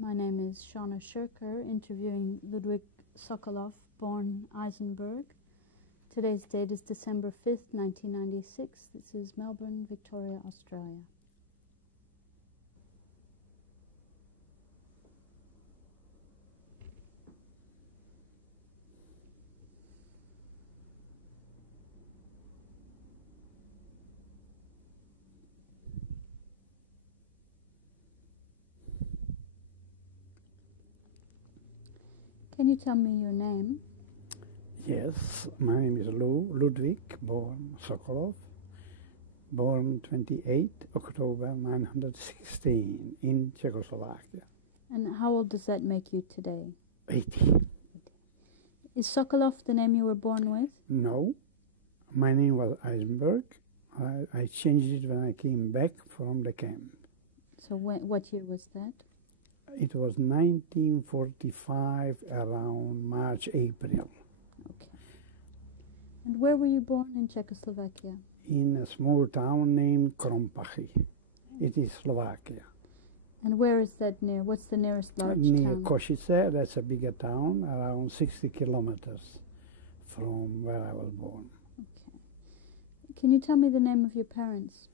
My name is Shauna Shirker, interviewing Ludwig Sokolov, born Eisenberg. Today's date is December 5th, 1996. This is Melbourne, Victoria, Australia. Can you tell me your name? Yes, my name is Ludwig, born Sokolov, born 28 October 1916 in Czechoslovakia. And how old does that make you today? 80. Is Sokolov the name you were born with? No, my name was Eisenberg. I changed it when I came back from the camp. So what year was that? It was 1945, around March, April. Okay. And where were you born in Czechoslovakia? In a small town named Krompachy. It is Slovakia. And where is that near? What's the nearest large Near town? Košice, that's a bigger town, around 60 kilometers from where I was born. Okay. Can you tell me the name of your parents?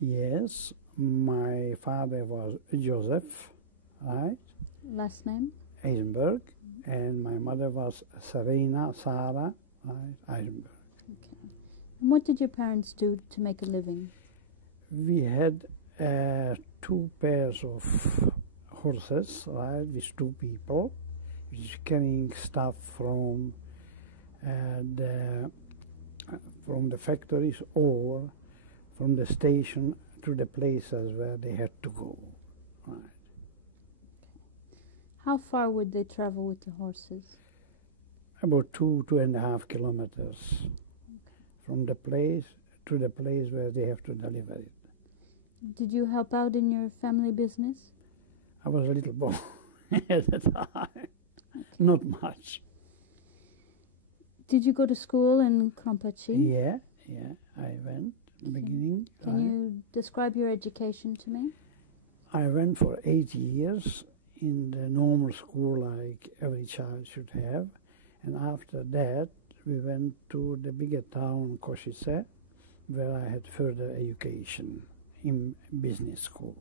Yes, my father was Joseph, right? Last name? Eisenberg, and my mother was Sarah, right? Eisenberg. Okay. And what did your parents do to make a living? We had 2 pairs of horses, right, with 2 people, which is carrying stuff from the factories or from the station to the places where they had to go. Right. How far would they travel with the horses? About 2.5 kilometers from the place to the place where they have to deliver it. Did you help out in your family business? I was a little boy at the time, not much. Did you go to school in Krompachy? Yeah, I went in the beginning. Can you describe your education to me? I went for 8 years in the normal school like every child should have. And after that, we went to the bigger town, Košice, where I had further education in business school.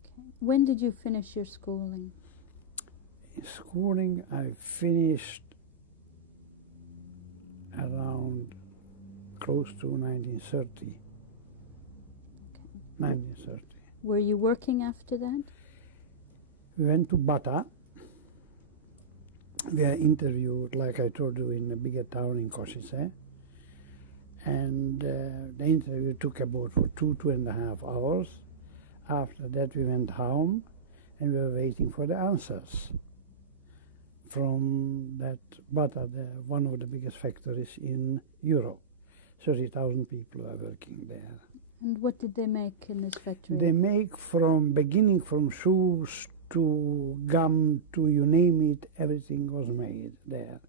Okay. When did you finish your schooling? In schooling, I finished around close to 1930. Okay. 1930. Were you working after that? We went to Bata. We were interviewed, like I told you, in a bigger town in Košice. And the interview took about for 2.5 hours. After that, we went home and we were waiting for the answers from that Bata, one of the biggest factories in Europe. 30,000 people are working there. And what did they make in this factory? They make beginning from shoes to gum to you name it, everything was made there.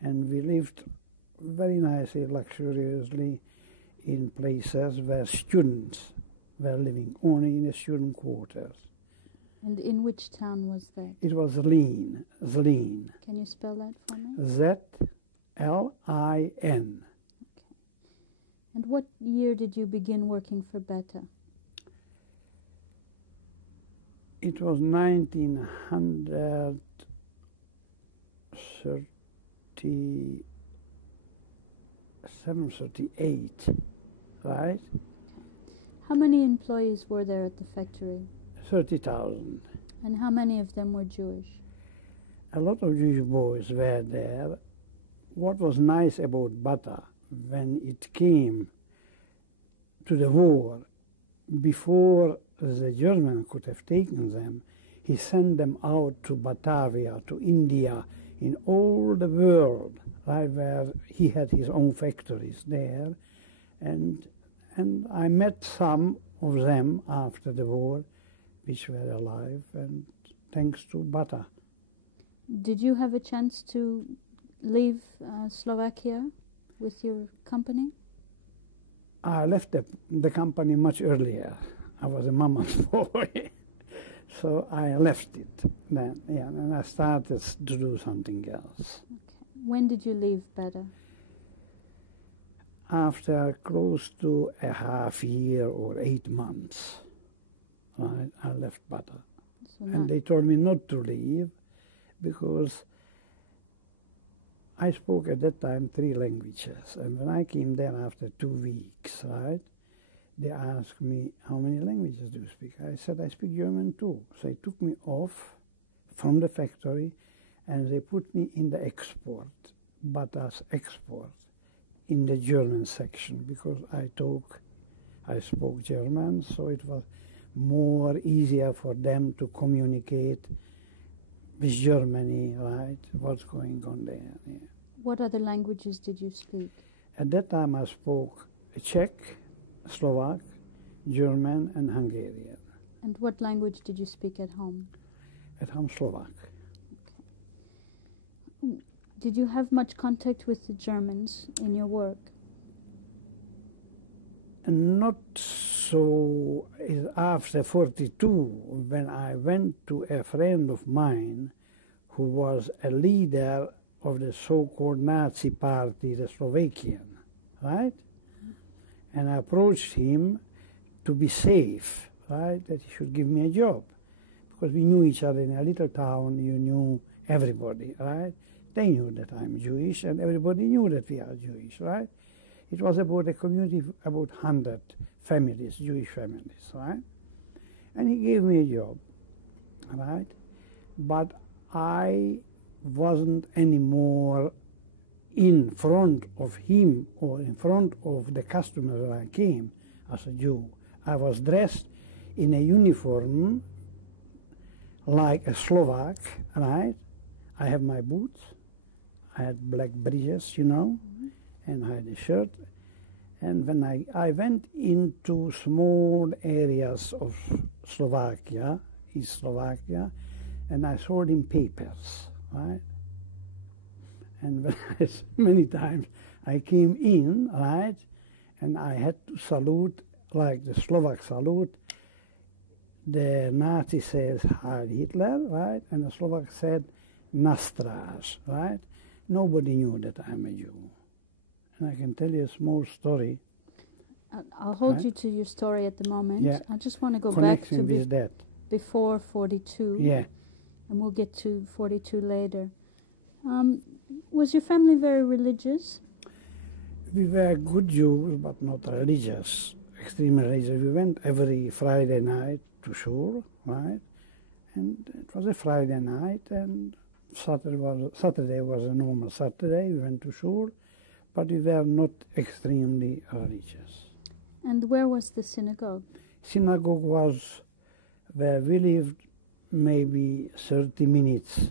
And we lived very nicely, luxuriously in places where students were living, only in the student quarters. And in which town was that? It was Zlín. Can you spell that for me? Z-L-I-N. Okay. And what year did you begin working for Bata? It was 1937, 38, right? How many employees were there at the factory? 30,000. And how many of them were Jewish? A lot of Jewish boys were there. What was nice about Bata, when it came to the war, before the German could have taken them, he sent them out to Batavia, to India, in all the world, right, where he had his own factories there. And I met some of them after the war, which were alive, and thanks to Bata. Did you have a chance to leave Slovakia with your company? I left the company much earlier. I was a mama's boy. So I left it then, yeah, and I started to do something else. Okay. When did you leave Beta? After close to a half year or 8 months, right, I left Bata. So And they told me not to leave because I spoke at that time 3 languages. And when I came there after 2 weeks, right, they asked me, how many languages do you speak? I said, I speak German too. So they took me off from the factory and they put me in the export, Bata's export, in the German section because I spoke German, so it was more easier for them to communicate with Germany, right, what's going on there. Yeah. What other languages did you speak? At that time I spoke Czech, Slovak, German and Hungarian. And what language did you speak at home? At home Slovak. Okay. Did you have much contact with the Germans in your work? Not so after 42, when I went to a friend of mine who was a leader of the so-called Nazi party, the Slovakian, right? And I approached him to be safe, right, that he should give me a job. Because we knew each other in a little town, you knew everybody, right? They knew that I'm Jewish, and everybody knew that we are Jewish, right? It was about a community of about 100 families, Jewish families, right? And he gave me a job, right? But I wasn't anymore in front of him or in front of the customers when I came as a Jew. I was dressed in a uniform like a Slovak, right? I have my boots. I had black breeches, you know, and I had a shirt. And when I went into small areas of Slovakia, East Slovakia, and I sold him papers, right? And when many times I came in, right, and I had to salute, like the Slovak salute, the Nazi says Heil Hitler, right, and the Slovak said Nastraž, right? Nobody knew that I'm a Jew. And I can tell you a small story. I'll hold right? you to your story at the moment. Yeah. I just want to go Connection back to with that. before 42. Yeah. And we'll get to 42 later. Was your family very religious? We were good Jews, but not religious, extremely religious. We went every Friday night to shul, right? And it was a Friday night, and Saturday was a normal Saturday. We went to shul, but we were not extremely religious. And where was the synagogue? Synagogue was where we lived, maybe 30 minutes.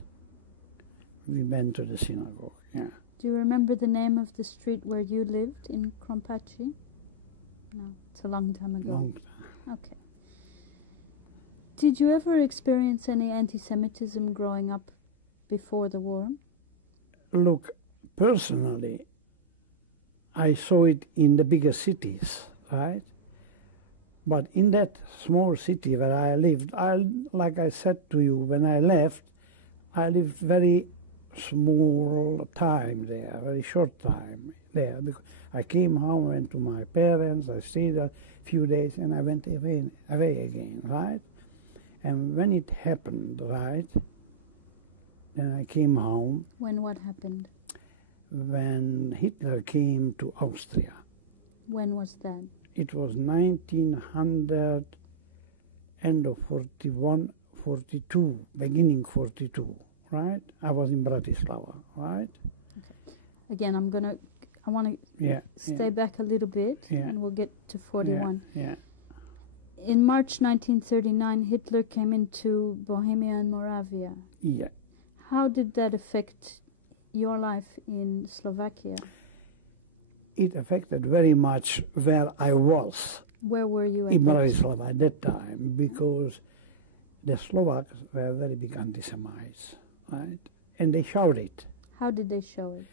We went to the synagogue, yeah. Do you remember the name of the street where you lived in Krompachi? No, it's a long time ago. Long time. Okay. Did you ever experience any anti-Semitism growing up before the war? Look, personally, I saw it in the bigger cities, right? But in that small city where I lived, like I said to you, when I left, I lived very small time there, very short time there. Because I came home, went to my parents, I stayed a few days, and I went away again, right? And when it happened, right, then I came home. When what happened? When Hitler came to Austria. When was that? It was 1900, end of 41, 42, beginning 42, right? I was in Bratislava, right? Okay. Again, I want to stay back a little bit, and we'll get to 41. Yeah. In March 1939, Hitler came into Bohemia and Moravia. Yeah. How did that affect your life in Slovakia? It affected very much where I was. Where were you in Bratislava at that time, because the Slovaks were very big anti-Semites, right? And they showed it. How did they show it?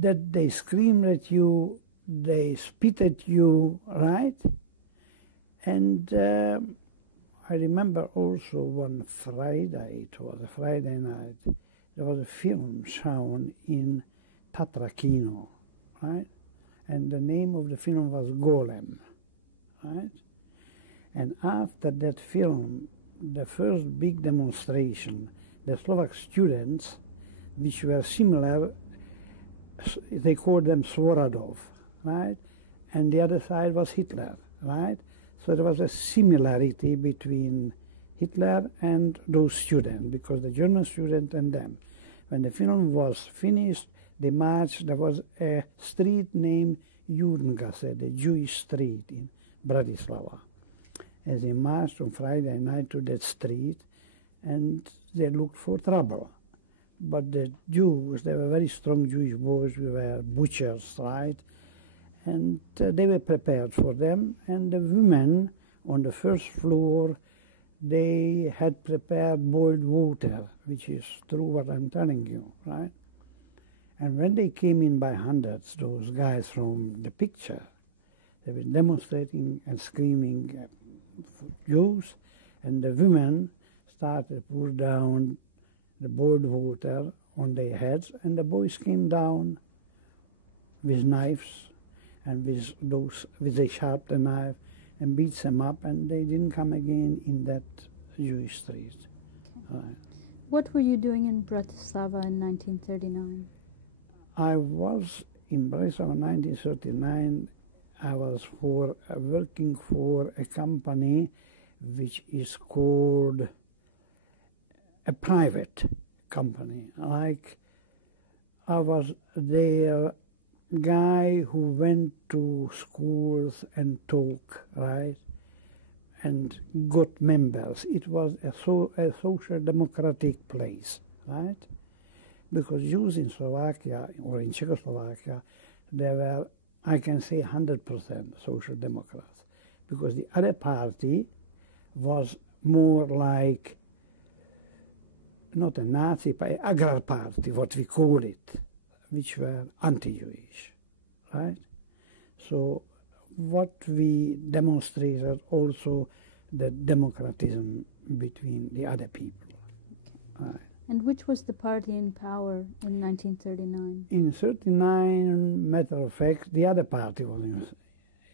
That they screamed at you, they spit at you, right? And I remember also one Friday, it was a Friday night, there was a film shown in Tatrakino, right? And the name of the film was Golem, right? And after that film, the first big demonstration, the Slovak students, which were similar, they called them Svoradov, right? And the other side was Hitler, right? So there was a similarity between Hitler and those students, because the German student and them. When the film was finished, they marched. There was a street named Judengasse, the Jewish street in Bratislava. As they marched on Friday night to that street, and they looked for trouble. But the Jews, they were very strong Jewish boys, we were butchers, right? And they were prepared for them. And the women on the first floor, they had prepared boiled water, which is true what I'm telling you, right? And when they came in by hundreds, those guys from the picture, they were demonstrating and screaming for Jews, and the women started to pour down the boiled water on their heads, and the boys came down with knives and with a sharp knife and beat them up, and they didn't come again in that Jewish street. Okay. What were you doing in Bratislava in 1939? I was in Bratislava in 1939. I was working for a company which is called a private company. Like, I was their guy who went to schools and talk, right, and got members. It was a social democratic place, right? Because Jews in Slovakia or in Czechoslovakia, they were, I can say, 100% social democrats, because the other party was more like not a Nazi, but an Agrar party, what we call it, which were anti-Jewish, right? So what we demonstrated also the democratism between the other people. Okay. Right. And which was the party in power in 1939? In 1939, matter of fact, the other party was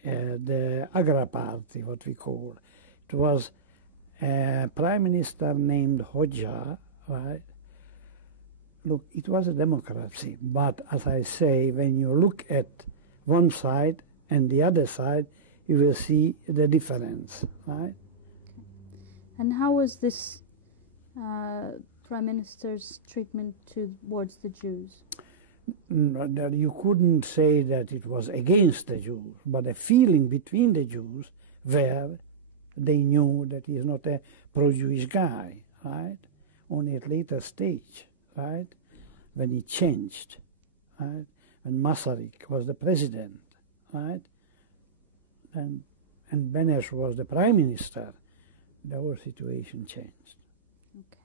the Agrar party, what we call. It was a prime minister named Hoxha, right? Look, it was a democracy, but as I say, when you look at one side and the other side, you will see the difference, right? Okay. And how was this Prime Minister's treatment towards the Jews? You couldn't say that it was against the Jews, but a feeling between the Jews where they knew that he's not a pro-Jewish guy, right? Only at later stage, right, when he changed, right, when Masaryk was the president, right, and Beneš was the prime minister, the whole situation changed. Okay.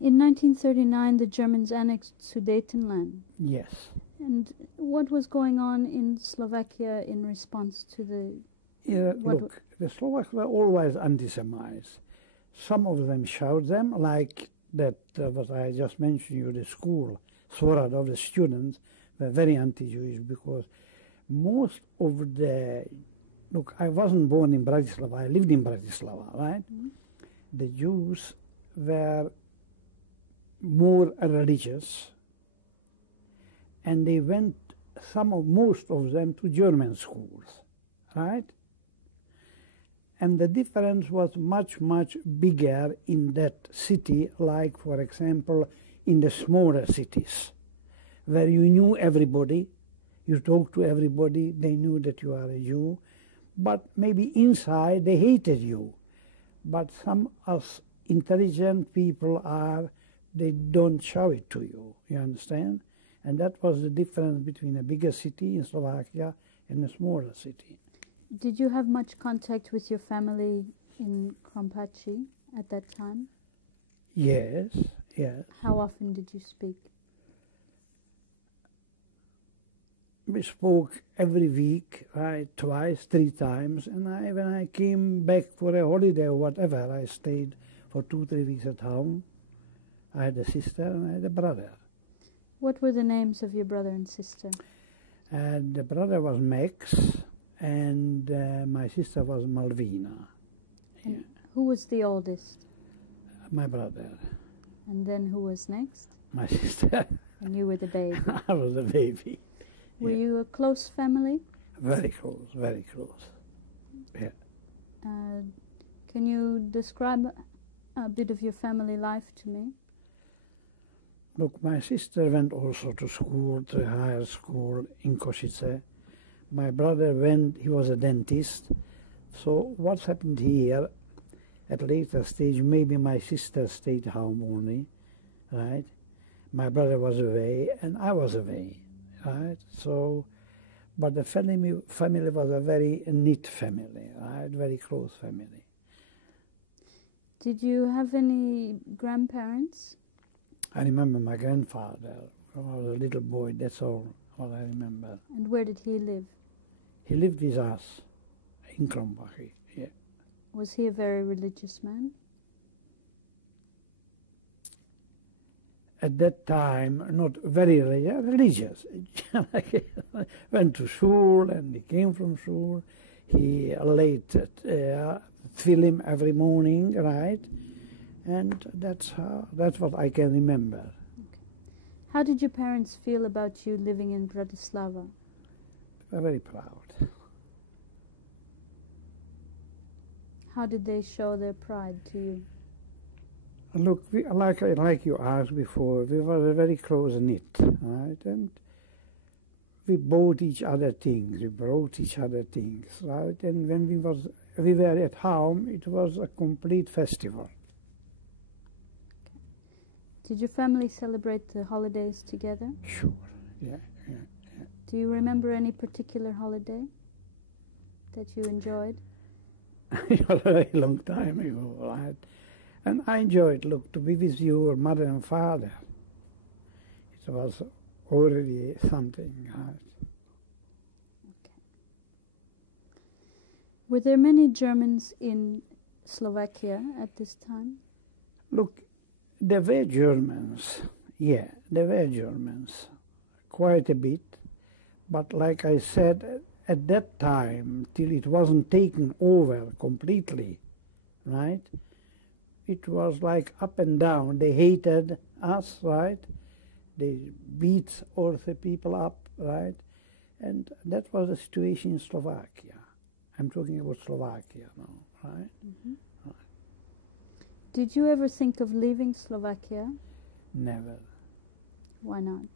In 1939, the Germans annexed Sudetenland. Yes. And what was going on in Slovakia in response to the... Look, the Slovaks were always anti-Semites. Some of them showed them, like that, what I just mentioned you, the school, Svoradov, the students, were very anti-Jewish, because most of the... Look, I wasn't born in Bratislava, I lived in Bratislava, right? Mm-hmm. The Jews were more religious, and they went, most of them, to German schools, right? And the difference was much, much bigger in that city, like, for example, in the smaller cities, where you knew everybody, you talked to everybody, they knew that you are a Jew, but maybe inside they hated you. But some as intelligent people are, they don't show it to you, you understand? And that was the difference between a bigger city in Slovakia and a smaller city. Did you have much contact with your family in Krompachi at that time? Yes, yes. How often did you speak? we spoke every week, right, twice, three times, and when I came back for a holiday or whatever, I stayed for 2, 3 weeks at home. I had a sister and I had a brother. What were the names of your brother and sister? And the brother was Max, and my sister was Malvina. And Yeah. who was the oldest? My brother. And then who was next? My sister. And you were the baby. I was a baby. Were Yeah. you a close family? Very close, very close. Yeah. Can you describe a bit of your family life to me? Look, my sister went also to school, to higher school in Košice. My brother went, he was a dentist. So what's happened here, at a later stage, maybe my sister stayed home only, right? My brother was away and I was away, right? So, but the family was a very neat family, right? Very close family. Did you have any grandparents? I remember my grandfather. When I was a little boy, that's all I remember. And where did he live? He lived with us in Kronbach, yeah. Was he a very religious man? At that time, not very religious. Went to school and he came from school. He laid tefillin every morning, right? And that's what I can remember. Okay. How did your parents feel about you living in Bratislava? They were very proud. How did they show their pride to you? Look, like you asked before, we were very close knit, right? And we bought each other things, we brought each other things, right? And when we were at home, it was a complete festival. Did your family celebrate the holidays together? Sure, yeah. Do you remember any particular holiday that you enjoyed? It was a very long time ago, right? And I enjoyed, look, to be with your mother and father. It was already something, right? Okay. Were there many Germans in Slovakia at this time? Look, there were Germans, yeah, there were Germans, quite a bit. But like I said, at that time, till it wasn't taken over completely, right? It was like up and down. They hated us, right? They beat all the people up, right? And that was the situation in Slovakia. I'm talking about Slovakia now, right? Mm-hmm. Right. Did you ever think of leaving Slovakia? Never. Why not?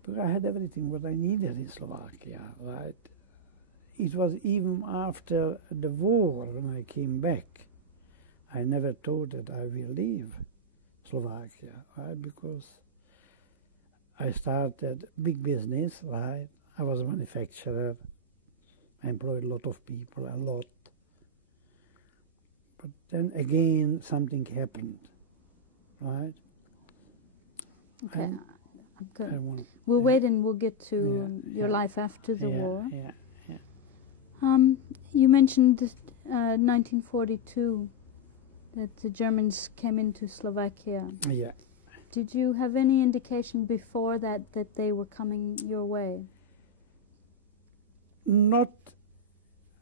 Because I had everything what I needed in Slovakia, right? It was even after the war when I came back. I never thought that I will leave Slovakia, right? Because I started big business, right? I was a manufacturer. I employed a lot of people, a lot. But then again, something happened, right? Okay, And we'll wait and we'll get to your yeah. life after the war. Yeah. You mentioned 1942, that the Germans came into Slovakia. Yeah. Did you have any indication before that they were coming your way? Not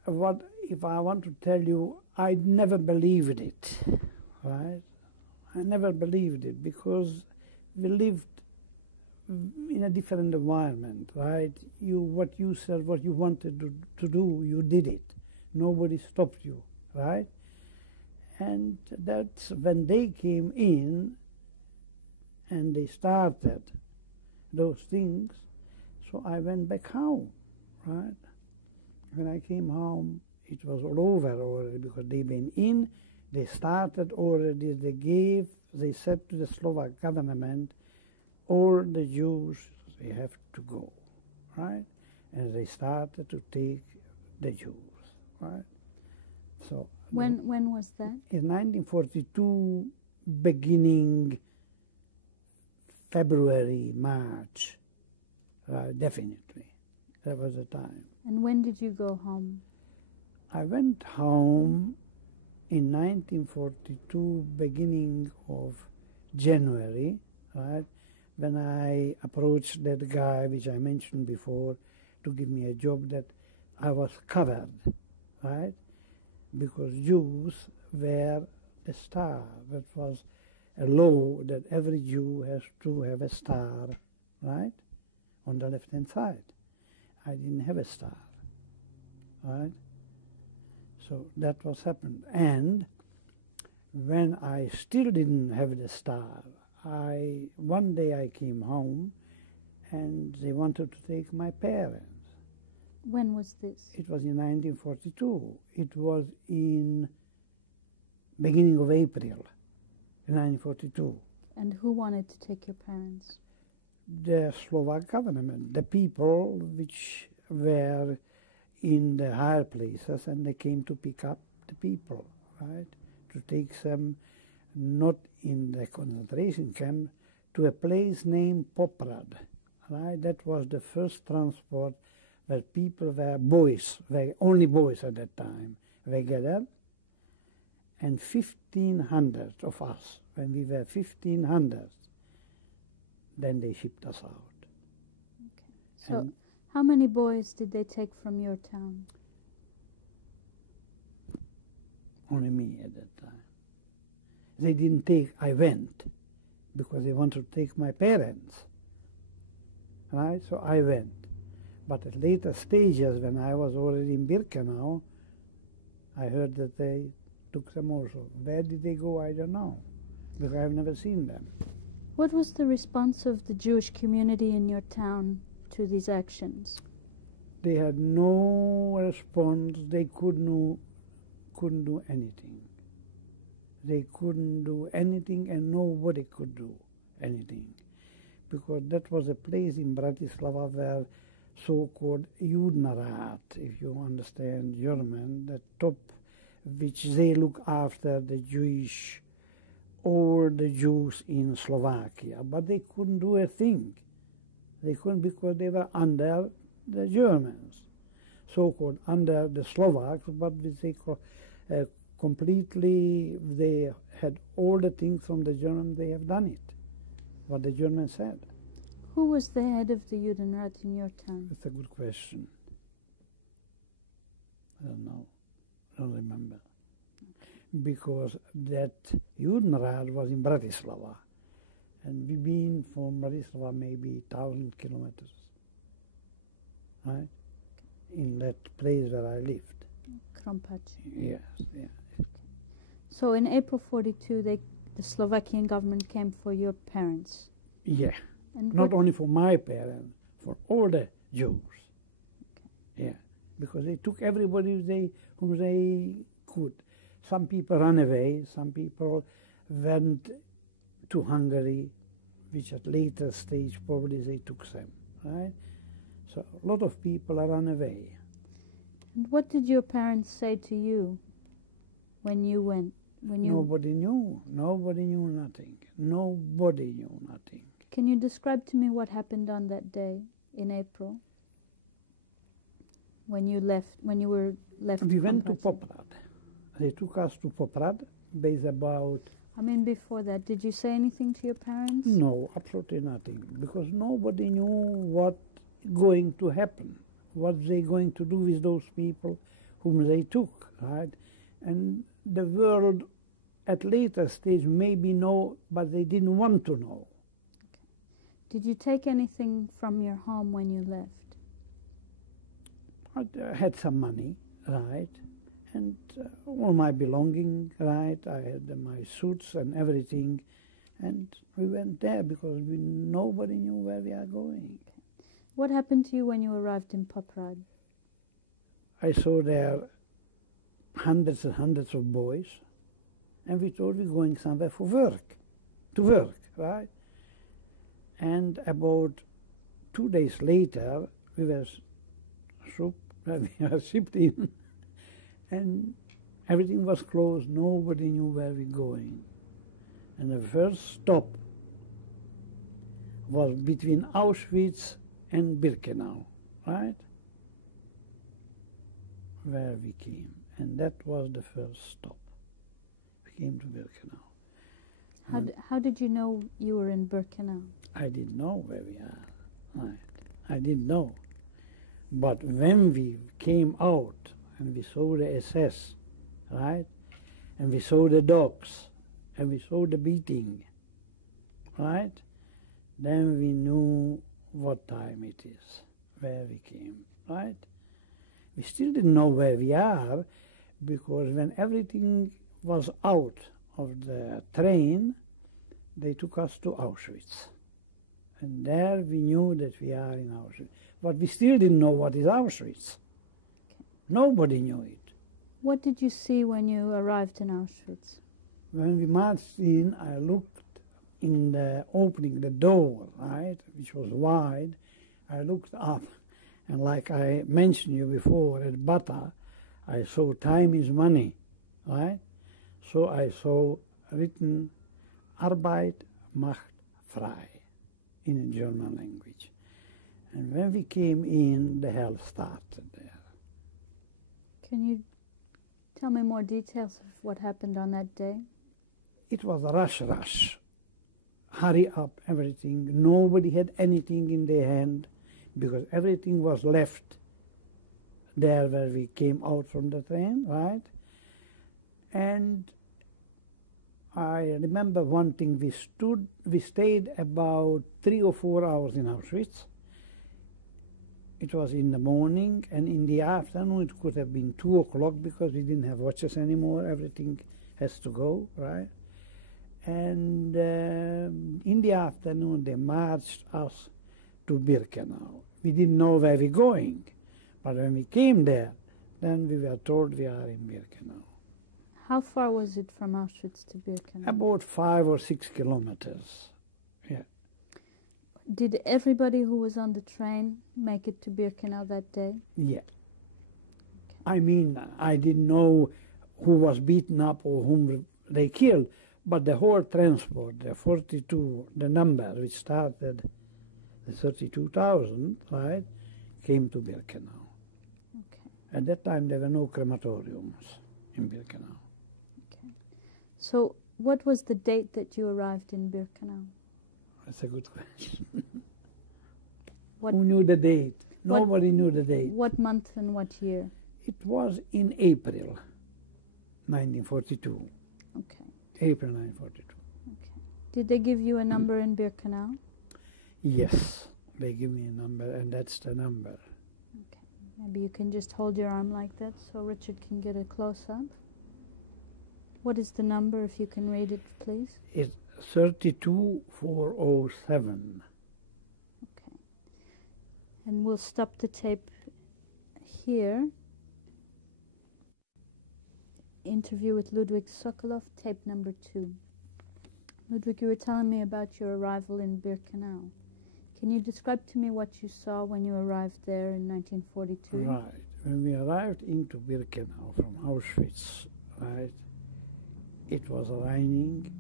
what, if I want to tell you, I never believed it, right? I never believed it because we lived in a different environment, right? What you said, what you wanted to do, you did it. Nobody stopped you, right? And that's when they came in and they started those things. So I went back home, right? When I came home, it was all over already because they went in, they started already, they said to the Slovak government, all the Jews, they have to go, right? And they started to take the Jews, right? So When was that? in 1942, beginning February, March, definitely. That was the time. And when did you go home? I went home in 1942, beginning of January, right, when I approached that guy, which I mentioned before, to give me a job that I was covered, right, because Jews were the star. That was a law that every Jew has to have a star, right, on the left-hand side. I didn't have a star, right? So that was happened. And when I still didn't have the star, one day I came home and they wanted to take my parents. When was this? It was in 1942. It was in beginning of April, in 1942. And who wanted to take your parents? The Slovak government, the people which were in the higher places, and they came to pick up the people, right, to take them not in the concentration camp, to a place named Poprad, right? That was the first transport where people were boys, were only boys at that time, were gathered, and 1,500 of us, when we were 1,500, then they shipped us out. Okay. So how many boys did they take from your town? Only me at that time. They didn't take, I went, because they wanted to take my parents, right? So I went. But at later stages, when I was already in Birkenau, I heard that they took them also. Where did they go, I don't know, because I've never seen them. What was the response of the Jewish community in your town to these actions? They had no response. They couldn't do anything. They couldn't do anything, and nobody could do anything, because that was a place in Bratislava where so-called Judenrat, if you understand German, the top, which they look after the Jewish, all the Jews in Slovakia, but they couldn't do a thing. They couldn't, because they were under the Germans, so-called under the Slovaks, but they completely, they had all the things from the Germans, they have done it, what the Germans said. Who was the head of the Judenrat in your town? That's a good question. I don't know. I don't remember. Because that Judenrat was in Bratislava. And we've been from Bratislava maybe 1,000 kilometers. Right? In that place where I lived. Krompač. Yes, yeah. So in April 42, the Slovakian government came for your parents. Yeah. And Not only for my parents, for all the Jews. Okay. Yeah. Because they took everybody whom they could. Some people ran away, some people went to Hungary, which at later stage probably they took them, right? So a lot of people ran away. And what did your parents say to you when you went? Nobody knew. Nobody knew nothing. Nobody knew nothing. Can you describe to me what happened on that day in April? When you were left? We went to Poprad. They took us to Poprad, based about... I mean, before that, did you say anything to your parents? No, absolutely nothing, because nobody knew what going to happen, what they going to do with those people whom they took, right? And the world at later stage maybe know, but they didn't want to know. Okay. Did you take anything from your home when you left? I had some money, right? And all my belongings, right? I had my suits and everything. And we went there because nobody knew where we are going. What happened to you when you arrived in Poprad? I saw there hundreds and hundreds of boys. And we thought we were going somewhere for work, to work, right? And about 2 days later, we were shipped in. And everything was closed. Nobody knew where we were going. And the first stop was between Auschwitz and Birkenau, right? Where we came. And that was the first stop. We came to Birkenau. How did you know you were in Birkenau? I didn't know where we are. Right. I didn't know. But when we came out and we saw the SS, right, and we saw the dogs, and we saw the beating, right, then we knew what time it is, where we came, right? We still didn't know where we are, because when everything was out of the train, they took us to Auschwitz. And there we knew that we are in Auschwitz. But we still didn't know what is Auschwitz. Okay. Nobody knew it. What did you see when you arrived in Auschwitz? When we marched in, I looked in the opening, the door, right, which was wide. I looked up, and like I mentioned you before, at Bata, I saw time is money, right? So I saw written Arbeit macht frei in a German language. And when we came in, the hell started there. Can you tell me more details of what happened on that day? It was a rush. Hurry up, everything. Nobody had anything in their hand because everything was left there where we came out from the train, right? And I remember one thing, we stayed about 3 or 4 hours in Auschwitz. It was in the morning, and in the afternoon it could have been 2 o'clock because we didn't have watches anymore. Everything has to go, right? And in the afternoon they marched us to Birkenau. We didn't know where we were going, but when we came there, then we were told we are in Birkenau. How far was it from Auschwitz to Birkenau? About 5 or 6 kilometers. Yeah. Did everybody who was on the train make it to Birkenau that day? Yeah. Okay. I mean, I didn't know who was beaten up or whom they killed, but the whole transport, the 42, the number which started the 32,000, right, came to Birkenau. Okay. At that time, there were no crematoriums in Birkenau. Okay. So, what was the date that you arrived in Birkenau? That's a good question. What, who knew the date? Nobody knew the date. What month and what year? It was in April 1942. Okay. April 1942. Okay. Did they give you a number in Birkenau? Yes, they give me a number, and that's the number. Okay. Maybe you can just hold your arm like that so Richard can get a close-up. What is the number, if you can read it, please? It's 32407. Okay. And we'll stop the tape here. Interview with Ludwig Sokolov, tape number 2. Ludwig, you were telling me about your arrival in Birkenau. Can you describe to me what you saw when you arrived there in 1942? Right. When we arrived into Birkenau from Auschwitz, right, it was raining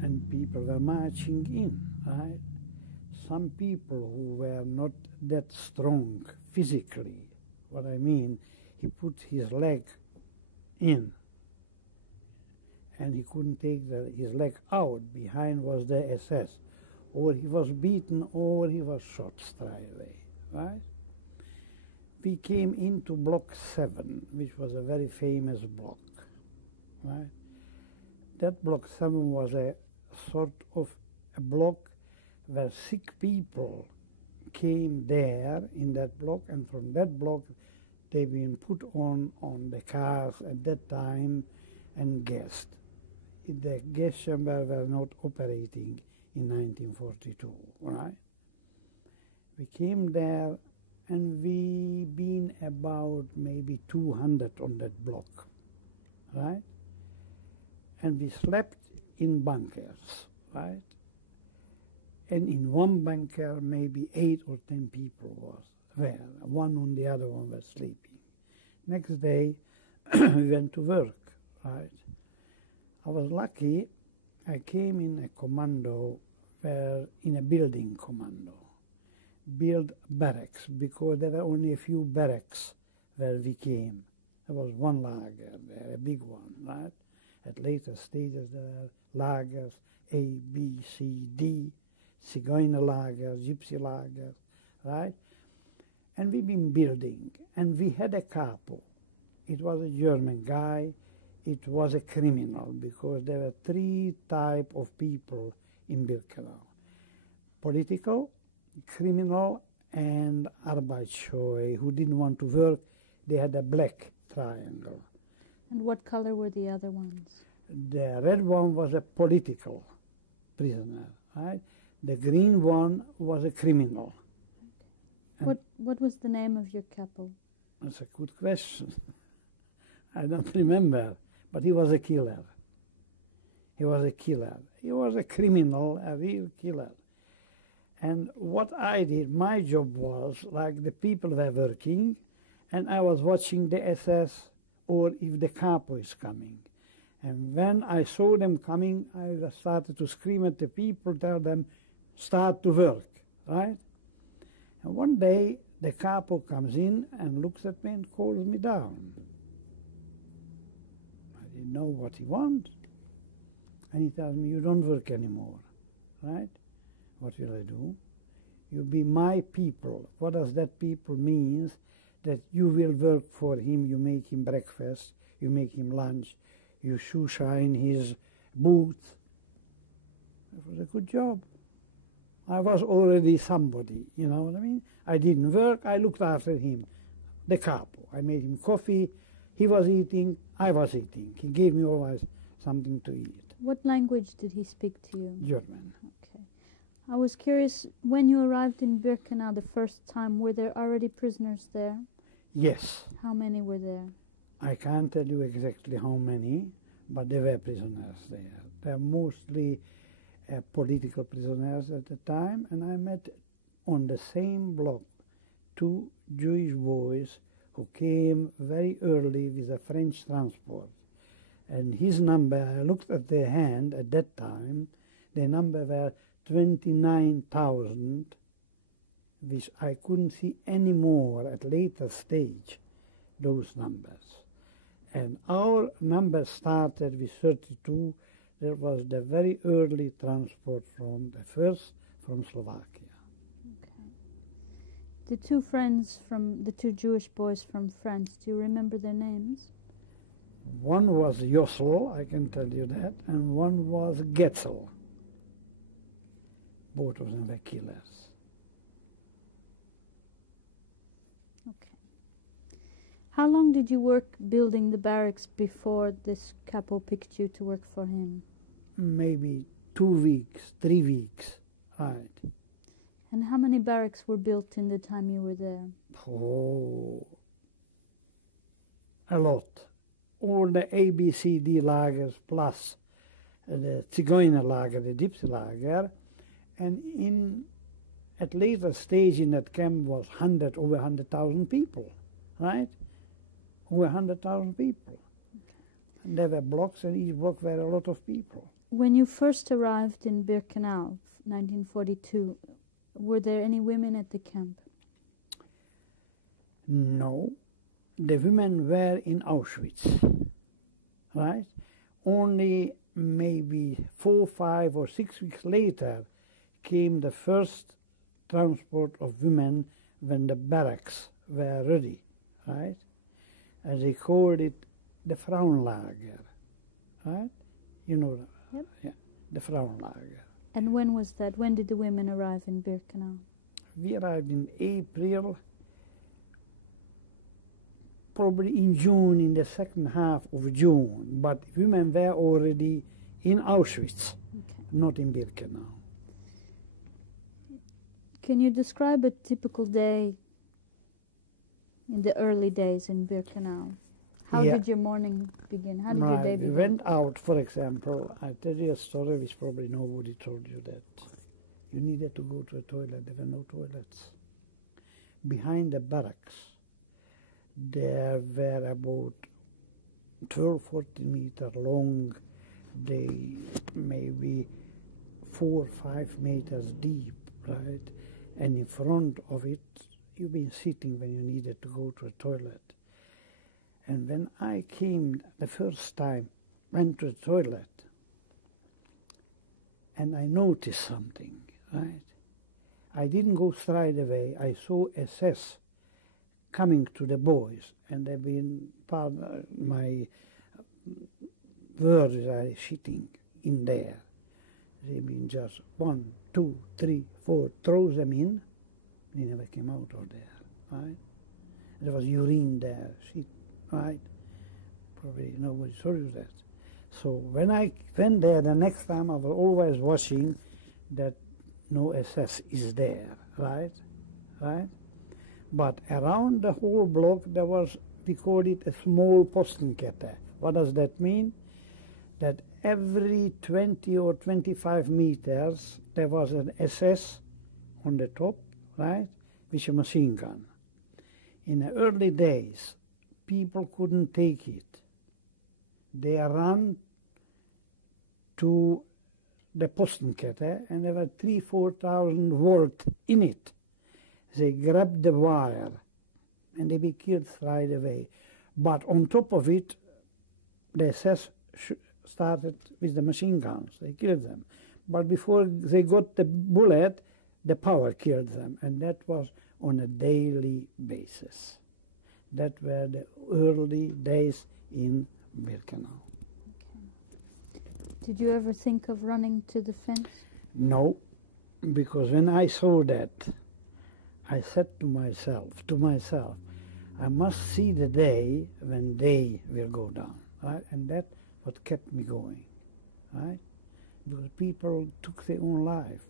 and people were marching in, right? Some people who were not that strong physically, what I mean, he put his leg in and he couldn't take his leg out. Behind was the SS. Or he was beaten or he was shot straight away, right? We came into Block 7, which was a very famous block, right? That Block 7 was a sort of a block where sick people came there in that block, and from that block they've been put on the cars at that time and gassed. The gas chamber were not operating in 1942, right? We came there and we been about maybe 200 on that block, right? And we slept in bunkers, right? And in one bunker, maybe 8 or 10 people was there. One on the other one was sleeping. Next day, we went to work, right? I was lucky. I came in a commando, in a building commando. build barracks, because there were only a few barracks where we came. There was one lager there, a big one, right? At later stages there were lagers, A, B, C, D, Zigeuner lagers, Gypsy lagers, right? And we've been building, and we had a capo. It was a German guy. It was a criminal, because there were three types of people in Birkenau: political, criminal, and Arbeitsscheu, who didn't want to work. They had a black triangle. And what color were the other ones? The red one was a political prisoner, right? The green one was a criminal. What was the name of your capo? That's a good question. I don't remember, but he was a killer. He was a killer. He was a criminal, a real killer. And what I did, my job was, like, the people were working, and I was watching the SS, or if the capo is coming. And when I saw them coming, I started to scream at the people, tell them, start to work, right? And one day, the capo comes in and looks at me and calls me down. I didn't know what he wants. And he tells me, you don't work anymore, right? What will I do? You be my people. What does that people means? That you will work for him, you make him breakfast, you make him lunch, you shoe shine his boots. It was a good job. I was already somebody, you know what I mean? I didn't work, I looked after him, the capo. I made him coffee, he was eating, I was eating. He gave me always something to eat. What language did he speak to you? German. Okay. I was curious, when you arrived in Birkenau the first time, were there already prisoners there? Yes. How many were there? I can't tell you exactly how many, but there were prisoners there. They are mostly political prisoners at the time, and I met on the same block two Jewish boys who came very early with a French transport. And his number, I looked at their hand at that time, their number were 29,000, which I couldn't see any more at later stage, those numbers. And our number started with 32. There was the very early transport from Slovakia. Okay. The two Jewish boys from France, do you remember their names? One was Yossel, I can tell you that, and one was Getzel. Both of them were killers. Okay. How long did you work building the barracks before this capo picked you to work for him? Maybe 2 weeks, 3 weeks, right. And how many barracks were built in the time you were there? Oh, a lot. All the A, B, C, D lagers plus the Zigeuner lager, the Gypsy lager, and at later stage in that camp was over 100,000 people, right? Over 100,000 people. And there were blocks, and each block were a lot of people. When you first arrived in Birkenau, 1942, were there any women at the camp? No. The women were in Auschwitz, right? Only maybe 4, 5, or 6 weeks later came the first transport of women when the barracks were ready, right? And they called it the Frauenlager, right? You know that? Yep. Yeah, the Frauenlager. And when was that? When did the women arrive in Birkenau? We arrived in April, probably in June, in the second half of June, but women were already in Auschwitz, Okay. not in Birkenau. Can you describe a typical day in the early days in Birkenau? How Yeah. did your morning begin? How did your Right, day we begin? went out, for example, I tell you a story which probably nobody told you, that you needed to go to a toilet. There were no toilets. Behind the barracks, there were about 12, 14 meter long, they maybe 4 or 5 meters deep, right? and in front of it you've been sitting when you needed to go to the toilet. And when I came the first time, went to the toilet, and I noticed something, right? I didn't go straight away. I saw SS coming to the boys, and they've been part of my words are shitting in there. They've been just 1, 2, 3, 4, throws them in. They never came out of there, right? There was urine there, shit, right? Probably nobody saw that. So when I went there, the next time I was always watching that no SS is there, right? Right? But around the whole block there was, we called it a small Postenkette. What does that mean? That every 20 or 25 meters there was an SS on the top, right, with a machine gun. In the early days, people couldn't take it. They ran to the Postenkette, and there were 3,000–4,000 volt in it. They grabbed the wire, and they be killed right away. But on top of it, the SS started with the machine guns. They killed them. But before they got the bullet, the power killed them, and that was on a daily basis. That were the early days in Birkenau. Okay. Did you ever think of running to the fence? No, because when I saw that, I said to myself, I must see the day when they will go down, right? And that's what kept me going, right? Because people took their own life.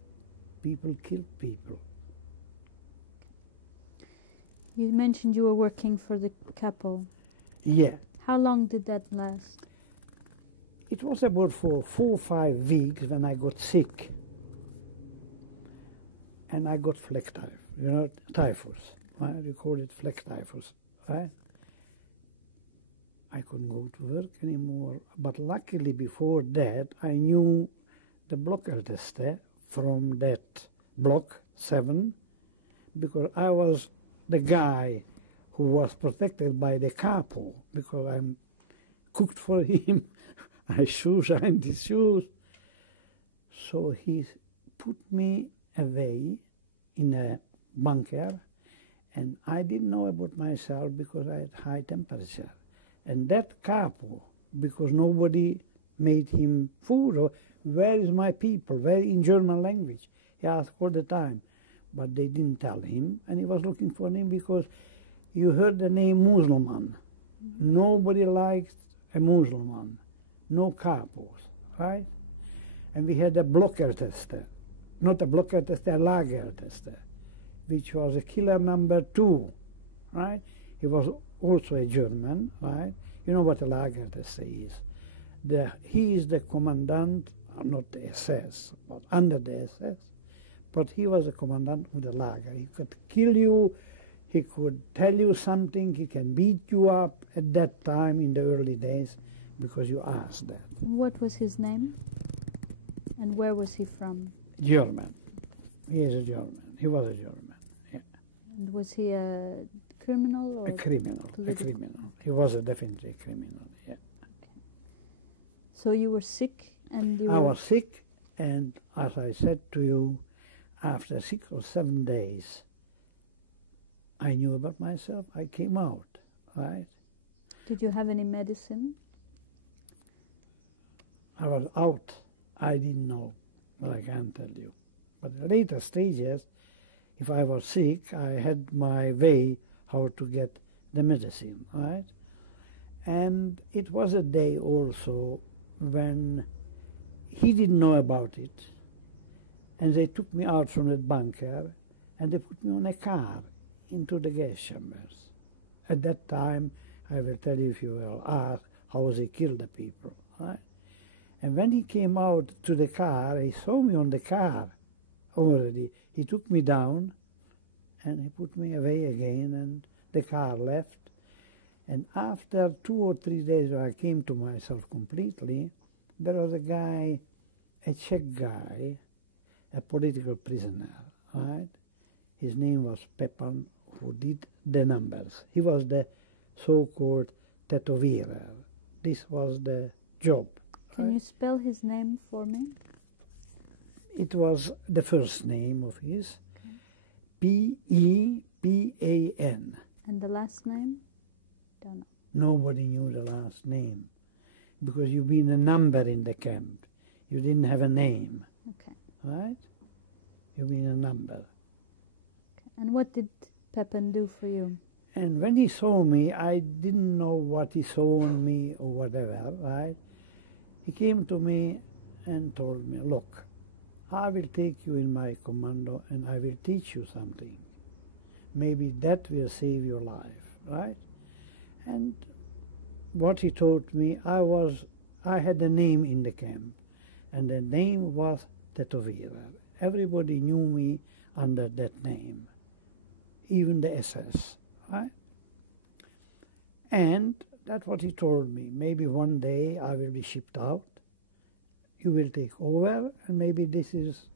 People killed people. You mentioned you were working for the capo. Yeah. How long did that last? It was about for 4 or 5 weeks when I got sick. And I got flek typhus, you know, typhus. Right? You call it flek typhus, right? I couldn't go to work anymore. But luckily before that, I knew the blockärteste from that block 7, because I was the guy who was protected by the capo, because I cooked for him. I shined his shoes. So he put me away in a bunker, and I didn't know about myself because I had high temperature. And that capo, because nobody made him food, or where is my people, where in German language? He asked all the time, but they didn't tell him, and he was looking for him because you heard the name Muslim. Nobody liked a Muslim, no capos, right? And we had a blockärteste, not a blockärteste, a lagerteste, which was a killer number 2, right? He was also a German, right? You know what a lagerteste is. He is the commandant, not the SS, but under the SS, but he was the commandant of the lager. He could kill you, he could tell you something, he can beat you up at that time in the early days because you asked that. What was his name? And where was he from? German. He is a German. He was a German, yeah. And was he a criminal or a criminal? A criminal. He was definitely a criminal, yeah. Okay. So you were sick and you I was sick, and as I said to you, after 6 or 7 days, I knew about myself. I came out, right? Did you have any medicine? I was out. I didn't know, but I can't tell you. But at later stages, if I was sick, I had my way how to get the medicine, right? And it was a day also when he didn't know about it, and they took me out from that bunker, and they put me on a car into the gas chambers. At that time, I will tell you if you will ask how they killed the people, right? And when he came out to the car, he saw me on the car already. He took me down, and he put me away again, and the car left. And after 2 or 3 days when I came to myself completely, there was a guy, a Czech guy, a political prisoner, right? His name was Peppan, who did the numbers. He was the so-called tattooist. This was the job. Can you spell his name for me? It was the first name of his, Okay. P-E-P-A-N. And the last name? Don't know. Nobody knew the last name because you've been a number in the camp. You didn't have a name, Okay. right? You've been a number. Okay. And what did Peppan do for you? And when he saw me, I didn't know what he saw on me or whatever, right? He came to me and told me, look, I will take you in my commando and I will teach you something. Maybe that will save your life, right? And what he taught me, I had a name in the camp, and the name was Tattooist. Everybody knew me under that name, even the SS, right? And that's what he told me. Maybe one day I will be shipped out, you will take over, and maybe this is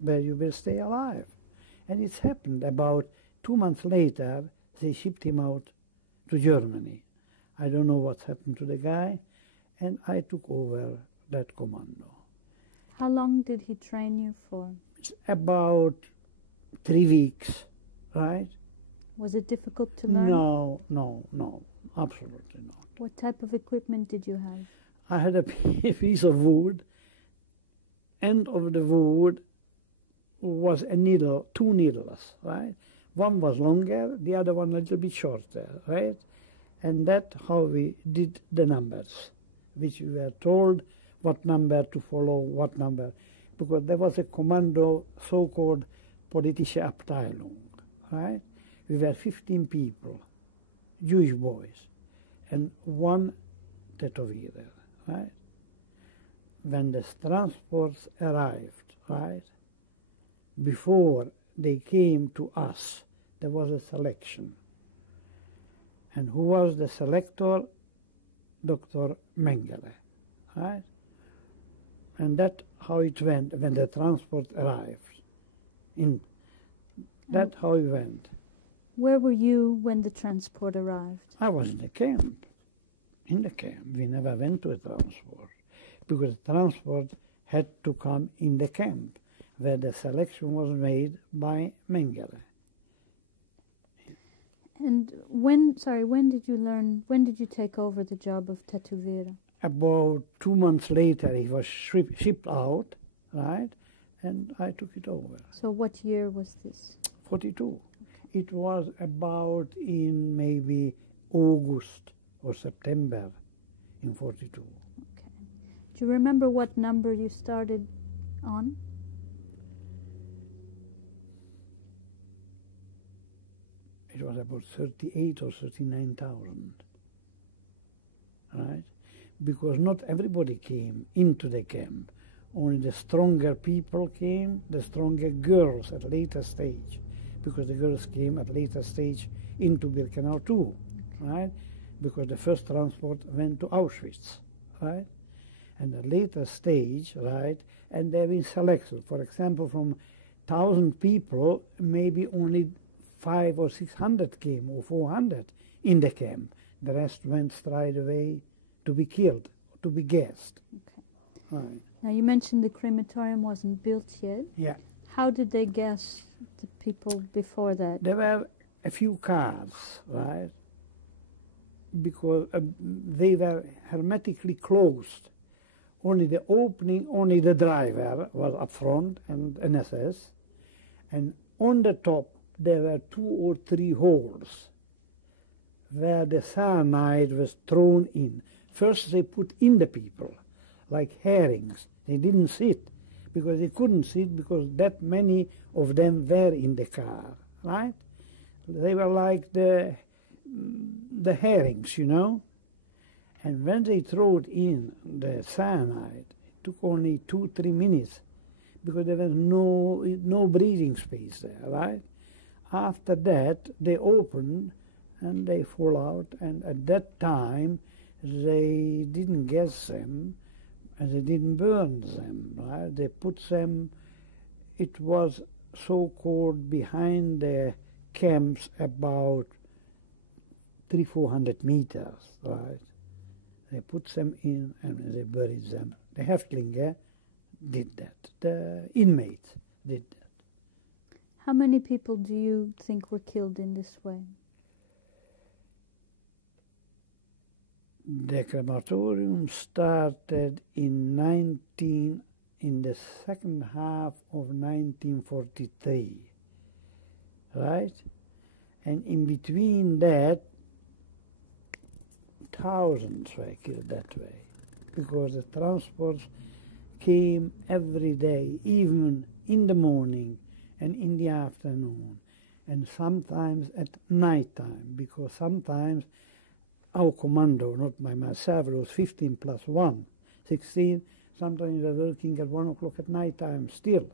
where you will stay alive. And it's happened. About 2 months later, they shipped him out to Germany. I don't know what's happened to the guy, and I took over that commando. How long did he train you for? It's about 3 weeks, right? Was it difficult to learn? No, absolutely not. What type of equipment did you have? I had a piece of wood. End of the wood was a needle, 2 needles, right? One was longer, the other one a little bit shorter, right? And that's how we did the numbers, which we were told what number to follow, what number, because there was a commando, so-called politische Abteilung, right? We were 15 people, Jewish boys, and 1 tattooist, right? When the transports arrived, right, before they came to us, there was a selection. And who was the selector? Dr. Mengele, right? And that's how it went when the transport arrived. That's how it went. Where were you when the transport arrived? I was in the camp. In the camp. We never went to a transport because the transport had to come in the camp where the selection was made by Mengele. And when did you take over the job of tattooist? About 2 months later, he was shipped out, right? And I took it over. So what year was this? 42. Okay. It was about in maybe August or September in 42. Okay. Do you remember what number you started on? It was about 38 or 39,000, right? Because not everybody came into the camp. Only the stronger people came, the stronger girls at later stage, because the girls came at later stage into Birkenau too, right? Because the first transport went to Auschwitz, right? And the later stage, right? And they've been selected. For example, from 1,000 people, maybe only 500 or 600 came, or 400 in the camp. The rest went straight away to be killed, to be gassed. Okay. Right. Now you mentioned the crematorium wasn't built yet. Yeah. How did they gas the people before that? There were a few cars, right? Because they were hermetically closed. Only the opening, only the driver was up front and an SS. And on the top, there were 2 or 3 holes where the cyanide was thrown in. First they put in the people, like herrings. They didn't sit, because they couldn't sit because that many of them were in the car, right? They were like the herrings, you know? And when they threw in the cyanide, it took only 2-3 minutes, because there was no breathing space there, right? After that, they opened and they fall out, and at that time, they didn't gas them, and they didn't burn them, right? They put them, it was so-called behind the camps about 300-400 meters, right? They put them in and they buried them. The Häftlinge did that. The inmates did that. How many people do you think were killed in this way? The crematorium started in the second half of 1943, right? And in between that, thousands were killed that way, because the transports came every day, even in the morning and in the afternoon, and sometimes at night time, because sometimes our commando, not by myself, it was 15 plus 1, 16, sometimes we were working at 1 o'clock at night time still,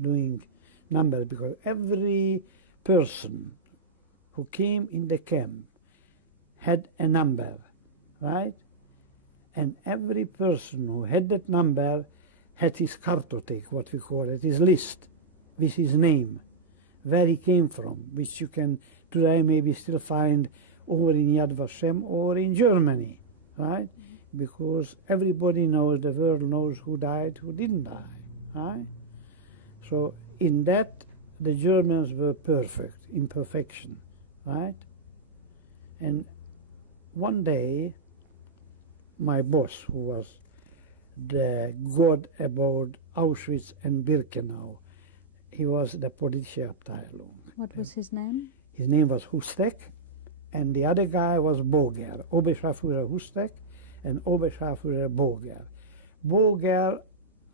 doing numbers, because every person who came in the camp had a number, right? And every person who had that number had his cartotek, what we call it, his list, with his name, where he came from, which you can today maybe still find over in Yad Vashem or in Germany, right? Because everybody knows, the world knows who died, who didn't die, right? So in that, the Germans were perfect, in perfection, right? And one day, my boss, who was the god about Auschwitz and Birkenau, he was the politische Abteilung. What was his name? His name was Hustek, and the other guy was Boger, Oberscharführer Hustek and Oberscharführer Boger. Boger,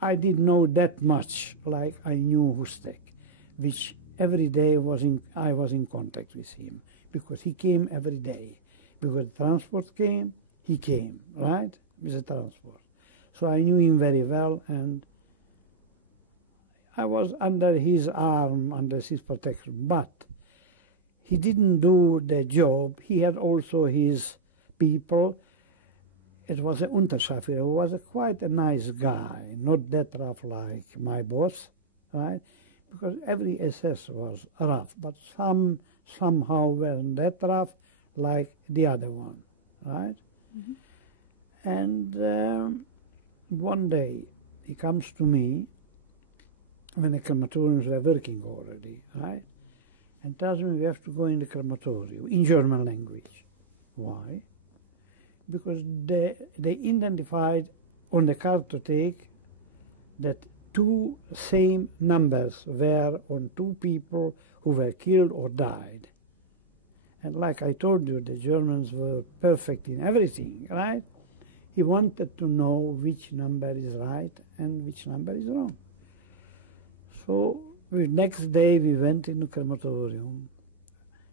I didn't know that much like I knew Hustek, which every day I was in contact with him, because he came every day. Because the transport came, he came, right, with the transport. So I knew him very well, and I was under his arm, under his protection. But he didn't do the job. He had also his people. It was an Unterscharführer who was quite a nice guy, not that rough like my boss, right? Because every SS was rough, but some somehow weren't that rough like the other one, right? Mm-hmm. And one day he comes to me when the crematoriums were working already, right? And tells me we have to go in the crematorium in German language. Why? Because they identified on the cartotek that two same numbers were on two people who were killed or died. And like I told you, the Germans were perfect in everything, right? He wanted to know which number is right and which number is wrong. So the next day we went in the crematorium.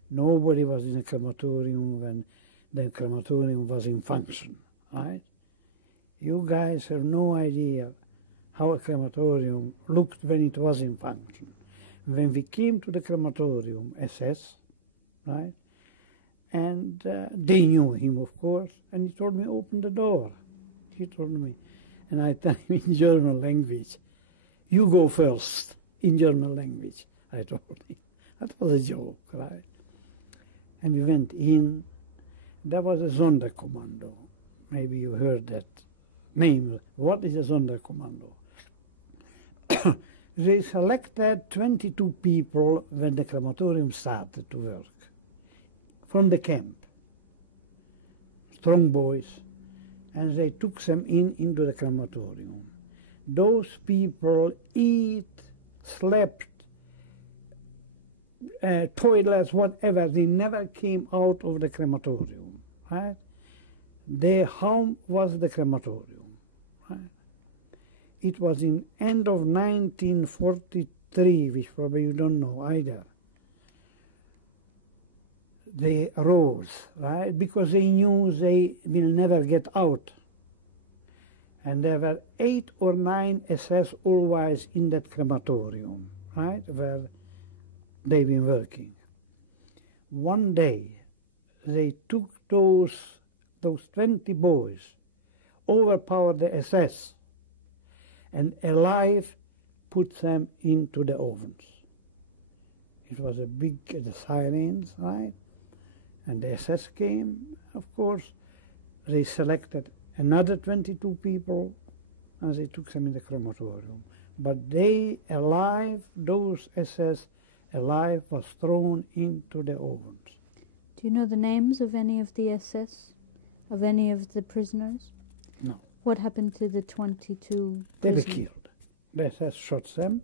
Nobody was in the crematorium when the crematorium was in function, right? You guys have no idea how a crematorium looked when it was in function. When we came to the crematorium, SS, right? And they knew him, of course, and he told me, open the door. He told me, and I tell him in German language, you go first, in German language, I told him. That was a joke, right? And we went in. There was a Sonderkommando. Maybe you heard that name. What is a Sonderkommando? They selected 22 people when the crematorium started to work from the camp, strong boys, and they took them into the crematorium. Those people eat, slept, toilets, whatever, they never came out of the crematorium, right? Their home was the crematorium, right? It was in end of 1943, which probably you don't know either. They rose, right, because they knew they will never get out. And there were 8 or 9 SS always in that crematorium, right, where they've been working. One day, they took those 20 boys, overpowered the SS, and alive put them into the ovens. It was a big, the sirens, right? And the SS came, of course. They selected another 22 people, and they took them in the crematorium. But they, alive, those SS, alive, was thrown into the ovens. Do you know the names of any of the SS, of any of the prisoners? No. What happened to the 22 They were prisoners? killed. The SS shot them,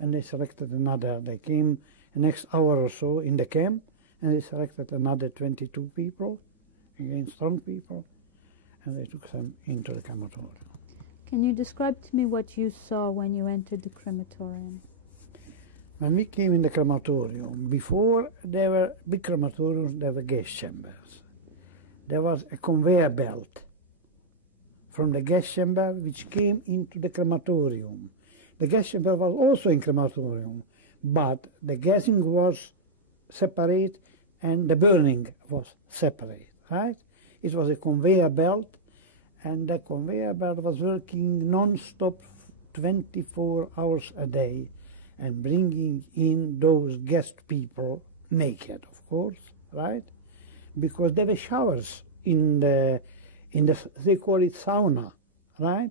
and they selected another. They came the next hour or so in the camp, and they selected another 22 people, again strong people, and they took them into the crematorium. Can you describe to me what you saw when you entered the crematorium? When we came in the crematorium, before there were big crematoriums, there were gas chambers. There was a conveyor belt from the gas chamber which came into the crematorium. The gas chamber was also in crematorium, but the gassing was separate and the burning was separate, right? It was a conveyor belt, and the conveyor belt was working non-stop 24 hours a day and bringing in those guest people naked, of course, right? Because there were showers in the they call it sauna, right?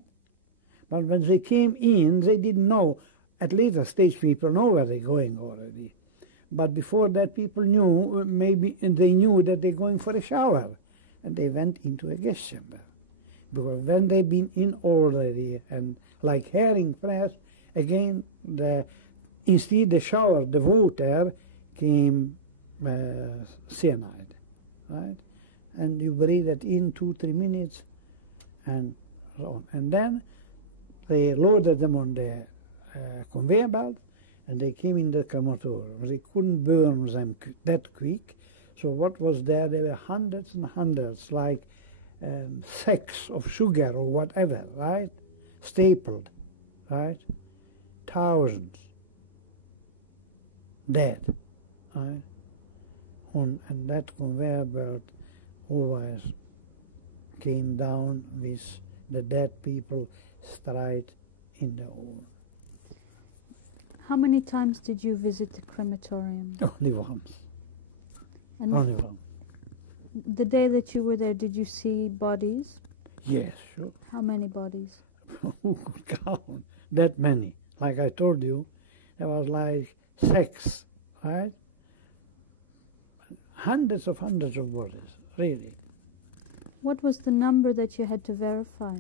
But when they came in, they didn't know. At later stage, people know where they're going already. But before that, people knew, maybe they knew that they're going for a shower. And they went into a gas chamber. Because when they've been in already, and like herring press, again, instead the shower, the water came cyanide, right? And you breathe it in 2-3 minutes, and so on. And then they loaded them on the conveyor belt, and they came in the crematorium. They couldn't burn them that quick. So what was there? There were hundreds and hundreds, like sacks of sugar or whatever, right? Stapled, right? Thousands dead, right? And that conveyor belt always came down with the dead people straight in the oven. How many times did you visit the crematorium? Only once. And Only once. the day that you were there, did you see bodies? Yes, sure. How many bodies? Who could count that many? Like I told you, there was like sacks, right? Hundreds of bodies, really. What was the number that you had to verify?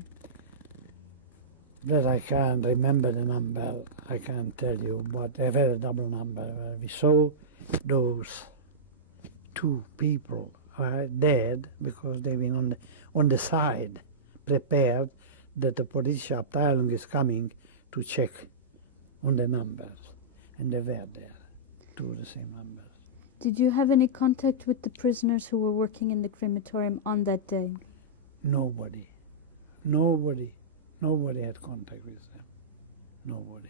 That I can't remember the number, I can't tell you, but a very double number. We saw those 2 people dead because they've been on the side, prepared that the Polizeabteilung is coming to check on the numbers. And they were there, 2 of the same numbers. Did you have any contact with the prisoners who were working in the crematorium on that day? Nobody had contact with them. Nobody.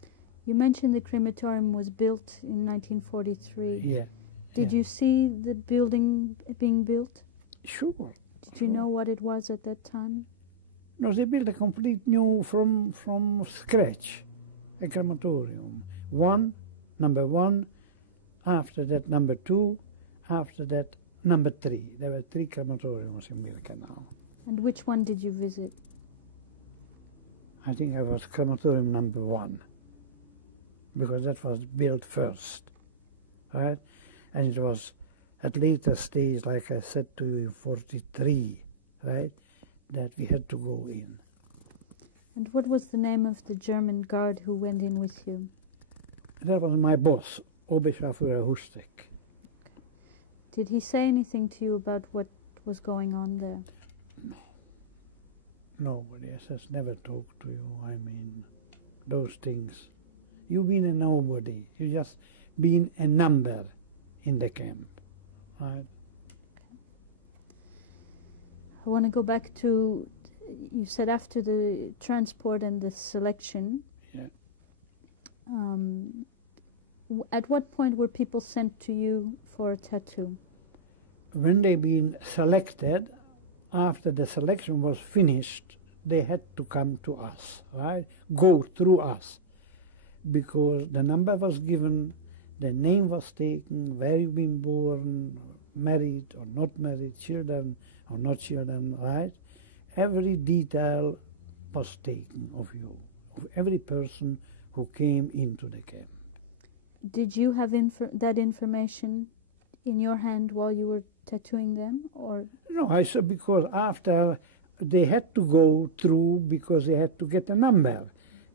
Okay. You mentioned the crematorium was built in 1943. Yeah. Did you see the building being built? Sure. Did you know what it was at that time? No, they built a complete new from scratch, a crematorium. Number one, after that number 2, after that number 3. There were 3 crematoriums in Birkenau. And which one did you visit? I think I was crematorium number 1, because that was built first, right? And it was at later stage, like I said to you, in 43, right, that we had to go in. And what was the name of the German guard who went in with you? That was my boss, Oberscharführer Hustek. Did he say anything to you about what was going on there? No. Nobody has never talked to you. I mean, those things. You've been a nobody. You just been a number in the camp, right? I want to go back to, you said after the transport and the selection. Yeah. At what point were people sent to you for a tattoo? When they been selected, after the selection was finished, they had to come to us, right? Go through us, because the number was given, the name was taken, where you've been born, married or not married, children or not children, right? Every detail was taken of you, of every person who came into the camp. Did you have that information in your hand while you were tattooing them, or? No, I said because after they had to go through, because they had to get a number,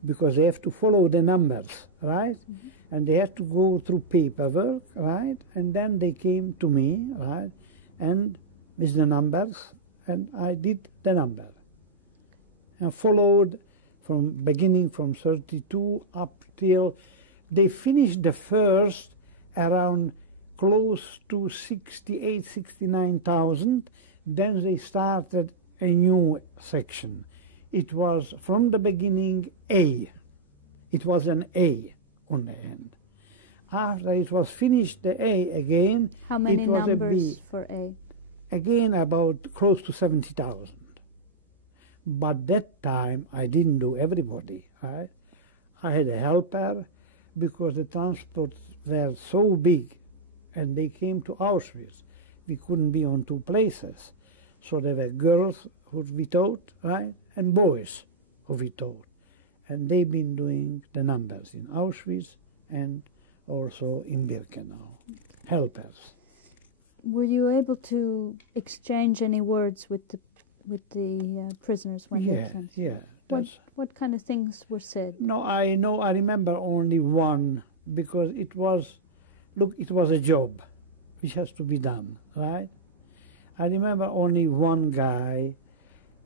because they have to follow the numbers, right? Mm-hmm. And they had to go through paperwork, right? And then they came to me, right? And with the numbers, and I did the number. And followed from beginning from 32 up till they finished the first around close to 68, 69,000. Then they started a new section. It was from the beginning A. It was an A on the end. After it was finished the A again, how many it was numbers a B. For A? Again about close to 70,000. But that time I didn't do everybody, right? I had a helper because the transports were so big and they came to Auschwitz. We couldn't be on two places. So there were girls who we taught, right, and boys who we taught. And they've been doing the numbers in Auschwitz and also in Birkenau, helpers. Were you able to exchange any words with the prisoners when they came? Yeah. What kind of things were said? No, I remember only one, because it was a job which has to be done, right? I remember only one guy.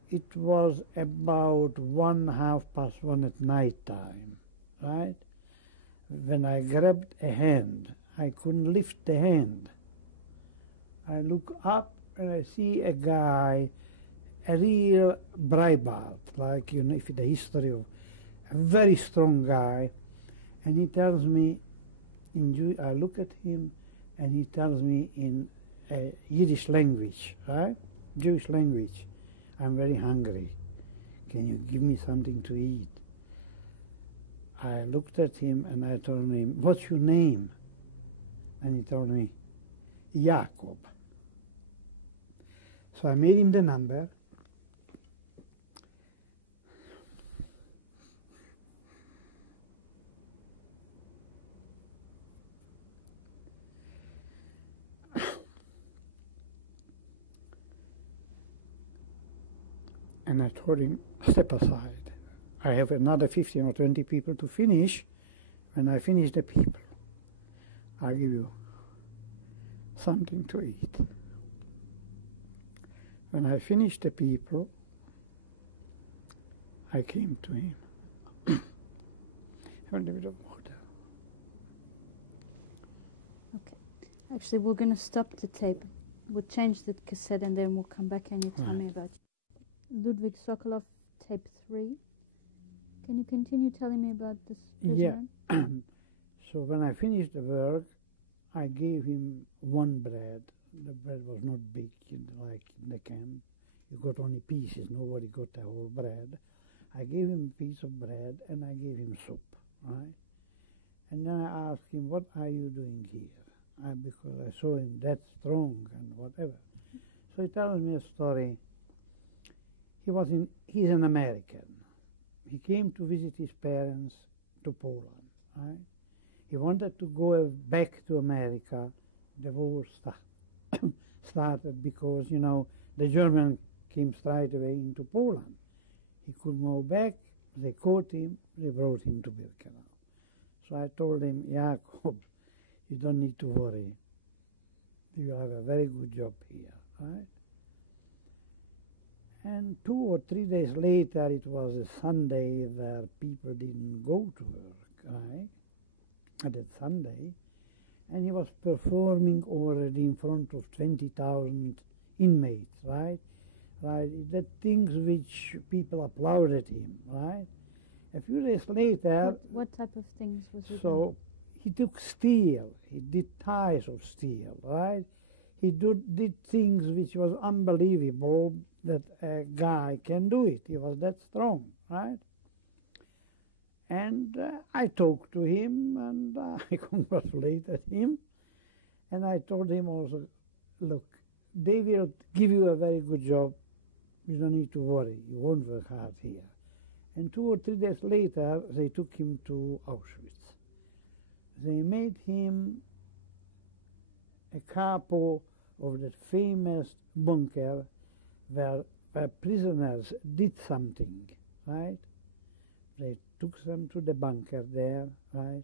It was about 1:30 at night time, right? When I grabbed a hand, I couldn't lift the hand. I look up and I see a guy, a real Breitbart, like, you know, if the history of a very strong guy, and he tells me I look at him and he tells me in Yiddish language, right? Jewish language, I'm very hungry. Can you give me something to eat? I looked at him and I told him, what's your name? And he told me, Jacob. So I made him the number. And I told him, step aside. I have another 15 or 20 people to finish. When I finish the people, I'll give you something to eat. When I finished the people, I came to him. Have a little bit of water. Okay. Actually, we're going to stop the tape. We'll change the cassette and then we'll come back and you tell me about Ludwig Sokolov, tape 3. Can you continue telling me about this prisoner? Yeah. So when I finished the work, I gave him one bread. The bread was not big, like in the camp. You got only pieces. Nobody got the whole bread. I gave him a piece of bread and I gave him soup, right? And then I asked him, what are you doing here? Because I saw him that strong and whatever. So he tells me a story. He's an American. He came to visit his parents to Poland, right? He wanted to go back to America. The war started because, you know, the German came straight away into Poland. He couldn't go back. They caught him. They brought him to Birkenau. So I told him, Jacob, you don't need to worry. You have a very good job here, right? And 2 or 3 days later, it was a Sunday where people didn't go to work, right? That Sunday. And he was performing already in front of 20,000 inmates, right? Right, the things which people applauded him, right? A few days later... What type of things was it? So he took steel. He did ties of steel, right? he did things which was unbelievable that a guy can do it. He was that strong, right? And I talked to him, and I congratulated him. And I told him also, look, they will give you a very good job. You don't need to worry. You won't work hard here. And 2 or 3 days later, they took him to Auschwitz. They made him a capo of that famous bunker where prisoners did something, right? They took them to the bunker there, right?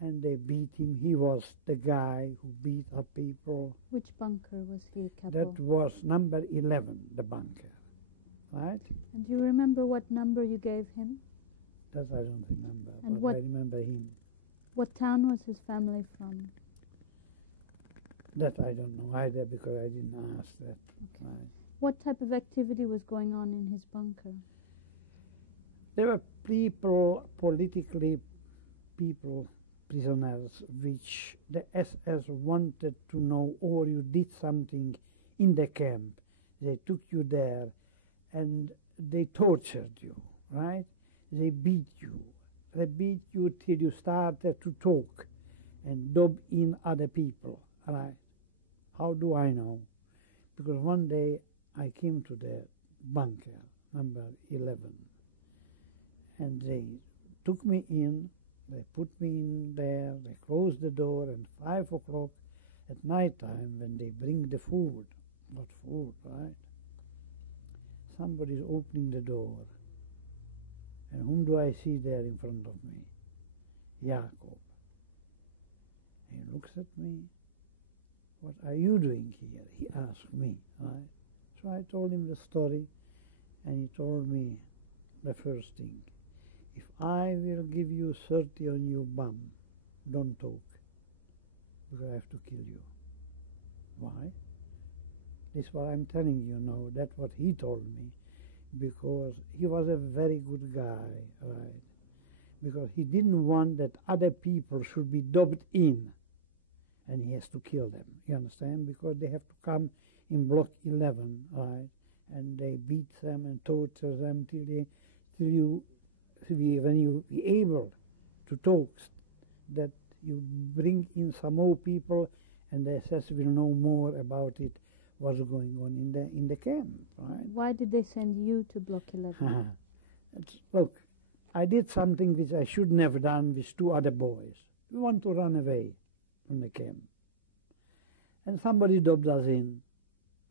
And they beat him. He was the guy who beat up people. Which bunker was he, capo? That was number 11, the bunker, right? And do you remember what number you gave him? That I don't remember, And but I remember him. What town was his family from? That I don't know either, because I didn't ask that. Okay. Right. What type of activity was going on in his bunker? There were people, prisoners, which the SS wanted to know, or you did something in the camp. They took you there, and they tortured you, right? They beat you. They beat you till you started to talk and dob in other people, right? How do I know? Because one day I came to the bunker, number 11, and they took me in, they put me in there, they closed the door, and 5 o'clock at night time, when they bring the food, not food, right? Somebody's opening the door. And whom do I see there in front of me? Jacob. He looks at me. What are you doing here? He asked me, right? So I told him the story, and he told me the first thing. If I will give you 30 on your bum, don't talk, because I have to kill you. Why? This is what I'm telling you now. That's what he told me, because he was a very good guy, right? Because he didn't want that other people should be dubbed in, and he has to kill them. You understand? Because they have to come in block 11, right? And they beat them and torture them when you be able to talk, that you bring in some more people, and the SS will know more about it, what's going on in the camp, right? Why did they send you to Block 11? Look, I did something which I shouldn't have done with 2 other boys. We want to run away from the camp. And somebody dubbed us in,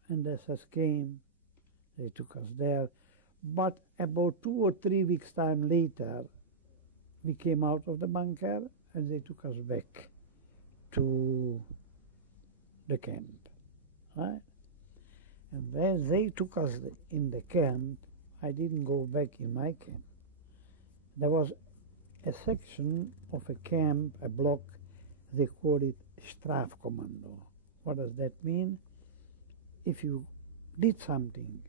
and the SS came, they took us there. But about 2 or 3 weeks' time later, we came out of the bunker, and they took us back to the camp, right? And when they took us in the camp, I didn't go back in my camp. There was a section of a camp, a block, they called it Strafkommando. What does that mean? If you did something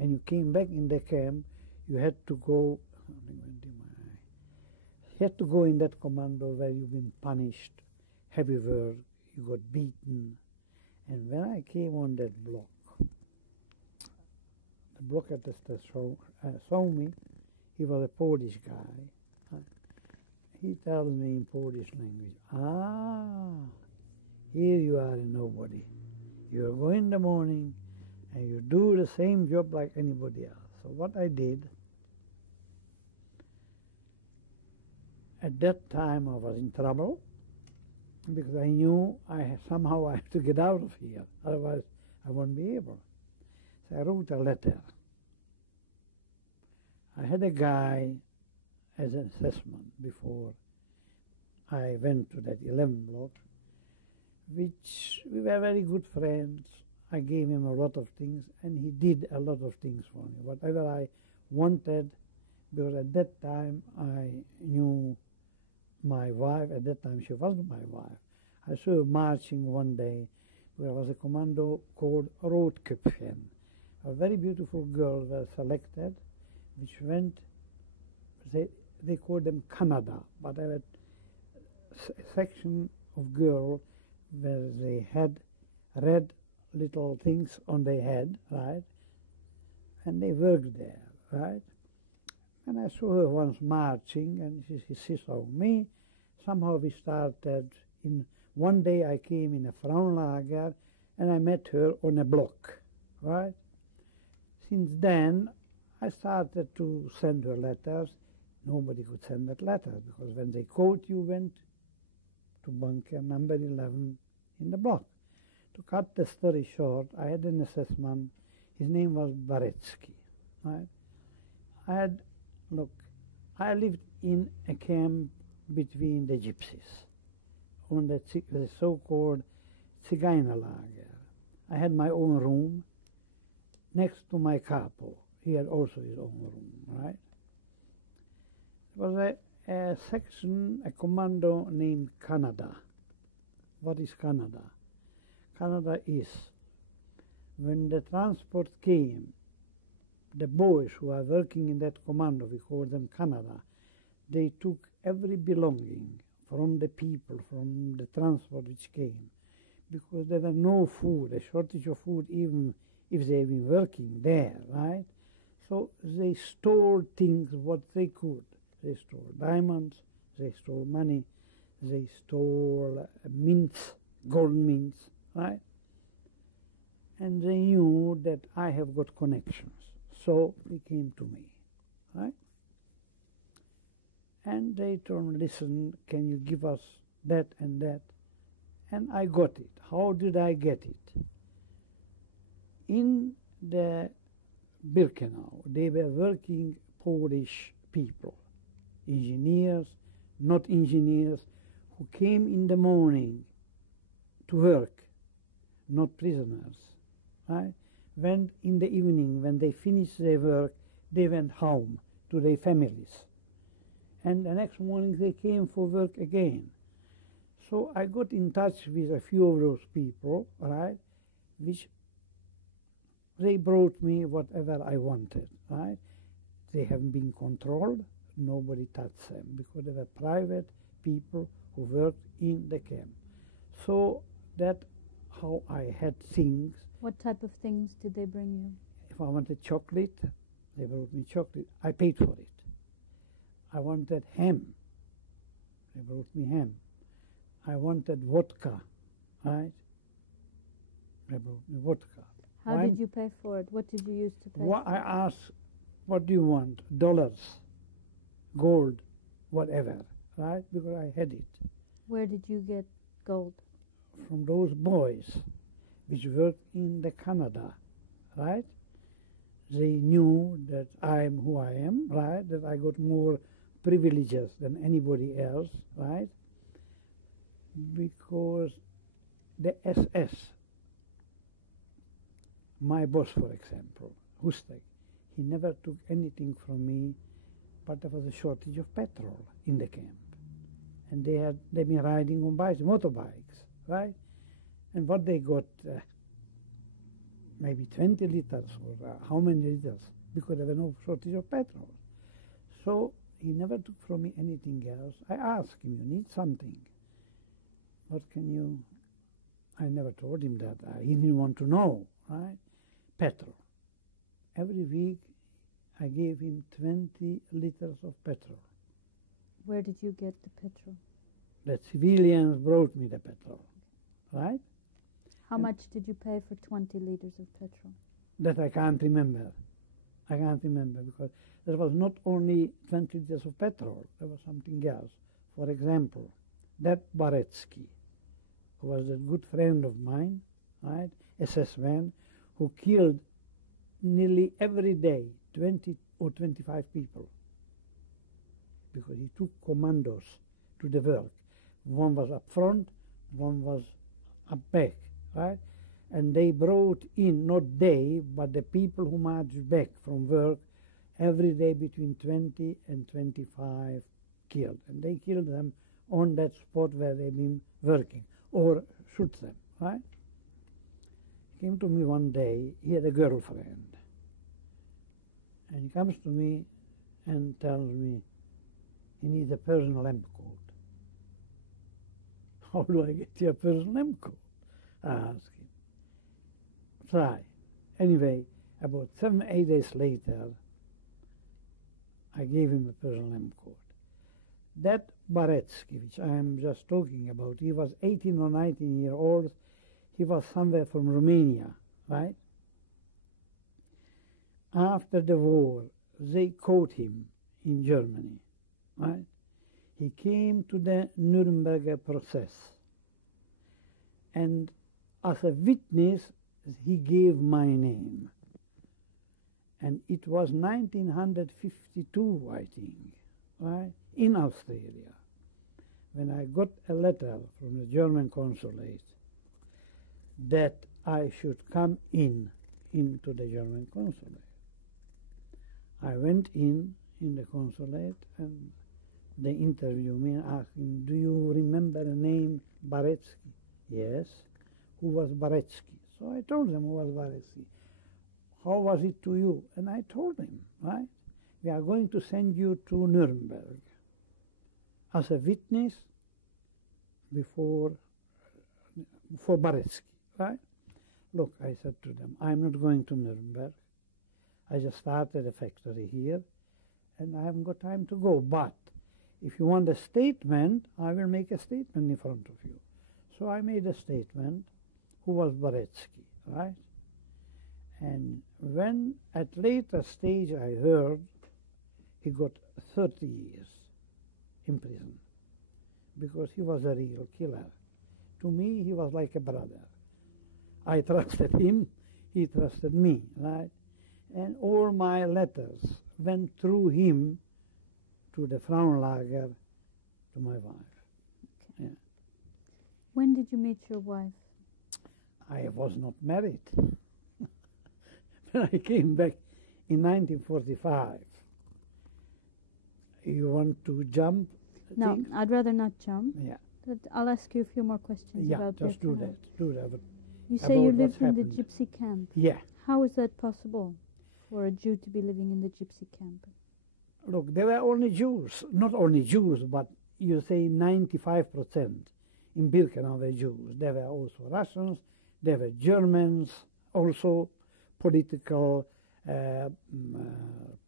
and you came back in the camp, you had to go in that commando where you've been punished, heavy work, you got beaten. And when I came on that block, the block attester saw me. He was a Polish guy. He tells me in Polish language, here you are a nobody. You go in the morning and you do the same job like anybody else. So what I did, at that time I was in trouble, because I knew somehow I have to get out of here, otherwise I won't be able. So I wrote a letter. I had a guy as an assessment before I went to that 11 block, which we were very good friends. I gave him a lot of things, and he did a lot of things for me, whatever I wanted, because at that time I knew my wife. At that time she wasn't my wife. I saw her marching one day. There was a commando called Rotkopfchen. A very beautiful girl was selected, which went, they called them Canada, but I had a section of girls where they had red little things on their head, right? And they worked there, right? And I saw her once marching, and she saw me. Somehow we started one day I came in a Frauenlager, and I met her on a block, right? Since then, I started to send her letters. Nobody could send that letter, because when they caught you, went to bunker number 11 in the block. To cut the story short, I had an assessment. His name was Baretsky, right? I lived in a camp between the gypsies, on the so-called Zigeunerlager. I had my own room next to my capo. He had also his own room, right? There was a section, a commando named Canada. What is Canada? Canada is, when the transport came, the boys who are working in that commando, we call them Canada, they took every belonging from the people, from the transport which came, because there was no food, a shortage of food, even if they've been working there, right? So they stole things what they could. They stole diamonds, they stole money, they stole mints, gold mints, right? And they knew that I have got connections. So they came to me, right? And they told me, listen, can you give us that and that? And I got it. How did I get it? In the Birkenau, they were working Polish people, engineers, not engineers, who came in the morning to work, not prisoners, right? When in the evening, when they finished their work, they went home to their families. And the next morning they came for work again. So I got in touch with a few of those people, right, which they brought me whatever I wanted, right? They haven't been controlled. Nobody touched them, because they were private people who worked in the camp. So that's how I had things. What type of things did they bring you? If I wanted chocolate, they brought me chocolate. I paid for it. I wanted ham. They brought me ham. I wanted vodka, right? They brought me vodka. How did you pay for it? What did you use to pay for it? I asked, what do you want? Dollars, gold, whatever, right? Because I had it. Where did you get gold? From those boys which worked in the Canada, right? They knew that I am who I am, right? That I got more privileges than anybody else, right? Because the SS, my boss, for example, Hustek, he never took anything from me, but there was a shortage of petrol in the camp. And they've been riding on motorbikes, right? And what they got, maybe 20 liters or how many liters, because there was no shortage of petrol. So he never took from me anything else. I asked him, you need something. What can you, I never told him that. He didn't want to know, right? Petrol. Every week I gave him 20 liters of petrol. Where did you get the petrol? The civilians brought me the petrol, right? How much did you pay for 20 liters of petrol? That I can't remember. I can't remember, because there was not only 20 liters of petrol, there was something else. For example, that Baretsky, who was a good friend of mine, right, SS man, who killed nearly every day 20 or 25 people, because he took commandos to the work. One was up front, one was up back, right? And they brought in, not they, but the people who marched back from work, every day between 20 and 25 killed. And they killed them on that spot where they've been working, or shoot them, right? He came to me one day, he had a girlfriend. And he comes to me and tells me he needs a personal lamp coat. How do I get you a personal lamp coat? I ask him. try. Anyway, about 7, 8 days later, I gave him a personal M code. That Baretsky, which I am just talking about, he was 18 or 19 years old. He was somewhere from Romania, right? After the war, they caught him in Germany, right? He came to the Nuremberg process. And as a witness, he gave my name. And it was 1952, I think, right, in Australia, when I got a letter from the German consulate that I should come into the German consulate. I went in the consulate, and they interviewed me and asked him, do you remember the name Baretsky? Yes. Who was Baretsky? So I told them who was Baretsky. How was it to you? And I told him, right, we are going to send you to Nuremberg as a witness for Baretsky, right? Look, I said to them, I'm not going to Nuremberg. I just started a factory here, and I haven't got time to go. But if you want a statement, I will make a statement in front of you. So I made a statement, who was Baretsky, right? And when at later stage I heard he got 30 years in prison because he was a real killer. To me, he was like a brother. I trusted him, he trusted me, right? And all my letters went through him to the Frauenlager, to my wife. Okay. Yeah. When did you meet your wife? I was not married. When I came back in 1945. You want to jump? No, thing? I'd rather not jump. Yeah. But I'll ask you a few more questions about just do Birkenau. that. Do that. You say you about lived what's in the happened. gypsy camp. Yeah. How is that possible for a Jew to be living in the gypsy camp? Look, there were only Jews. Not only Jews, but you say 95% in Birkenau were Jews. There were also Russians, there were Germans, also political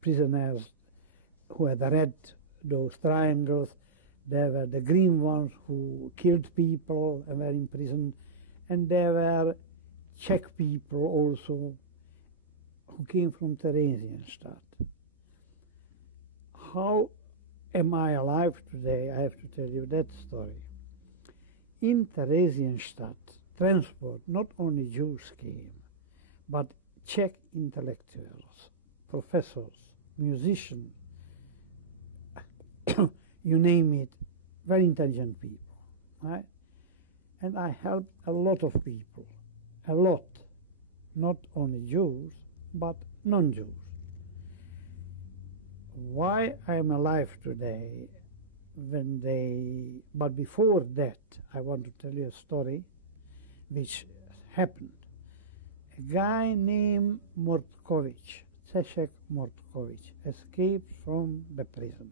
prisoners who had read those triangles. There were the green ones who killed people and were in prison. And there were Czech people also who came from Theresienstadt. How am I alive today? I have to tell you that story. In Theresienstadt, transport, not only Jews came, but Czech intellectuals, professors, musicians, you name it, very intelligent people, right? And I helped a lot of people, a lot, not only Jews, but non-Jews. Why I am alive today, but before that, I want to tell you a story which happened. A guy named Mortkovich, Zeszek Mortkovich, escaped from the prison,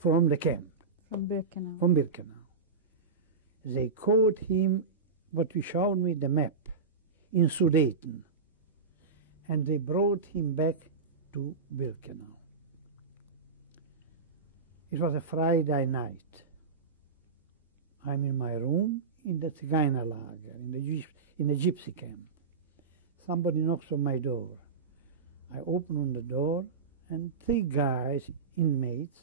from the camp. From Birkenau. From Birkenau. They caught him, what you showed me, the map, in Sudeten. And they brought him back to Birkenau. It was a Friday night. I'm in my room in the Zigeunerlager, in the gypsy camp. Somebody knocks on my door. I open the door, and 3 guys, inmates.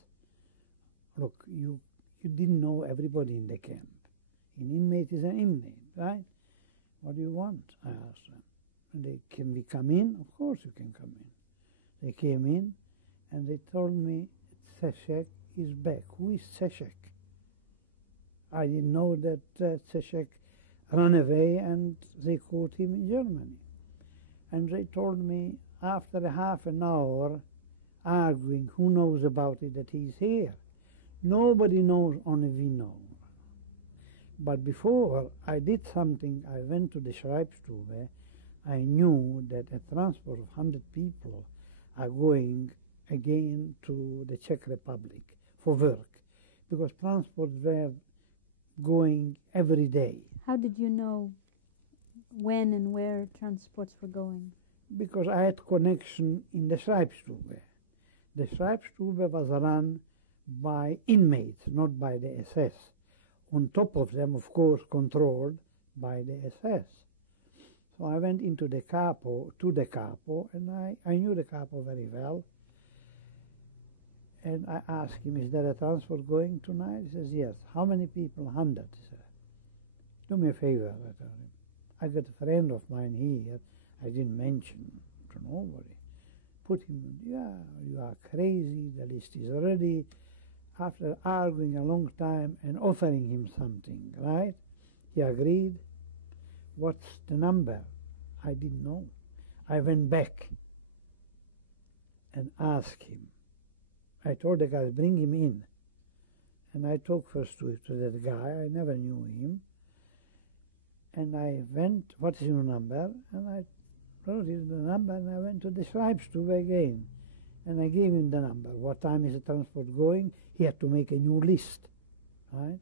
Look, you didn't know everybody in the camp. An inmate is an inmate, right? What do you want? I asked them. And can we come in? Of course you can come in. They came in, and they told me, Zeszek is back. Who is Zeszek? I didn't know that Zeszek ran away, and they caught him in Germany. And they told me, after a half an hour arguing, who knows about it, that he's here. Nobody knows, only we know. But before I did something, I went to the Schreibstube. I knew that a transport of 100 people are going again to the Czech Republic for work, because transports were going every day. How did you know when and where transports were going? Because I had connection in the Schreibstube. The Schreibstube was run by inmates, not by the SS. On top of them, of course, controlled by the SS. So I went into the capo, and I knew the capo very well. And I asked him, is there a transport going tonight? He says, yes. How many people? 100. He said, do me a favor, I told him. I got a friend of mine here. I didn't mention to nobody. Put him, yeah, you are crazy, the list is ready. After arguing a long time and offering him something, right? He agreed. What's the number? I didn't know. I went back and asked him. I told the guys, bring him in. And I talked first to that guy. I never knew him. And I went, what is your number? And I wrote him the number, and I went to the Schreibstube again. And I gave him the number. What time is the transport going? He had to make a new list, right?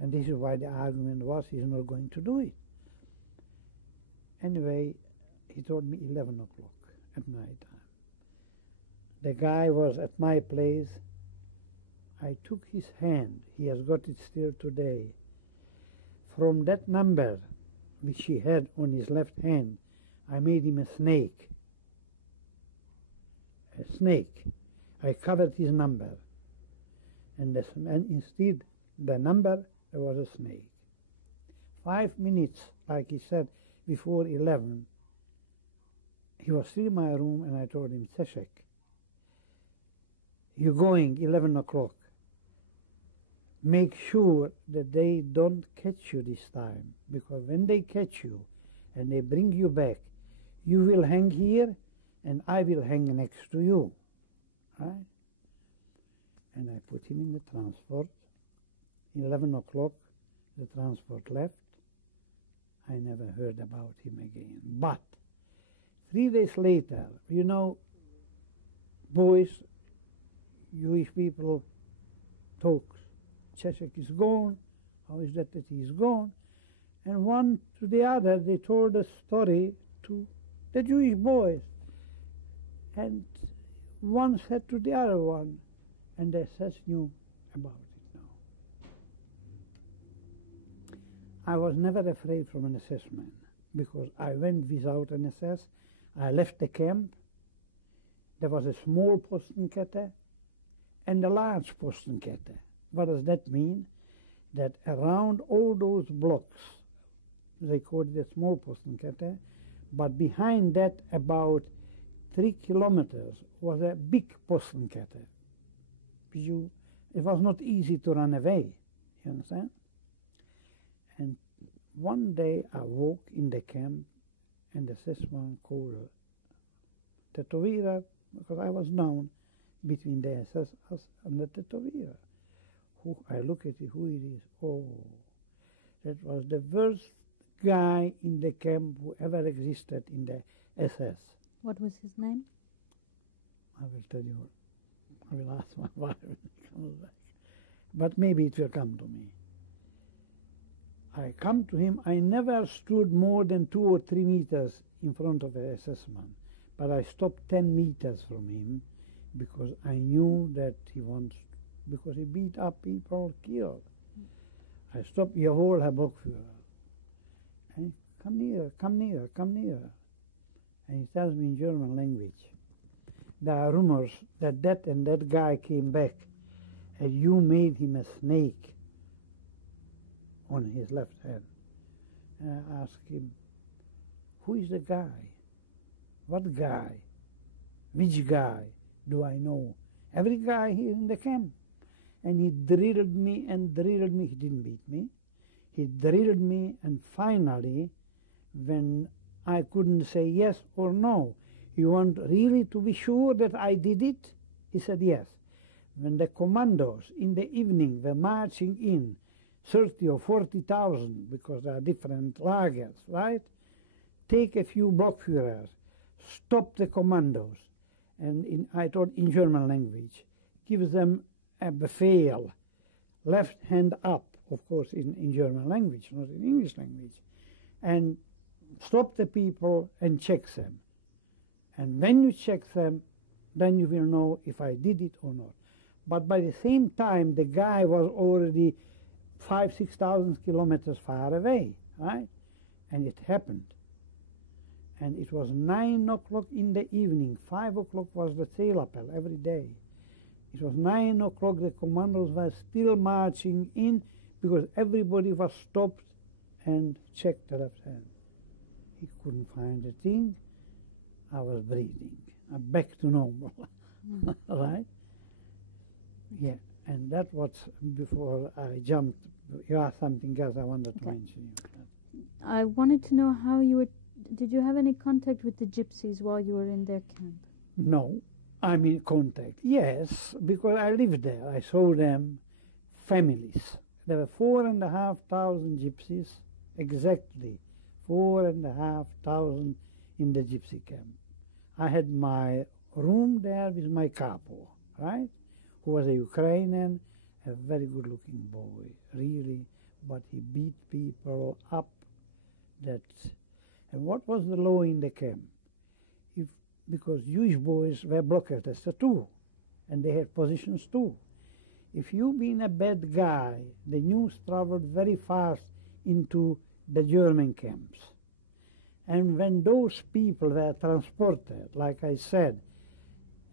And this is why the argument was he's not going to do it. Anyway, he told me 11 o'clock at night time. The guy was at my place. I took his hand. He has got it still today. From that number, which he had on his left hand, I made him a snake. A snake. I covered his number. And instead, the number, there was a snake. 5 minutes, like he said, before 11, he was still in my room, and I told him, Seshek, you're going 11 o'clock. Make sure that they don't catch you this time, because when they catch you and they bring you back, you will hang here and I will hang next to you, right? And I put him in the transport. 11 o'clock, the transport left. I never heard about him again. But 3 days later, you know, boys, Jewish people talk. Zizek is gone. How is that he is gone? And one to the other, they told a story to the Jewish boys. And one said to the other one, and the SS knew about it now. I was never afraid from an SS man, because I went without an SS. I left the camp. There was a small Postenkette and a large Postenkette. What does that mean? That around all those blocks, they called it a small Postenkette, but behind that, about 3 kilometers, was a big Postenkette. It was not easy to run away, you understand? And one day I woke in the camp, and the SS-man called Tattooist, because I was known between the SS and the Tattooist. I look at it, who it is. Oh, that was the worst guy in the camp who ever existed in the SS. What was his name? I will tell you. I will ask my wife when he comes back. But maybe it will come to me. I come to him. I never stood more than 2 or 3 meters in front of an SS man. But I stopped 10 meters from him because I knew that he wants, because he beat up people, killed. I stopped, Jawohl, Herr Blockführer. And come near, come near, come near. And he tells me in German language, there are rumors that that and that guy came back and you made him a snake on his left hand. And I asked him, who is the guy? What guy? Which guy do I know? Every guy here in the camp. And he drilled me and drilled me. He didn't beat me. He drilled me, and finally, when I couldn't say yes or no, you want really to be sure that I did it? He said yes. When the commandos in the evening were marching in, 30 or 40,000, because there are different lagers, right? Take a few Blockführers, stop the commandos, and I taught in German language, give them a Befehl, left hand up, of course in German language, not in English language, and stop the people and check them. And when you check them, then you will know if I did it or not. But by the same time, the guy was already 5,000–6,000 kilometers far away, right? And it happened. And it was 9 o'clock in the evening. 5 o'clock was the tail appel every day. It was 9 o'clock. The commandos were still marching in because everybody was stopped and checked the left hand. He couldn't find a thing. I was breathing. I'm back to normal, right? Yeah, and that was before I jumped. You asked something else I wanted to mention. I wanted to know how you were. Did you have any contact with the gypsies while you were in their camp? No, I mean contact. Yes, because I lived there. I saw them, families. There were 4,500 gypsies, exactly 4,500 in the gypsy camp. I had my room there with my capo, right? Who was a Ukrainian, a very good-looking boy, really, but he beat people up. And what was the law in the camp? Because Jewish boys were blockaders too, and they had positions too. If you been a bad guy, the news traveled very fast into the German camps. And when those people were transported, like I said,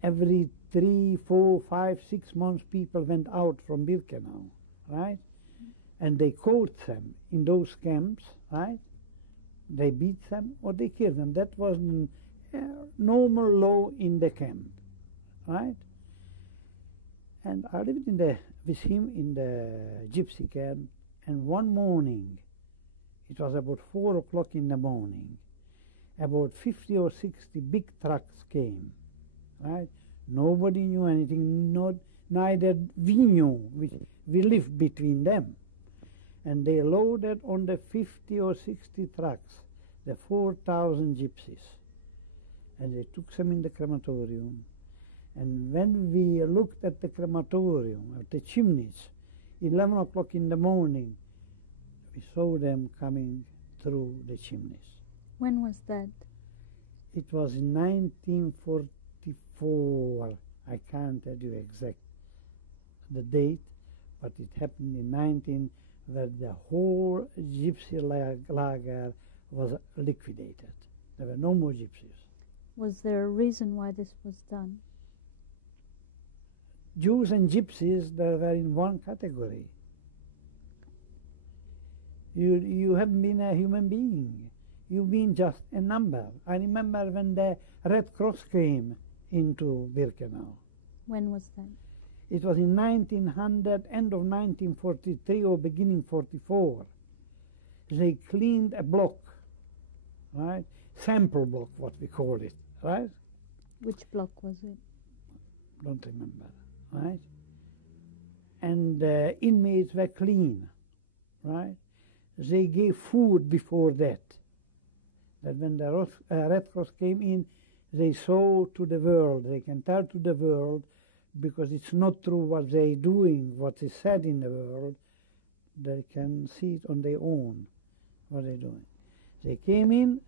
every 3, 4, 5, 6 months people went out from Birkenau, right? And they caught them in those camps, right? They beat them or they killed them. That was normal law in the camp, right? And I lived with him in the gypsy camp, and one morning, it was about 4 o'clock in the morning, about 50 or 60 big trucks came, right? Nobody knew anything, neither we knew. We lived between them. And they loaded on the 50 or 60 trucks the 4,000 gypsies. And they took them in the crematorium. And when we looked at the crematorium, at the chimneys, 11 o'clock in the morning, we saw them coming through the chimneys. When was that? It was in 1944. I can't tell you exact the date, but it happened in 19, where the whole gypsy lager was liquidated. There were no more gypsies. Was there a reason why this was done? Jews and gypsies, they were in one category. You haven't been a human being. You've been just a number. I remember when the Red Cross came into Birkenau. When was that? It was in 1900, end of 1943 or beginning 44. They cleaned a block, right? Sample block, what we call it, right? Which block was it? Don't remember, right? And the inmates were clean, right? They gave food before that. That when the Red Cross came in, they saw to the world, they can tell to the world, because it's not true what they're doing, what is said in the world, they can see it on their own, what they're doing. They came in,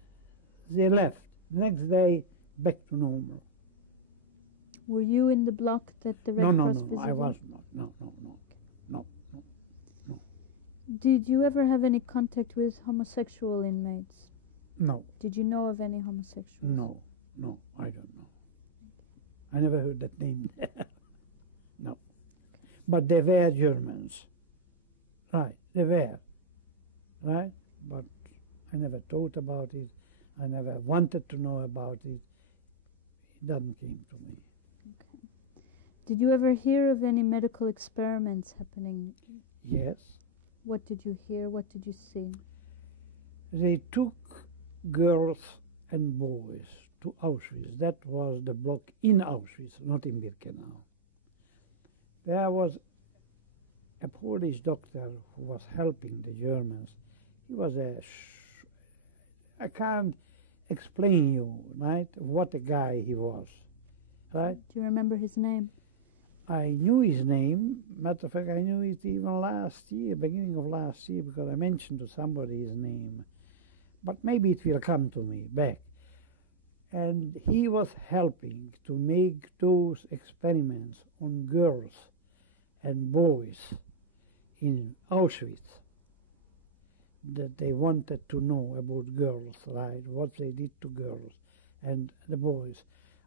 they left. Next day, back to normal. Were you in the block that the Red Cross visited? No, I was not. No. Did you ever have any contact with homosexual inmates? No. Did you know of any homosexuals? No, I don't know. I never heard that name. No. But they were Germans. Right, they were. Right? But I never thought about it. I never wanted to know about it. It doesn't came to me. Okay. Did you ever hear of any medical experiments happening? Yes. What did you hear? What did you see? They took girls and boys to Auschwitz. That was the block in Auschwitz, not in Birkenau. There was a Polish doctor who was helping the Germans. He was I can't explain you, right, what a guy he was, right? Do you remember his name? I knew his name. Matter of fact, I knew it even last year, beginning of last year, because I mentioned to somebody his name. but maybe it will come to me back. And he was helping to make those experiments on girls and boys in Auschwitz, that they wanted to know about girls, right, what they did to girls and the boys.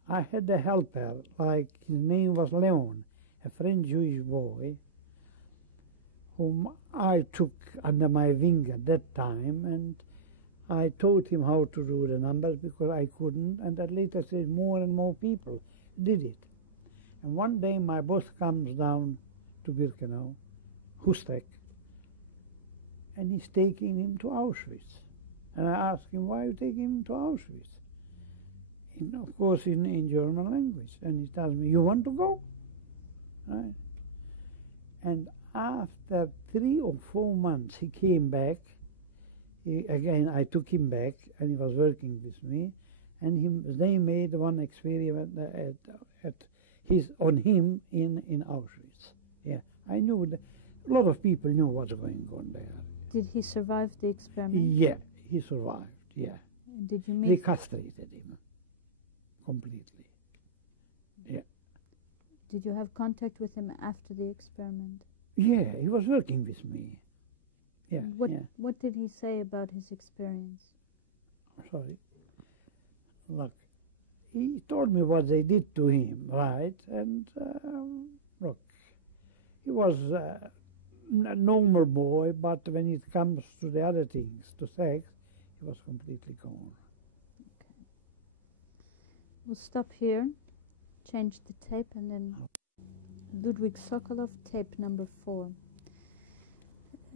I had a helper, like his name was Leon, a French Jewish boy, whom I took under my wing at that time, and I taught him how to do the numbers because I couldn't, and at later stage more and more people did it. And one day my boss comes down to Birkenau, Hustek, and he's taking him to Auschwitz. And I asked him, why are you taking him to Auschwitz? Of course in German language. And he tells me, you want to go? Right. And after 3 or 4 months he came back. Again, I took him back, and he was working with me, and they made one experiment on him in Auschwitz. Yeah, I knew that a lot of people knew what's going on there. Did he survive the experiment? Yeah, he survived. Yeah. Did you meet? They castrated him completely. Yeah. Did you have contact with him after the experiment? Yeah, he was working with me. Yeah. What did he say about his experience? Sorry. Look, he told me what they did to him, right? And look, he was a normal boy, but when it comes to the other things, to sex, he was completely gone. Okay. We'll stop here, change the tape, and then Ludwig Sokolov, tape number 4.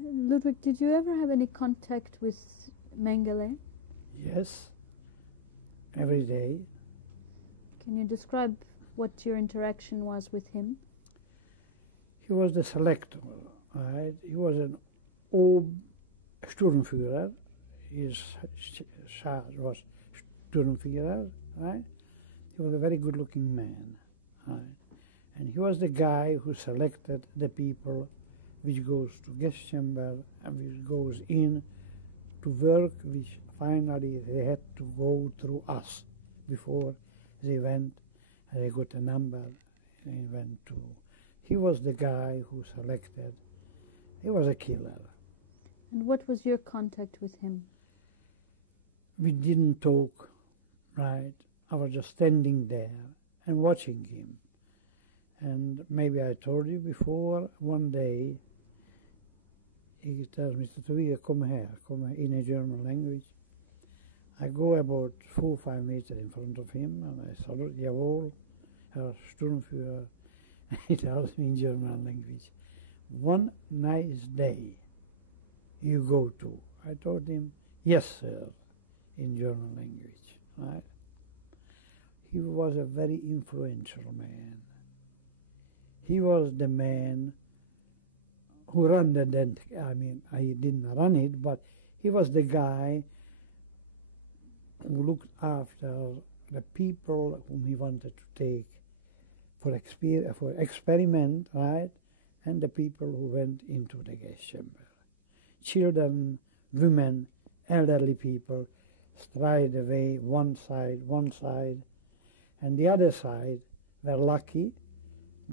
Ludwig, did you ever have any contact with Mengele? Yes, every day. Can you describe what your interaction was with him? He was the selector, right? He was an old Sturmführer. His charge was Sturmführer, right? He was a very good-looking man, right? And he was the guy who selected the people which goes to gas chamber and which goes in to work, which finally they had to go through us before they went, and they got a number and they went to. He was the guy who selected. He was a killer. And what was your contact with him? We didn't talk, right? I was just standing there and watching him. And maybe I told you before, one day he tells me, Tattooist, come here, in a German language. I go about 4 or 5 meters in front of him, and I salute, jawohl, Herr Sturmführer. He tells me in German language, one nice day you go to. I told him, yes, sir, in German language. Right? He was a very influential man. He was the man who ran the dent. I mean, I didn't run it, but he was the guy who looked after the people whom he wanted to take for experiment, right? And the people who went into the gas chamber. Children, women, elderly people strayed away one side, and the other side were lucky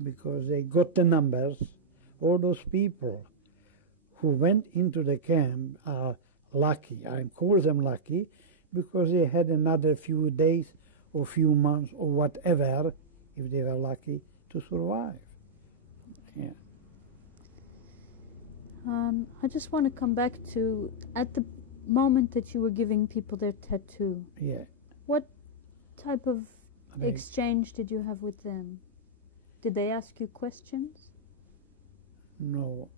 because they got the numbers. All those people who went into the camp are lucky. I call them lucky because they had another few days or few months or whatever, if they were lucky, to survive. Yeah. I just want to come back to, at the moment that you were giving people their tattoo, Yeah. what type of exchange did you have with them? Did they ask you questions? No,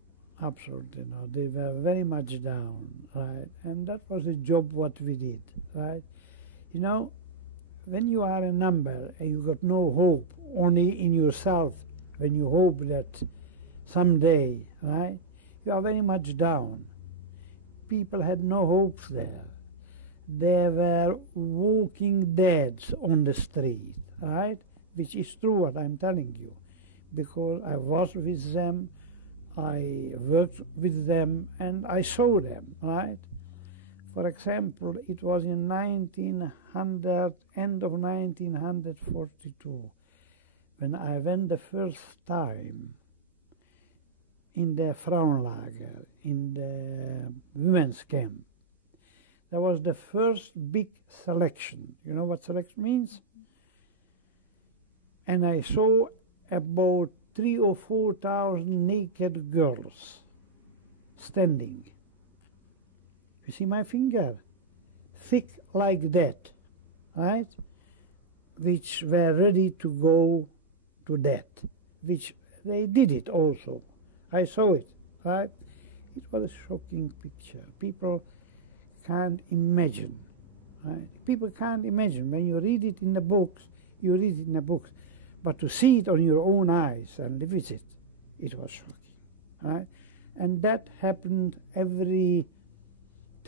absolutely not. They were very much down, right? And that was the job what we did, right? You know, when you are a number and you got no hope, only in yourself, when you hope that someday, right, you are very much down. People had no hopes there. There were walking deads on the street, right? Which is true what I'm telling you, because I was with them, I worked with them, and I saw them, right? For example, it was in 1900, end of 1942, when I went the first time in the Frauenlager, in the women's camp. There was the first big selection. You know what selection means? And I saw about 3,000 or 4,000 naked girls standing. You see my finger? Thick like that, right? Which were ready to go to death, which they did it also. I saw it, right? It was a shocking picture. People can't imagine, right? People can't imagine. When you read it in the books, you read it in the books. But to see it on your own eyes and live with it, it was shocking, right? And that happened every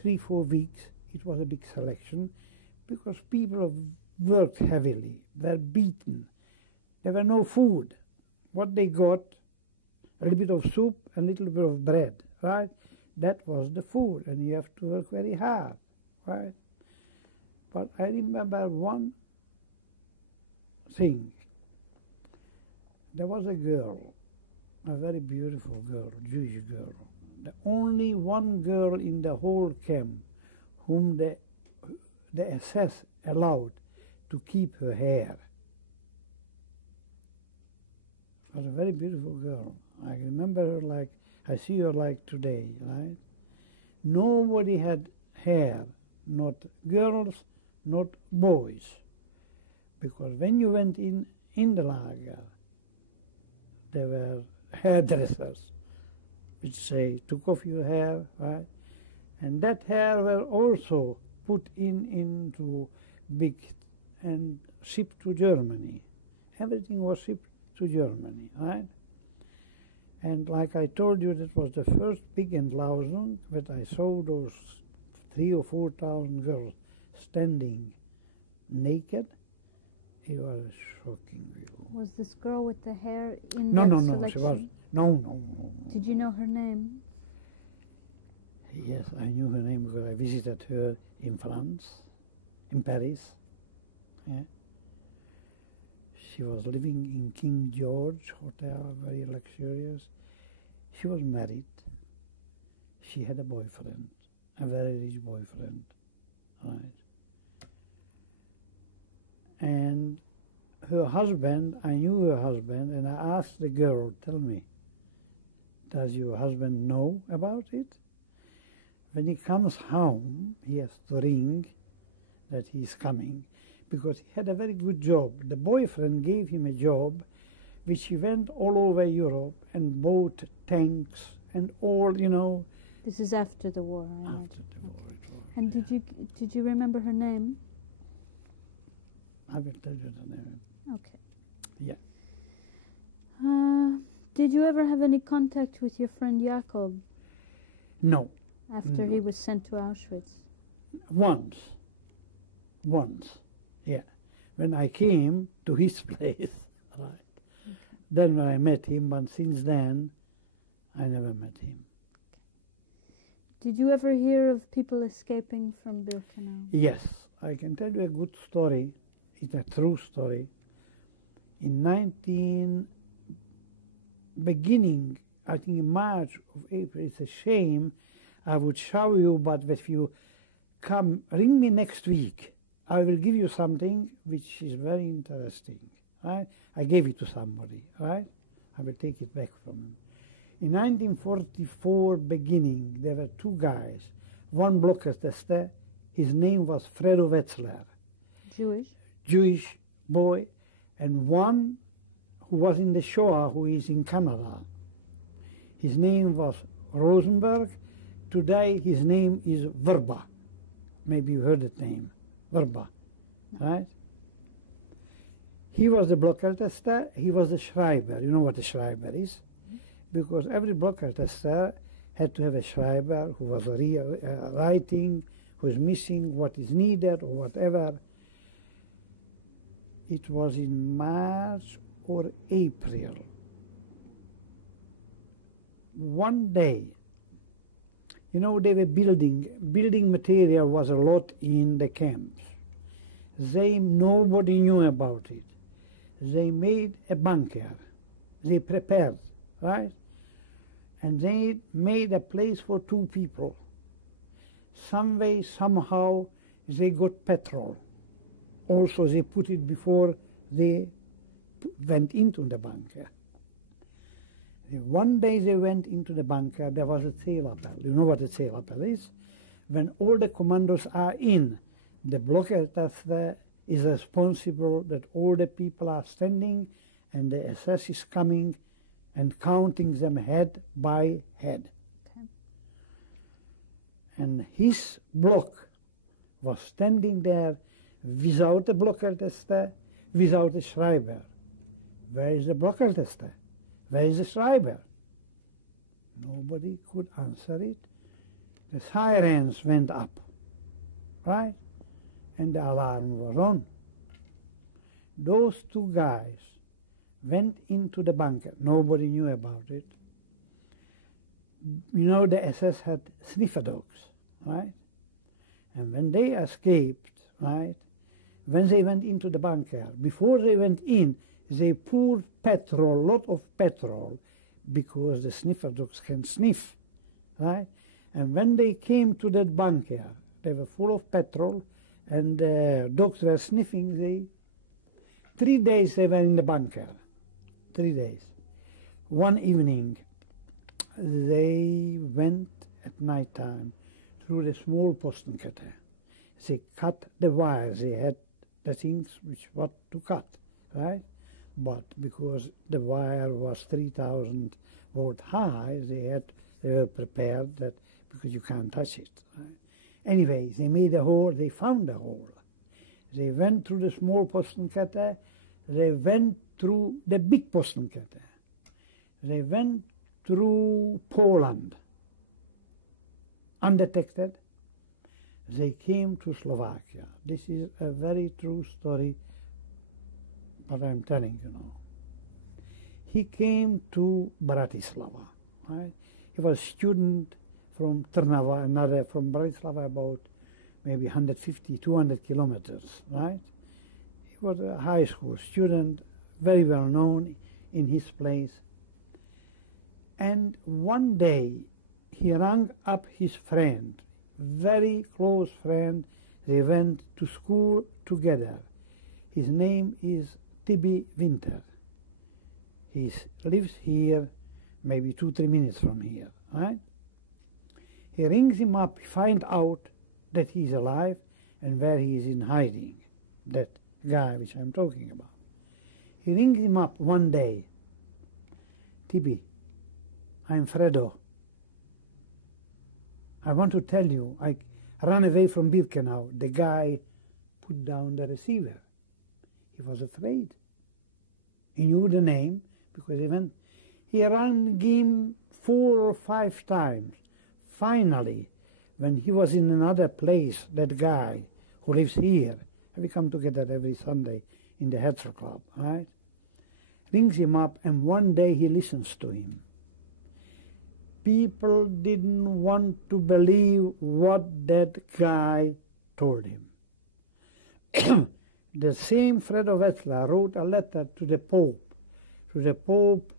3-4 weeks. It was a big selection because people worked heavily, were beaten. There were no food. What they got, a little bit of soup and a little bit of bread, right? That was the food, and you have to work very hard, right? But I remember one thing. There was a girl, a very beautiful girl, Jewish girl, the only one girl in the whole camp whom the SS allowed to keep her hair. It was a very beautiful girl. I remember her like, I see her like today, right? Nobody had hair, not girls, not boys. Because when you went in the lager, there were hairdressers, which say, took off your hair, right? And that hair were also put into big and shipped to Germany. Everything was shipped to Germany, right? And like I told you, that was the first big Entlausung that I saw those 3,000 or 4,000 girls standing naked. It was a shocking view. Was this girl with the hair in No, that no, no, selection? she was, no. Did you know her name? Yes, I knew her name because I visited her in France, in Paris. Yeah. She was living in King George Hotel, very luxurious. She was married. She had a boyfriend, a very rich boyfriend, right? And her husband, I knew her husband, and I asked the girl, tell me, does your husband know about it? When he comes home, he has to ring that he's coming, because he had a very good job. The boyfriend gave him a job which he went all over Europe and bought tanks and all, you know. This is after the war, I imagine. After the war it was. And did you remember her name? I will tell you the name. Okay. Yeah. Did you ever have any contact with your friend Jakob No. after he was sent to Auschwitz? Once, yeah. When I came to his place, right. Okay. Then when I met him, but since then, I never met him. Did you ever hear of people escaping from Birkenau? Yes, I can tell you a good story. It's a true story. In beginning, I think in March of April, it's a shame, I would show you, but if you come, ring me next week, I will give you something which is very interesting, right? I gave it to somebody, right? I will take it back from him. In 1944 beginning, there were two guys. One blocker tester, his name was Fredo Wetzler. Jewish boy, and one who was in the Shoah, who is in Canada. His name was Rosenberg. Today his name is Verba. Maybe you heard that name, Verba, right? He was the blocker tester, he was the Schreiber. You know what a Schreiber is? Because every blocker tester had to have a Schreiber who was writing, who was missing what is needed or whatever. It was in March or April. One day, You know, they were building material was a lot in the camps. Nobody knew about it. They made a bunker. They prepared, right? And they made a place for 2 people. Some way, somehow, they got petrol. Also, they put it before they went into the bunker. One day they went into the bunker, there was a zeelappel. You know what a zeelappel is? When all the commandos are in, the blockertester is responsible that all the people are standing and the SS is coming and counting them head by head. Okay. And his block was standing there without a blockertester, without a schreiber. Where is the blockertester? Where is the schreiber? Nobody could answer it. The sirens went up, right? And the alarm was on. Those 2 guys went into the bunker. Nobody knew about it. You know, the SS had sniffer dogs, right? And when they escaped, right, when they went into the bunker, before they went in, they poured petrol, lot of petrol, because the sniffer dogs can sniff, right? And when they came to that bunker, they were full of petrol, and the dogs were sniffing. 3 days they were in the bunker, 3 days. One evening, they went at night time through the small Postenkette. They cut the wires. They had the things which what to cut, right? But because the wire was 3,000 volt high, they were prepared that because you can't touch it. Right? Anyway, they made a hole. They found a hole. They went through the small Postenkette. They went through the big Postenkette. They went through Poland undetected. They came to Slovakia. This is a very true story, what I'm telling you now. He came to Bratislava, right? He was a student from Trnava, another from Bratislava, about maybe 150, 200 kilometers, right? He was a high school student, very well known in his place. And one day he rang up his friend, very close friend. They went to school together. His name is Tibi Winter. He lives here, maybe 2-3 minutes from here, right? He rings him up, find out that he's alive and where he is in hiding, that guy which I'm talking about. He rings him up one day. Tibi, I'm Fredo. I want to tell you, I ran away from Birkenau. The guy put down the receiver. He was afraid. He knew the name because he rang him 4 or 5 times. Finally, when he was in another place, that guy who lives here, we come together every Sunday in the Hetzer Club, right? Rings him up, and one day he listens to him. People didn't want to believe what that guy told him. The same Fredo Wetzlar wrote a letter to the Pope. To the Pope,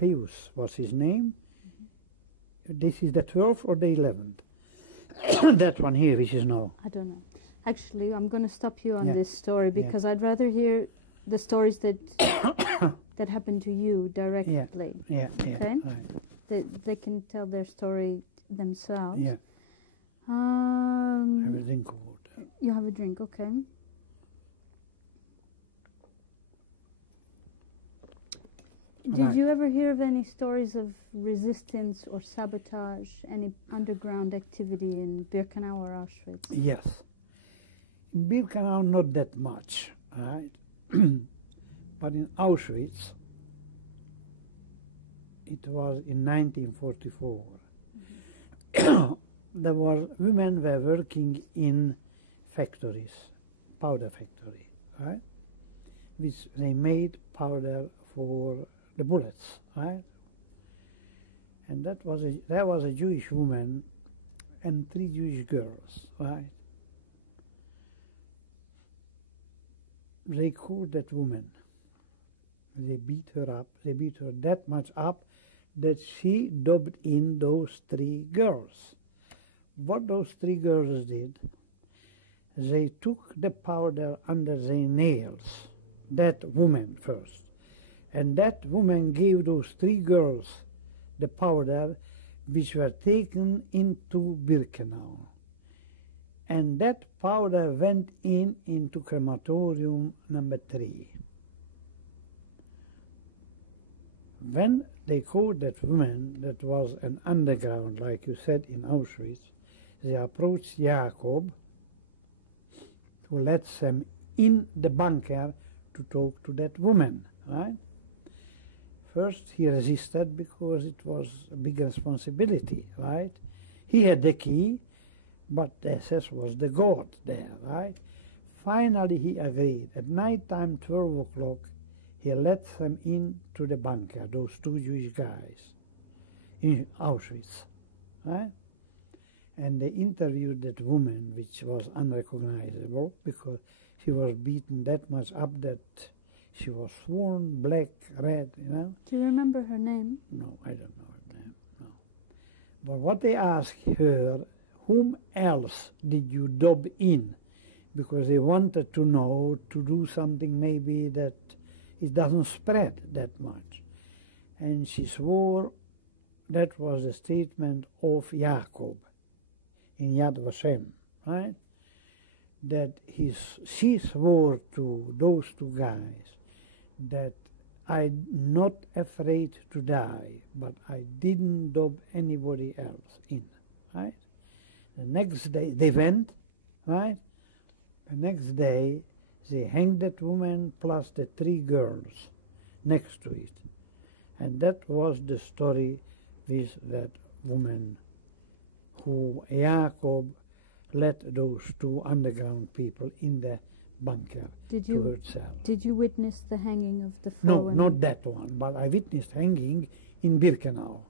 Pius was his name. This is the 12th or the 11th? That one here, which is now. I don't know. Actually, I'm going to stop you on this story because I'd rather hear the stories that that happened to you directly. Yeah. Okay? Right. They can tell their story themselves. Yeah. I have a drink of water. You have a drink, okay. Did you ever hear of any stories of resistance or sabotage, any underground activity in Birkenau or Auschwitz? Yes. In Birkenau, not that much, right? But in Auschwitz, it was in 1944. Mm-hmm. There were women were working in factories, powder factory, right? Which they made powder for the bullets, right? And there was a Jewish woman and 3 Jewish girls, right? They caught that woman. They beat her up. They beat her that much up that she dubbed in those 3 girls. What those 3 girls did, they took the powder under their nails, that woman first. And that woman gave those 3 girls the powder, which were taken into Birkenau. And that powder went into crematorium number 3. When they caught that woman, that was an underground, like you said, in Auschwitz, they approached Jacob to let them in the bunker to talk to that woman, right? First, he resisted because it was a big responsibility, right? He had the key, but the SS was the god there, right? Finally, he agreed. At night time, 12 o'clock, he let them into the bunker, those 2 Jewish guys, in Auschwitz, right? And they interviewed that woman, which was unrecognizable because she was beaten that much up that she was sworn black, red, you know. Do you remember her name? No, I don't know her name, no. But what they asked her, whom else did you dub in? Because they wanted to know, to do something maybe that it doesn't spread that much. And she swore that was the statement of Jacob in Yad Vashem, right? That she swore to those 2 guys that I'm not afraid to die, but I didn't dub anybody else in, right? The next day, they went, right? The next day, they hanged that woman plus the 3 girls next to it. And that was the story with that woman who Jacob let those 2 underground people in the bunker to herself. Did you witness the hanging of the 4 No, women? not that one, but I witnessed hanging in Birkenau.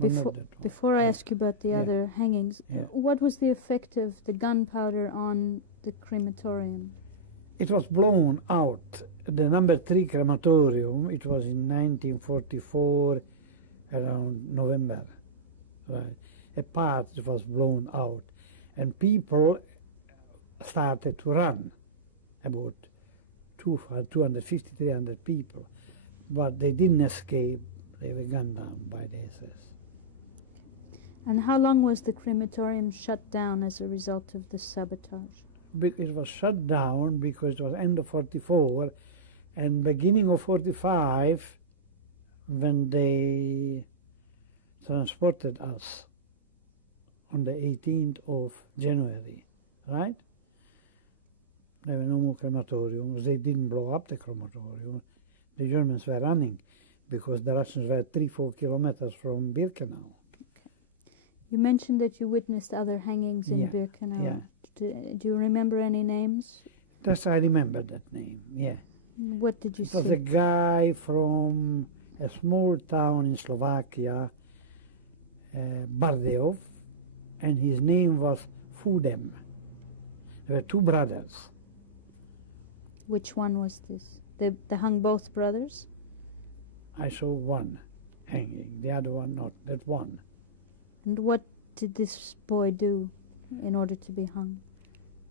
Okay. Before I ask you about the other hangings, what was the effect of the gunpowder on the crematorium? It was blown out. The number 3 crematorium, it was in 1944, around November, right? A part was blown out, and people started to run, about 250, 300 people, but they didn't escape. They were gunned down by the SS. And how long was the crematorium shut down as a result of the sabotage? It was shut down because it was end of 44 and beginning of 45 when they transported us on the 18th of January, right? There were no more crematoriums. They didn't blow up the crematorium. The Germans were running because the Russians were 3-4 kilometers from Birkenau. Okay. You mentioned that you witnessed other hangings in Birkenau. Yeah. Do you remember any names? Yes, I remember that name, yeah. What did you see? It was a guy from a small town in Slovakia, Bardejov, and his name was Fudem. There were 2 brothers. Which one was this? They hung both brothers? I saw one hanging, the other one not, that one. And what did this boy do in order to be hung?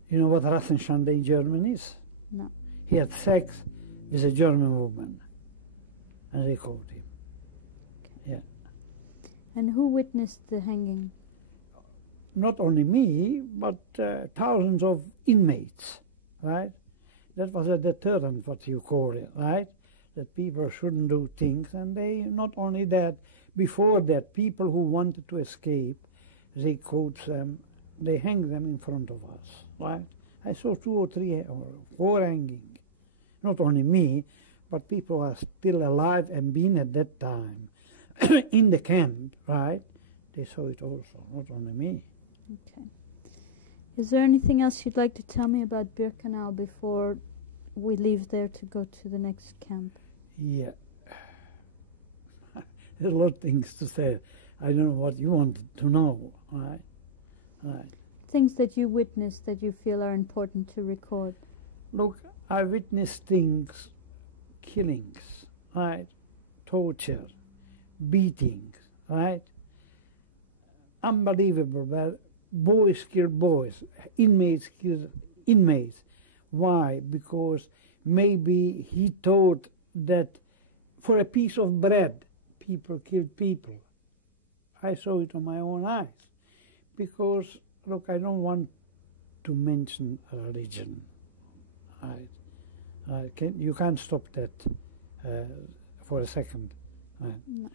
You know what Rassenschande in German is? No. He had sex with a German woman, and they caught him. Okay. Yeah. And who witnessed the hanging? Not only me, but thousands of inmates, right? That was a deterrent, what you call it, right? That people shouldn't do things, and they, not only that, before that, people who wanted to escape, they caught them, they hang them in front of us, right? I saw 2 or 3 or 4 hanging. Not only me, but people who are still alive and been at that time in the camp, right? They saw it also, not only me. Okay. Is there anything else you'd like to tell me about Birkenau before we leave there to go to the next camp? Yeah. There's a lot of things to say. I don't know what you want to know, right? Right. Things that you witnessed that you feel are important to record. Look, I witnessed things, killings, right? Torture, beatings, right? Unbelievable, but boys killed boys, inmates killed inmates. Why? Because maybe he thought that for a piece of bread, people killed people. I saw it on my own eyes. Because, look, I don't want to mention religion. You can't stop that for a second. Right? No.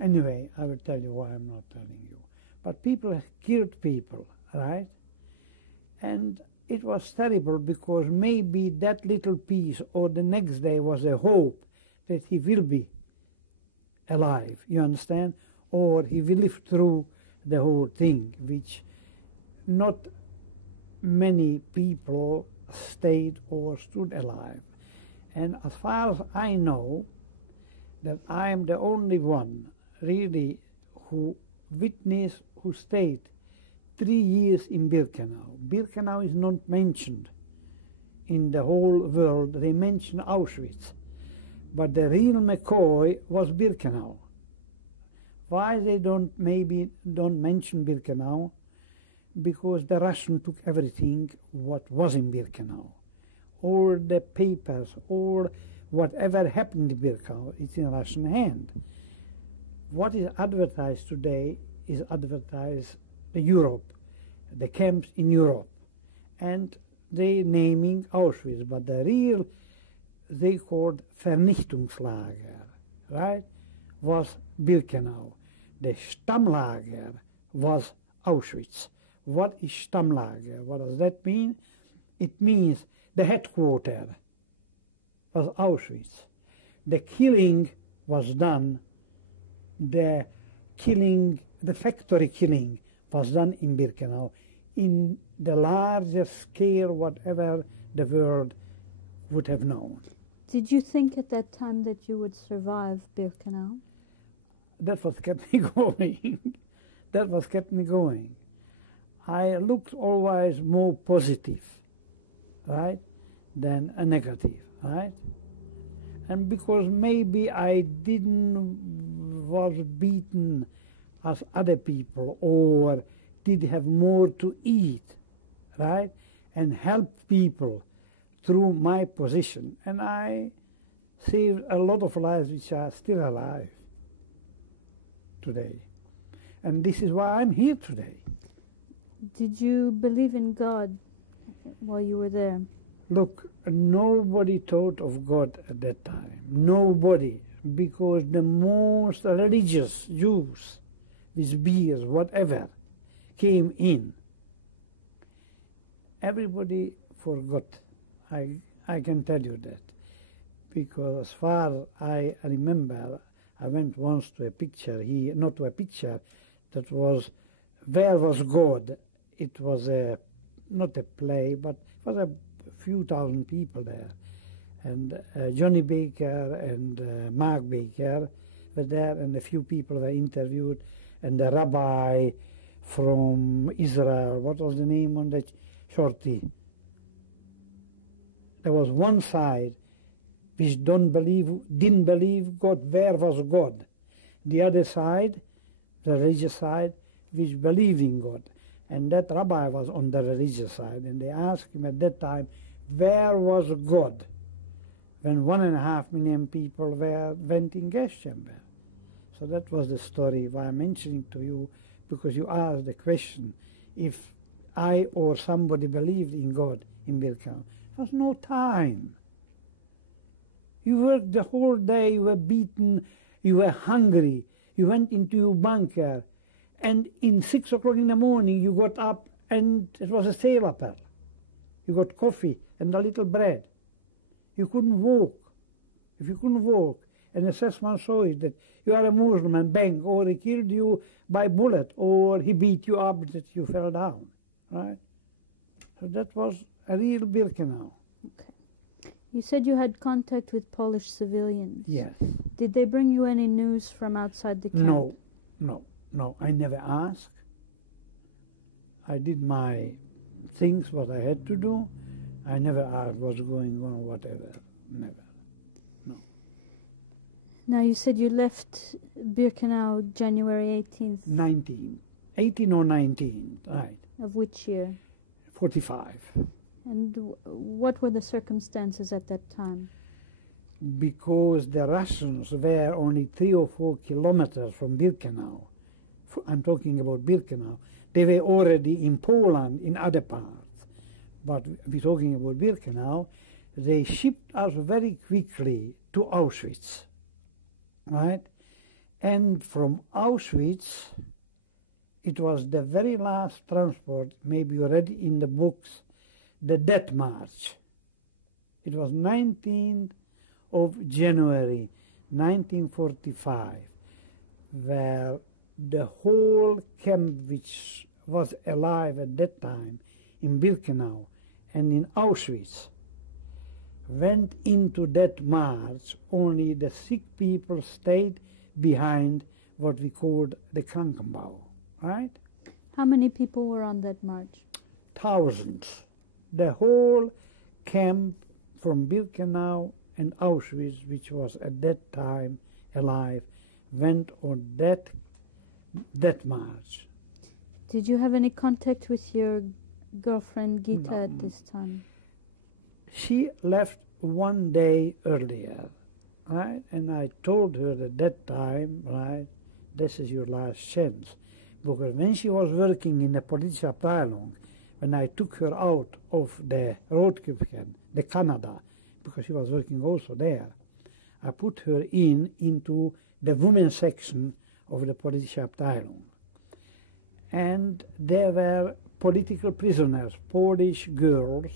Anyway, I will tell you why I'm not telling you. But people have killed people, right? And it was terrible because maybe that little piece or the next day was a hope that he will be alive, you understand? Or he will live through the whole thing, which not many people stayed or stood alive. And as far as I know, that I am the only one really who witnessed, who stayed 3 years in Birkenau. Birkenau is not mentioned in the whole world. They mention Auschwitz. But the real McCoy was Birkenau. Why they maybe don't mention Birkenau? Because the Russian took everything what was in Birkenau. All the papers, all whatever happened in Birkenau, it's in Russian hand. What is advertised today is advertised Europe, the camps in Europe. And they naming Auschwitz, but the real, they called Vernichtungslager, right, was Birkenau. The Stammlager was Auschwitz. What is Stammlager? What does that mean? It means the headquarters was Auschwitz. The killing was done, the factory killing was done in Birkenau in the largest scale whatever the world would have known. Did you think at that time that you would survive Birkenau? That was kept me going. That was kept me going. I looked always more positive, right, than a negative, right? And because maybe I was beaten as other people or did have more to eat, right, and help people through my position. And I saved a lot of lives which are still alive today. And this is why I'm here today. Did you believe in God while you were there? Look, nobody thought of God at that time. Nobody. Because the most religious Jews, these beers, whatever, came in. Everybody forgot. I can tell you that. Because as far as I remember, I went once to a picture here, not to a picture, that was, Where Was God? It was not a play, but it was a few thousand people there. And Johnny Baker and Mark Baker were there, and a few people were interviewed, and the rabbi from Israel, what was the name on that shorty? There was one side which didn't believe God. Where was God? The other side, the religious side, which believed in God. And that rabbi was on the religious side, and they asked him at that time, where was God? When 1.5 million people went in gas chamber. So that was the story why I'm mentioning to you, because you asked the question, if I or somebody believed in God in Birkenau. There was no time. You worked the whole day, you were beaten, you were hungry, you went into your bunker, and in 6 o'clock in the morning you got up and it was a sailor. You got coffee and a little bread. You couldn't walk. If you couldn't walk, and the assessment saw it, that you are a Muslim and bang, or he killed you by bullet, or he beat you up that you fell down, right? So that was a real Birkenau. Okay. You said you had contact with Polish civilians. Yes. Did they bring you any news from outside the camp? No. I never asked. I did my things, what I had to do. I never asked what's going on, whatever. Never. No. Now, you said you left Birkenau January 18th. 18 or 19, right. Of which year? 45. And what were the circumstances at that time? Because the Russians were only 3 or 4 kilometers from Birkenau. I'm talking about Birkenau. They were already in Poland, in other parts. But we're talking about Birkenau. They shipped us very quickly to Auschwitz, right? And from Auschwitz, it was the very last transport, maybe you read in the books, the Death March. It was 19th of January 1945, where the whole camp which was alive at that time in Birkenau and in Auschwitz went into that march. Only the sick people stayed behind, what we called the Krankenbau, right? How many people were on that march? Thousands. The whole camp from Birkenau and Auschwitz, which was at that time alive, went on that march. Did you have any contact with your girlfriend Gita at this time? She left one day earlier, right? And I told her at that time, right, this is your last chance. Because when she was working in the police Abteilung, when I took her out of the Rotkirchen, the Canada, because she was working also there, I put her into the women's section of the police Abteilung. And there were political prisoners, Polish girls,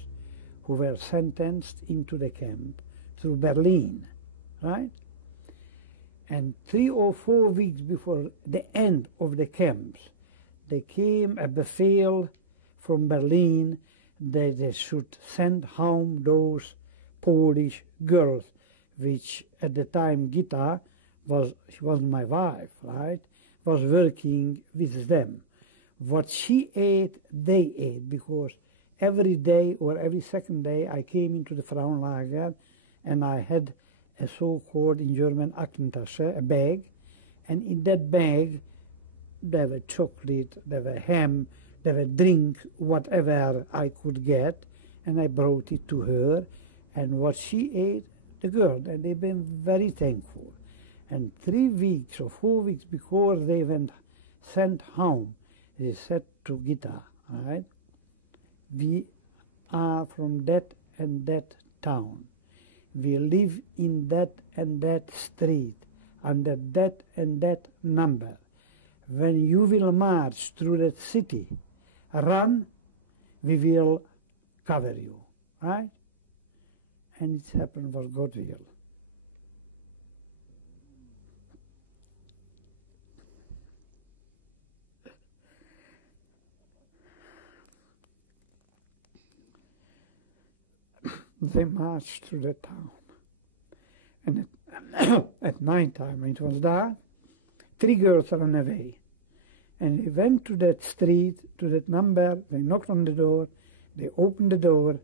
who were sentenced into the camp through Berlin, right? And 3 or 4 weeks before the end of the camps, there came a befehl from Berlin that they should send home those Polish girls, which at the time Gita she wasn't my wife, right, was working with them. What she ate, they ate, because every day or every second day I came into the Frauenlager and I had a so-called, in German, Aktentasche, a bag, and in that bag there were chocolate, there were ham, there were drink, whatever I could get, and I brought it to her, and what she ate, the girl, and they've been very thankful. And 3 weeks or 4 weeks before they went sent home, they said to Gita, right, we are from that and that town. We live in that and that street, under that and that number. When you will march through that city, run, we will cover you, right? And it happened was God will. They marched through the town. And at night time, when it was dark, 3 girls ran away. And they went to that street, to that number, they knocked on the door, they opened the door,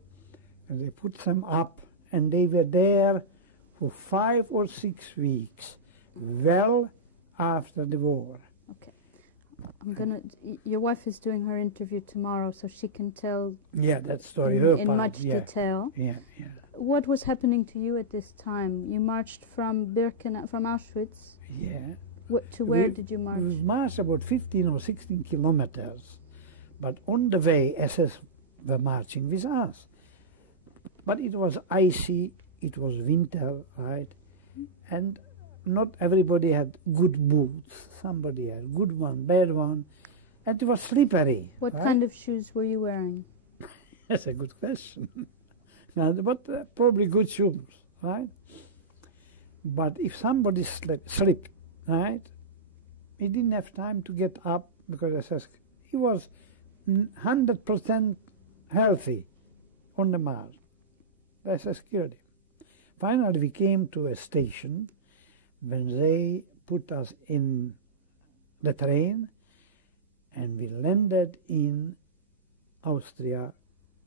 and they put them up, and they were there for 5 or 6 weeks, well after the war. Okay. Your wife is doing her interview tomorrow, so she can tell that story, in much detail. Yeah. What was happening to you at this time? You marched from Birkenau, from Auschwitz? Yeah. To where did you march? We marched about 15 or 16 kilometers, but on the way SS were marching with us. But it was icy, it was winter, right? And not everybody had good boots. Somebody had good one, bad one, and it was slippery. What right? kind of shoes were you wearing? That's a good question. But probably good shoes, right? But if somebody slipped, right, he didn't have time to get up because SS, he was 100% healthy on the march. The SS killed him. Finally, we came to a station when they put us in the train, and we landed in Austria,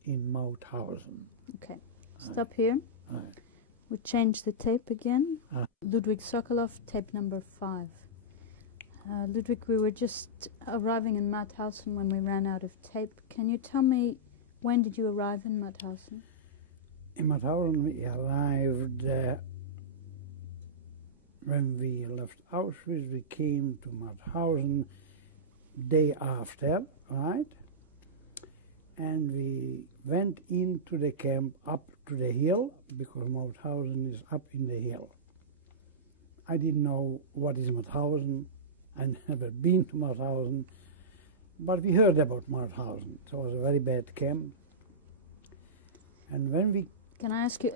in Mauthausen. Okay, stop here. Right. We change the tape again. Ah. Ludwig Sokolov, tape number 5. Ludwig, we were just arriving in Mauthausen when we ran out of tape. Can you tell me, when did you arrive in Mauthausen? In Mauthausen we arrived when we left Auschwitz. We came to Mauthausen day after, right? And we went into the camp up to the hill, because Mauthausen is up in the hill. I didn't know what is Mauthausen. I never been to Mauthausen, but we heard about Mauthausen. So it was a very bad camp. And when we... Can I ask you,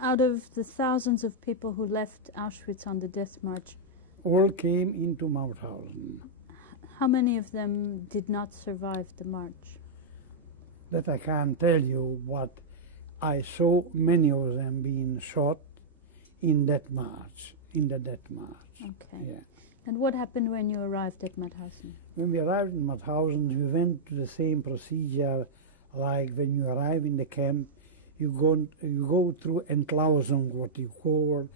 out of the thousands of people who left Auschwitz on the death march, all came into Mauthausen. how many of them did not survive the march? That I can't tell you, but I saw many of them being shot in that march, in the death march. Okay. Yeah. And what happened when you arrived at Mauthausen? When we arrived in Mauthausen, we went to the same procedure like when you arrive in the camp. You go through Entlausung, what you call.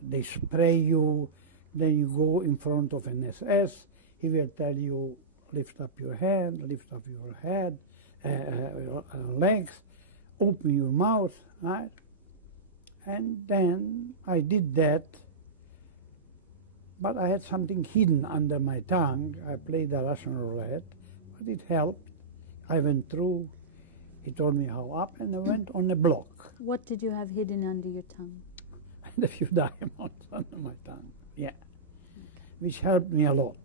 They spray you, then you go in front of an SS. He will tell you, lift up your hand, lift up your head, legs, open your mouth, right? And then I did that, but I had something hidden under my tongue. I played the Russian roulette, but it helped. I went through. He told me how up, and I went on a block. What did you have hidden under your tongue? And a few diamonds under my tongue, yeah, which helped me a lot.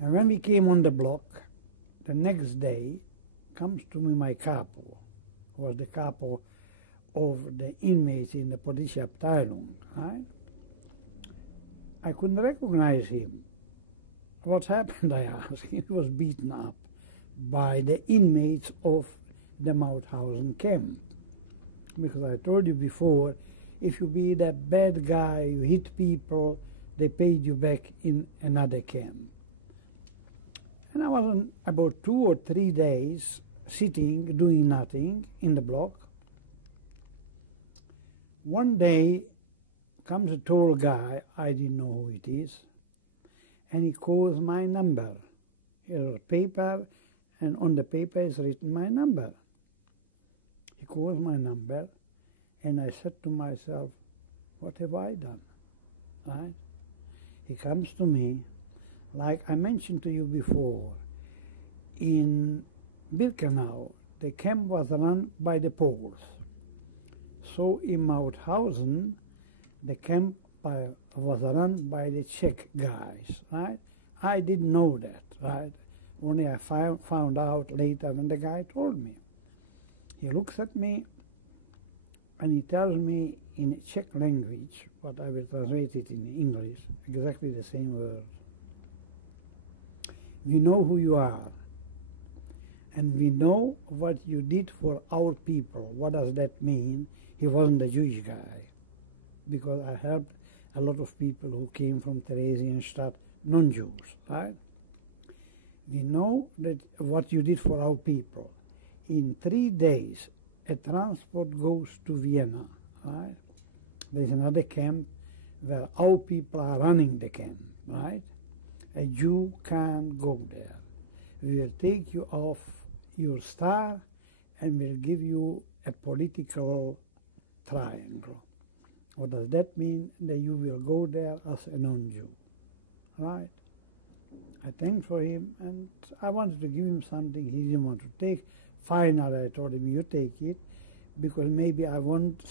And when we came on the block, the next day comes to me my capo, who was the capo of the inmates in the Politische Abteilung, right? I couldn't recognize him. What happened, I asked. He was beaten up by the inmates of the Mauthausen camp. Because I told you before, if you be that bad guy, you hit people, they paid you back in another camp. And I was on about 2 or 3 days sitting, doing nothing in the block. One day comes a tall guy, I didn't know who it is, and he calls my number. Here's a paper, and on the paper is written my number. He calls my number, and I said to myself, what have I done? Right? He comes to me, like I mentioned to you before, in Birkenau, the camp was run by the Poles. So in Mauthausen, the camp was run by the Czech guys, right? I didn't know that, right? Only I found out later when the guy told me. He looks at me and he tells me in Czech language, but I will translate it in English, exactly the same words. We know who you are, and we know what you did for our people. What does that mean? He wasn't a Jewish guy, because I helped a lot of people who came from Theresienstadt, non-Jews, right? We know that what you did for our people. In 3 days, a transport goes to Vienna, right? There's another camp where our people are running the camp, right? A Jew can't go there. We will take you off your star and we'll give you a political triangle. What does that mean? That you will go there as a non-Jew, right? I thanked for him, and I wanted to give him something he didn't want to take. Finally, I told him, you take it, because maybe I won't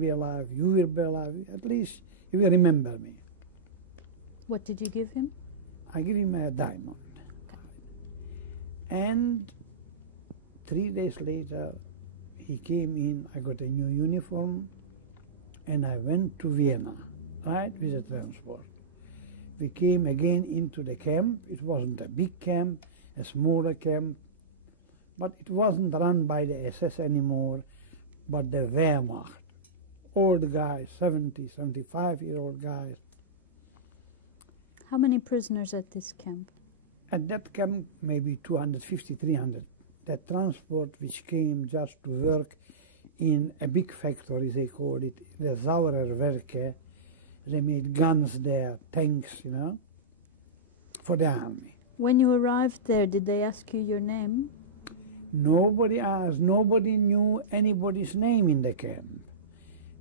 be alive, you will be alive, at least you will remember me. What did you give him? I give him a diamond. And 3 days later, he came in, I got a new uniform, and I went to Vienna, right, with a transport. We came again into the camp. It wasn't a big camp, a smaller camp, but it wasn't run by the SS anymore, but the Wehrmacht. Old guys, 70, 75-year-old guys. How many prisoners at this camp? at that camp, maybe 250, 300. That transport which came just to work in a big factory, they call it the Sauerwerke. They made guns there, tanks, you know, for the army. When you arrived there, did they ask you your name? Nobody asked, nobody knew anybody's name in the camp.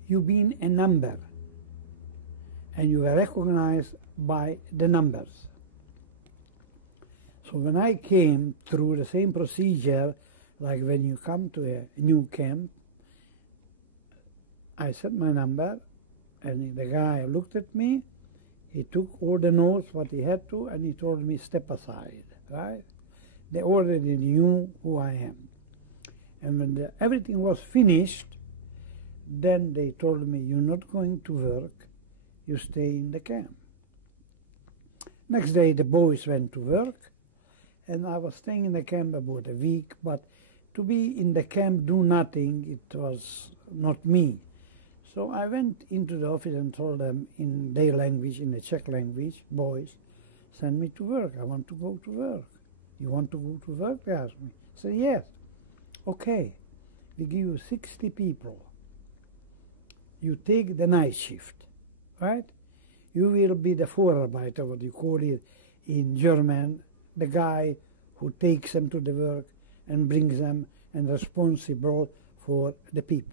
You've been a number, and you were recognized by the numbers. So when I came through the same procedure, like when you come to a new camp, I said my number, and the guy looked at me, he took all the notes, what he had to, and he told me, step aside, right? They already knew who I am. And when everything was finished, then they told me, you're not going to work, you stay in the camp. Next day the boys went to work, and I was staying in the camp about a week, but to be in the camp, do nothing, it was not me. So I went into the office and told them in their language, in the Czech language, boys, send me to work, I want to go to work. You want to go to work, they asked me. I said, yes. Okay, we give you 60 people. You take the night shift, right? You will be the Vorarbeiter, what you call it in German, the guy who takes them to the work and brings them and responsible for the people.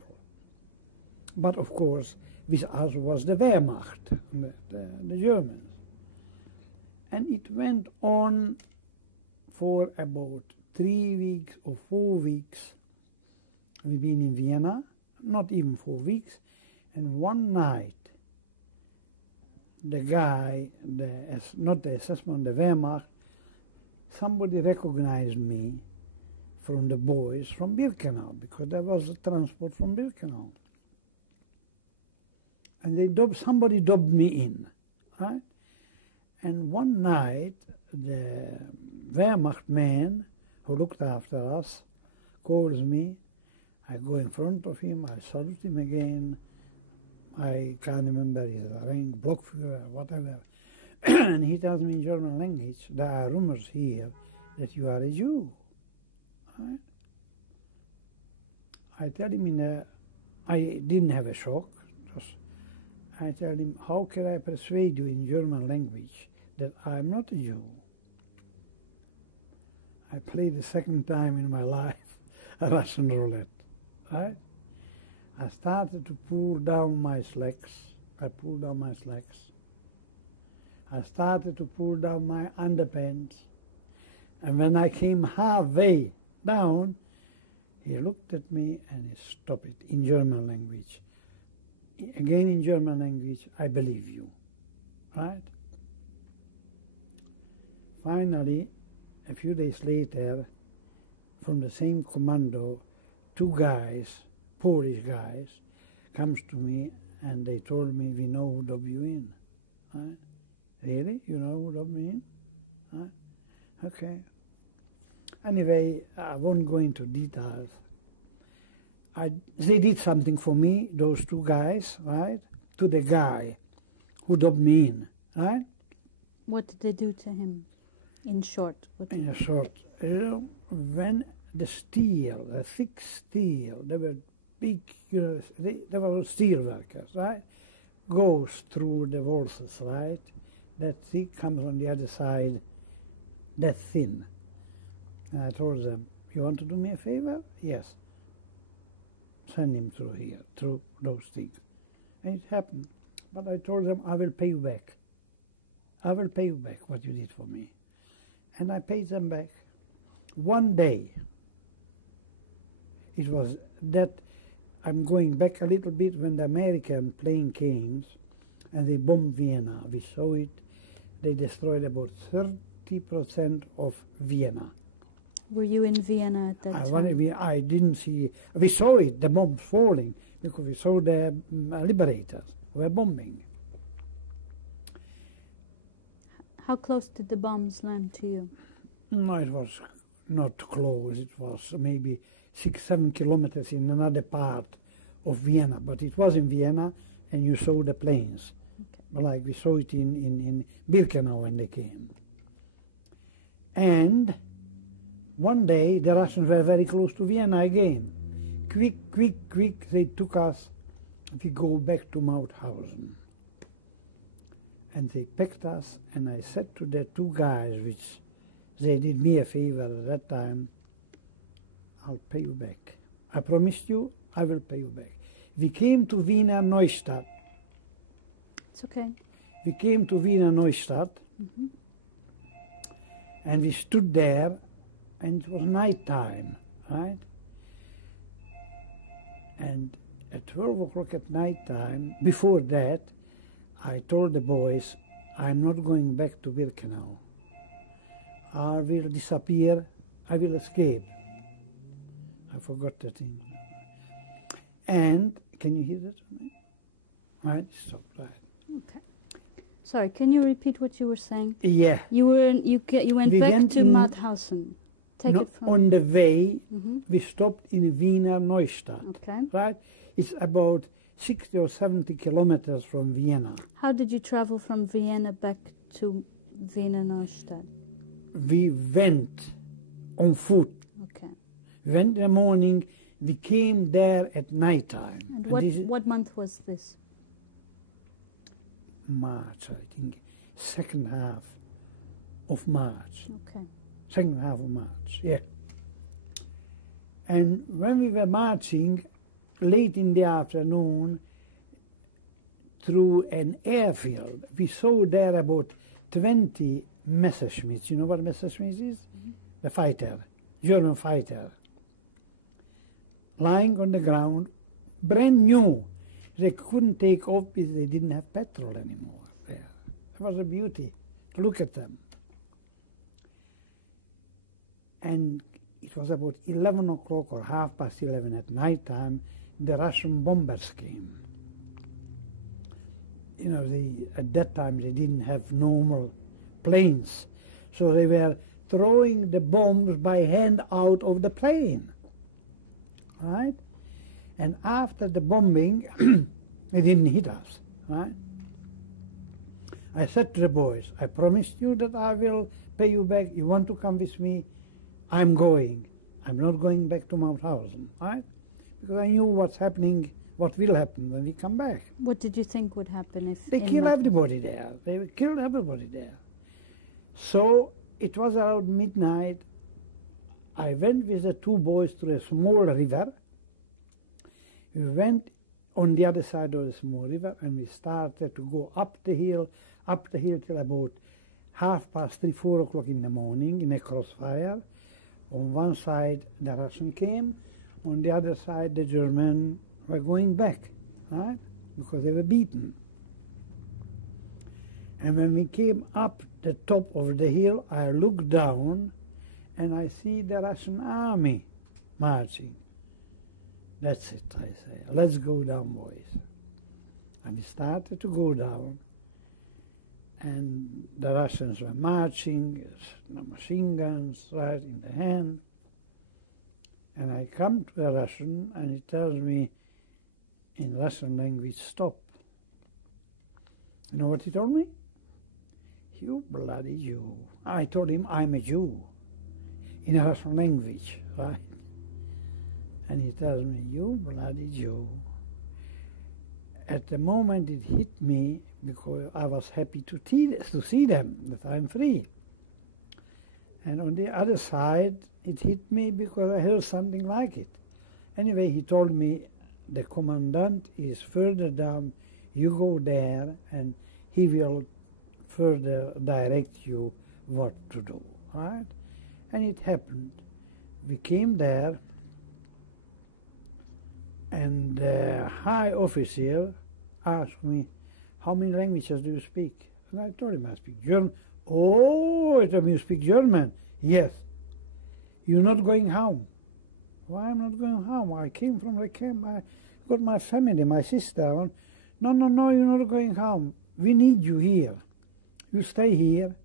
But of course, with us was the Wehrmacht, the Germans. And it went on for about 3 weeks or 4 weeks. We've been in Vienna, not even 4 weeks, and one night, the guy, not the assessment, the Wehrmacht, somebody recognized me from the boys from Birkenau, because there was a transport from Birkenau. And somebody dubbed me in, right? And one night, the Wehrmacht man who looked after us calls me. I go in front of him, I salute him again. I can't remember his rank, Blockführer, whatever. And he tells me in German language, there are rumors here that you are a Jew. Right? I tell him I didn't have a shock. I tell him, how can I persuade you in German language that I'm not a Jew? I played the second time in my life a Russian roulette, right? I started to pull down my slacks. I pulled down my slacks. I started to pull down my underpants. And when I came halfway down, he looked at me and he stopped it in German language. Again in German language, I believe you, right? Finally, a few days later, from the same commando, 2 guys, Polish guys, comes to me and they told me, we know who dubbed you in. Right? Really? You know who dubbed me in? Right? Okay. Anyway, I won't go into details. They did something for me, those 2 guys, right, to the guy who dubbed me in, right? What did they do to him, in short? In short, when the steel, the thick steel, they were big, they were steel workers, right, goes through the walls, right, that thick comes on the other side, that thin. And I told them, you want to do me a favor? Yes. Send him through here, through those things. And it happened. But I told them, I will pay you back. I will pay you back what you did for me. And I paid them back. One day, it was that, I'm going back a little bit, when the American plane came and they bombed Vienna. We saw it. They destroyed about 30% of Vienna. Were you in Vienna at that time? I didn't see. We saw it, the bombs falling, because we saw the liberators were bombing. How close did the bombs land to you? No, it was not close. It was maybe 6-7 kilometers in another part of Vienna. But it was in Vienna, and you saw the planes. Okay. Like we saw it in Birkenau when they came. And one day the Russians were very close to Vienna again. Quick, quick, quick, they took us. We go back to Mauthausen. And they picked us, and I said to the two guys, which they did me a favor at that time, I'll pay you back. I promised you, I will pay you back. We came to Wiener Neustadt. It's okay. We came to Wiener Neustadt, and we stood there, and it was night time, right? And at 12 o'clock at night time, before that, I told the boys, I'm not going back to Birkenau. I will disappear, I will escape. I forgot the thing. And, can you hear that? Right, stop, right. Okay. Sorry, can you repeat what you were saying? Yeah. You went We back went to in- Mauthausen. Take No, it from... on the way, Mhm. we stopped in Wiener Neustadt, Okay. right? It's about 60 or 70 kilometers from Vienna. How did you travel from Vienna back to Wiener Neustadt? We went on foot. Okay. We went in the morning, we came there at night time. And this is what month was this? March, I think, second half of March. Okay. Second half of March, yeah. And when we were marching, late in the afternoon, through an airfield, we saw there about 20 Messerschmitts. You know what Messerschmitt is? The fighter, German fighter, lying on the ground, brand new. They couldn't take off because they didn't have petrol anymore there. It was a beauty to look at them. And it was about 11 o'clock or 11:30 at night time, the Russian bombers came. You know, at that time they didn't have normal planes, so they were throwing the bombs by hand out of the plane, right? And after the bombing, they didn't hit us, right? I said to the boys, I promised you that I will pay you back. You want to come with me? I'm going. I'm not going back to Mauthausen, right? Because I knew what's happening, what will happen when we come back. What did you think would happen if... They in kill Mauthausen? everybody there. They killed everybody there. So it was around midnight. I went with the two boys to a small river. We went on the other side of the small river, and we started to go up the hill till about 3:30, 4 o'clock in the morning in a crossfire. On one side the Russian came, on the other side the German were going back, right? Because they were beaten. And when we came up the top of the hill, I looked down and I see the Russian army marching. That's it, I say. Let's go down, boys. And we started to go down, and the Russians were marching, machine guns right in the hand. And I come to a Russian, and he tells me in Russian language, stop. You know what he told me? You bloody Jew. I told him I'm a Jew in a Russian language, right? And he tells me, you bloody Jew. At the moment it hit me, because I was happy to see them, that I'm free. And on the other side, it hit me because I heard something like it. Anyway, he told me, the commandant is further down, you go there, and he will further direct you what to do, right? And it happened. We came there, and the high officer asked me, how many languages do you speak? And I told him I speak German. Oh, I told him you speak German. Yes. You're not going home. Why I'm not going home? I came from the camp. I got my family, my sister. No, you're not going home. We need you here. You stay here.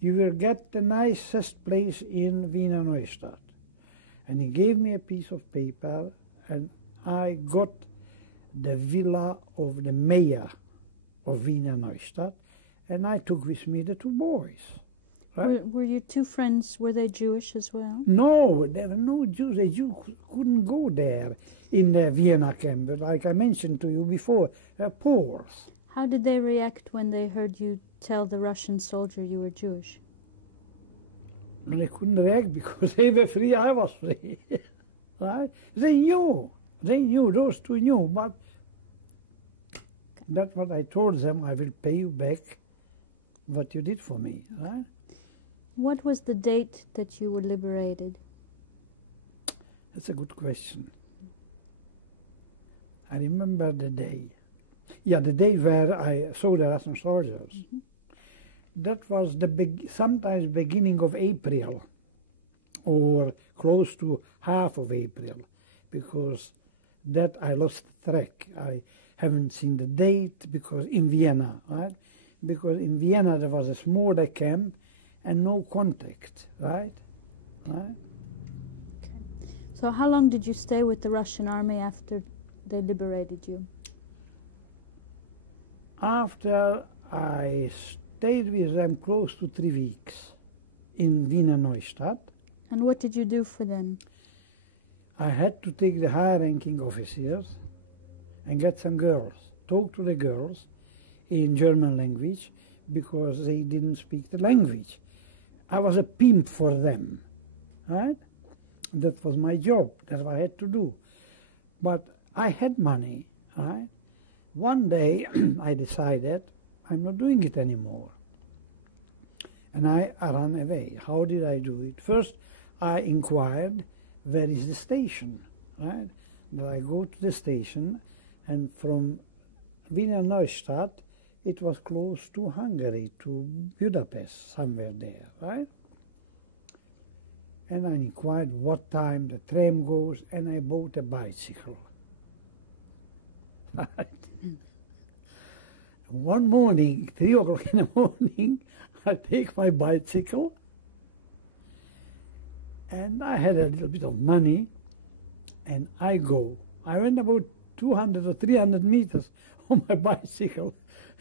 You will get the nicest place in Wiener Neustadt. And he gave me a piece of paper, and I got the villa of the mayor of Wiener Neustadt, and I took with me the two boys. Right? Were your two friends, were they Jewish as well? No, there were no Jews. The Jews couldn't go there in the Vienna camp. Like I mentioned to you before, Poles. How did they react when they heard you tell the Russian soldier you were Jewish? They couldn't react because they were free, I was free. Right? They knew, those two knew, but that's what I told them, I will pay you back what you did for me. Right? What was the date that you were liberated? That's a good question. I remember the day. Yeah, the day where I saw the Russian soldiers. Mm-hmm. That was sometimes beginning of April, or close to half of April, because that I lost track. I haven't seen the date because in Vienna, right? Because in Vienna there was a smaller camp and no contact, right? Right? Okay. So how long did you stay with the Russian army after they liberated you? After I stayed with them close to 3 weeks in Wiener Neustadt. And what did you do for them? I had to take the high-ranking officers and get some girls, talk to the girls in German language because they didn't speak the language. I was a pimp for them, right? That was my job, that's what I had to do. But I had money, right? One day I decided I'm not doing it anymore. And I ran away. How did I do it? First, I inquired, where is the station, right? Then I go to the station, and from Wiener Neustadt, it was close to Hungary, to Budapest, somewhere there, right? And I inquired what time the tram goes, and I bought a bicycle. Right? One morning, 3 o'clock in the morning, I take my bicycle, and I had a little bit of money, and I go. I went about 200 or 300 meters on my bicycle.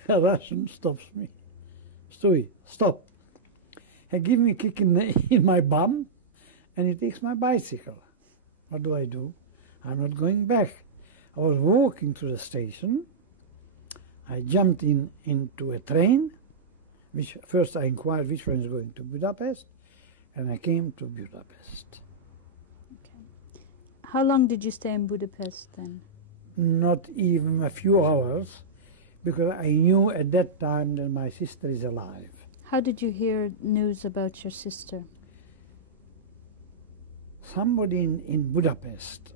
A Russian stops me. Sтой, stop. He gives me a kick in my bum, and he takes my bicycle. What do? I'm not going back. I was walking to the station. I jumped into a train, which first I inquired which one is going to Budapest, and I came to Budapest. Okay. How long did you stay in Budapest then? Not even a few hours, because I knew at that time that my sister is alive. How did you hear news about your sister? Somebody in Budapest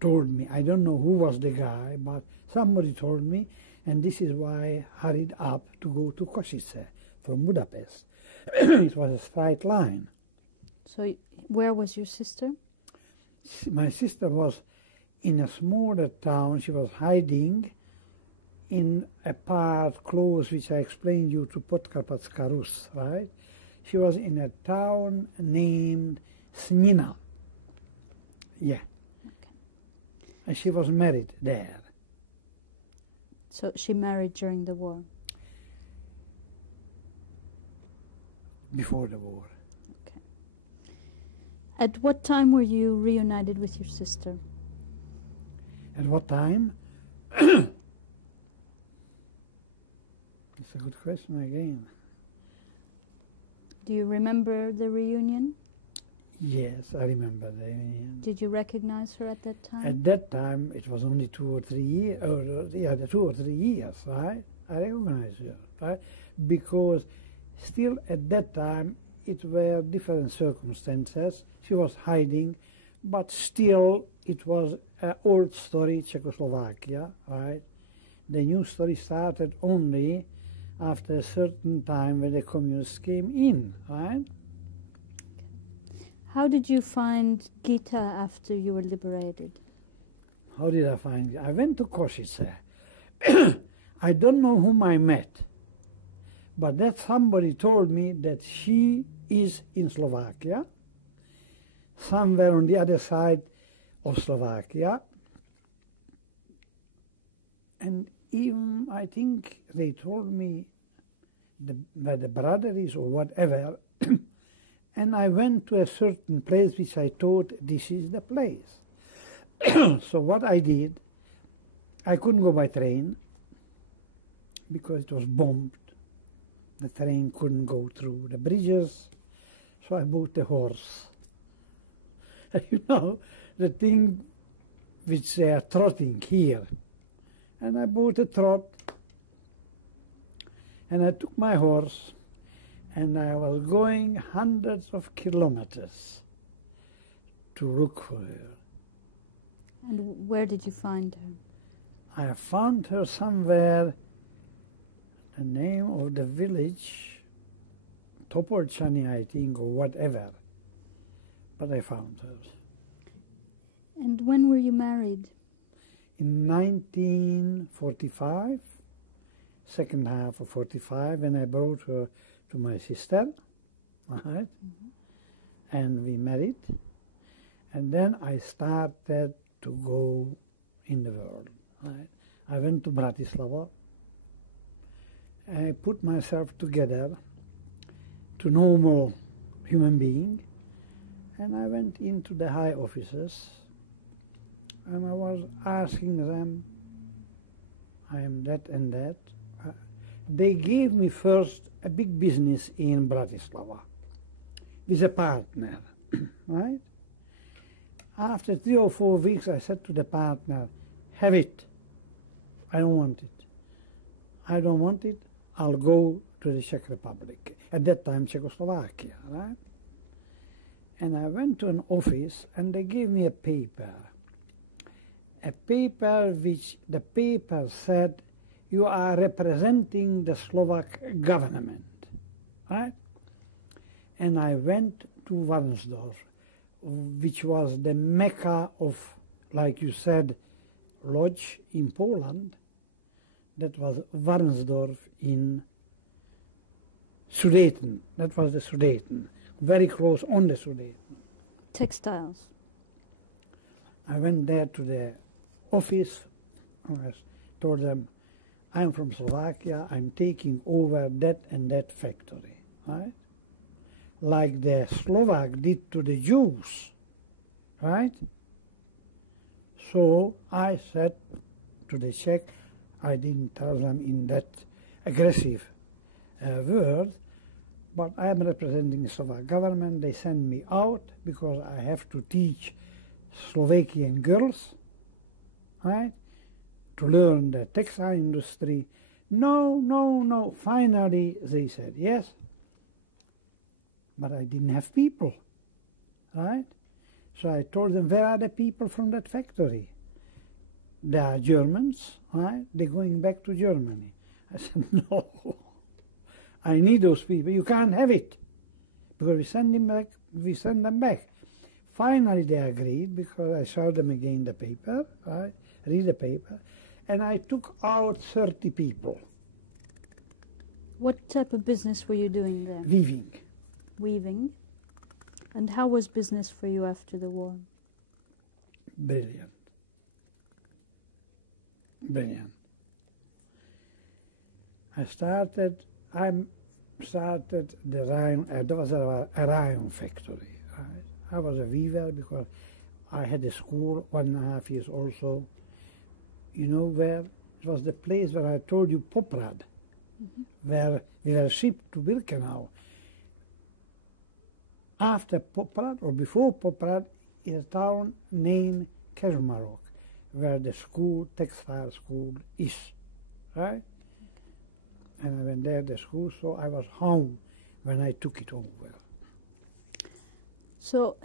told me, I don't know who was the guy, but somebody told me, and this is why I hurried up to go to Košice from Budapest. It was a straight line. So where was your sister? My sister was in a smaller town. She was hiding in a part close, which I explained you, to Podkarpatska Rus, right? She was in a town named Snina. Yeah. Okay. And she was married there. So she married during the war? Before the war. Okay. At what time were you reunited with your sister? At what time? It's a good question again. Do you remember the reunion? Yes, I remember the reunion. Did you recognize her at that time? At that time, it was only 2 or 3 years, the 2 or 3 years, right? I recognize her, right? Because still at that time, it were different circumstances. She was hiding, but still it was an old story, Czechoslovakia, right? The new story started only after a certain time when the communists came in, right? How did you find Gita after you were liberated? How did I find it? I went to Košice. I don't know whom I met, but that somebody told me that she is in Slovakia, somewhere on the other side of Slovakia. And even, I think, they told me, where the brother is or whatever, and I went to a certain place which I thought this is the place. So what I did, I couldn't go by train because it was bombed. The train couldn't go through the bridges, so I bought a horse. You know, the thing which they are trotting here. And I bought a trot, and I took my horse, and I was going hundreds of kilometers to look for her. And where did you find her? I found her somewhere, the name of the village, Topolchany, I think, or whatever. But I found her. And when were you married? In 1945, second half of 45, when I brought her to my sister, right? And we married. And then I started to go in the world. Right? I went to Bratislava. I put myself together to normal human being, and I went into the high offices, and I was asking them, I am that and that. They gave me first a big business in Bratislava with a partner, right? After 3 or 4 weeks, I said to the partner, have it. I don't want it. I don't want it. I'll go to the Czech Republic. At that time, Czechoslovakia, right? And I went to an office, and they gave me a paper which the paper said, you are representing the Slovak government, right? And I went to Varnsdorf, which was the mecca of, like you said, Lodz in Poland. That was Varnsdorf in Sudeten. That was the Sudeten, very close on the Sudeten. Textiles. I went there to the office. I told them, I'm from Slovakia. I'm taking over that and that factory, right? Like the Slovak did to the Jews, right? So I said to the Czech, I didn't tell them in that aggressive word, but I am representing the Slovak government. They send me out because I have to teach Slovakian girls, right, to learn the textile industry. No. Finally, they said yes. But I didn't have people, right? So I told them, where are the people from that factory? They are Germans, right? They're going back to Germany. I said, no, I need those people. You can't have it. Because we send them back. Finally, they agreed, because I showed them again the paper, right? Read the paper. And I took out 30 people. What type of business were you doing there? Weaving. Weaving. And how was business for you after the war? Brilliant. Brilliant. I started the rayon, there was a rayon factory. Right? I was a weaver because I had a school, 1.5 years also. You know where? It was the place where I told you, Poprad, where we were shipped to Birkenau. After Poprad, or before Poprad, is a town named Kežmarok, where the school, textile school, is, right? And I went there, the school, so I was home when I took it over. So,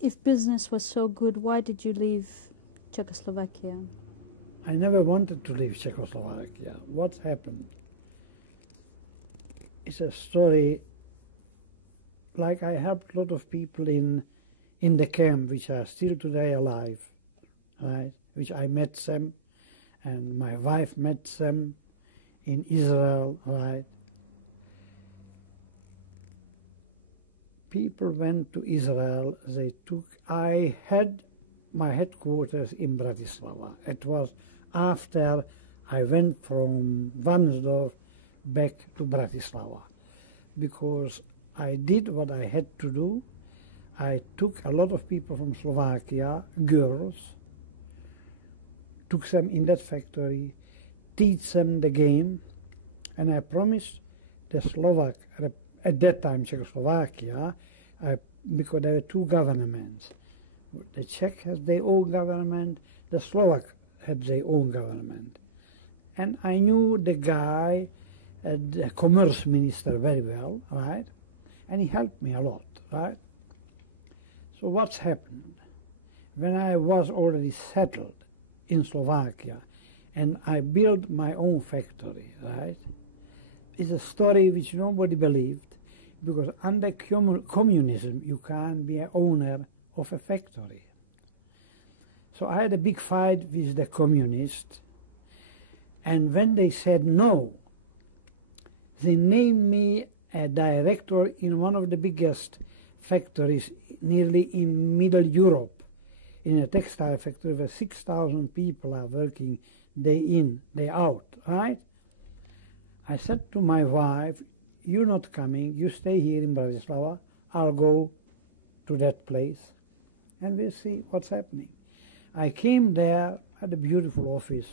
if business was so good, why did you leave Czechoslovakia? I never wanted to leave Czechoslovakia. What happened? It's a story, like I helped a lot of people in the camp, which are still today alive, right? Which I met them, and my wife met them in Israel, right? People went to Israel, I had my headquarters in Bratislava. It was after I went from Varnsdorf back to Bratislava because I did what I had to do. I took a lot of people from Slovakia, girls, took them in that factory, teach them the game, and I promised the Slovak, at that time Czechoslovakia, because there were two governments. The Czech has their own government, the Slovak had their own government. And I knew the guy, the commerce minister very well, right? And he helped me a lot, right? So what's happened? When I was already settled in Slovakia and I built my own factory, right? It's a story which nobody believed because under communism you can't be an owner of a factory. So I had a big fight with the communists, and when they said no, they named me a director in one of the biggest factories nearly in Middle Europe, in a textile factory where 6,000 people are working day in, day out, right? I said to my wife, you're not coming, you stay here in Bratislava, I'll go to that place and we'll see what's happening. I came there, had a beautiful office.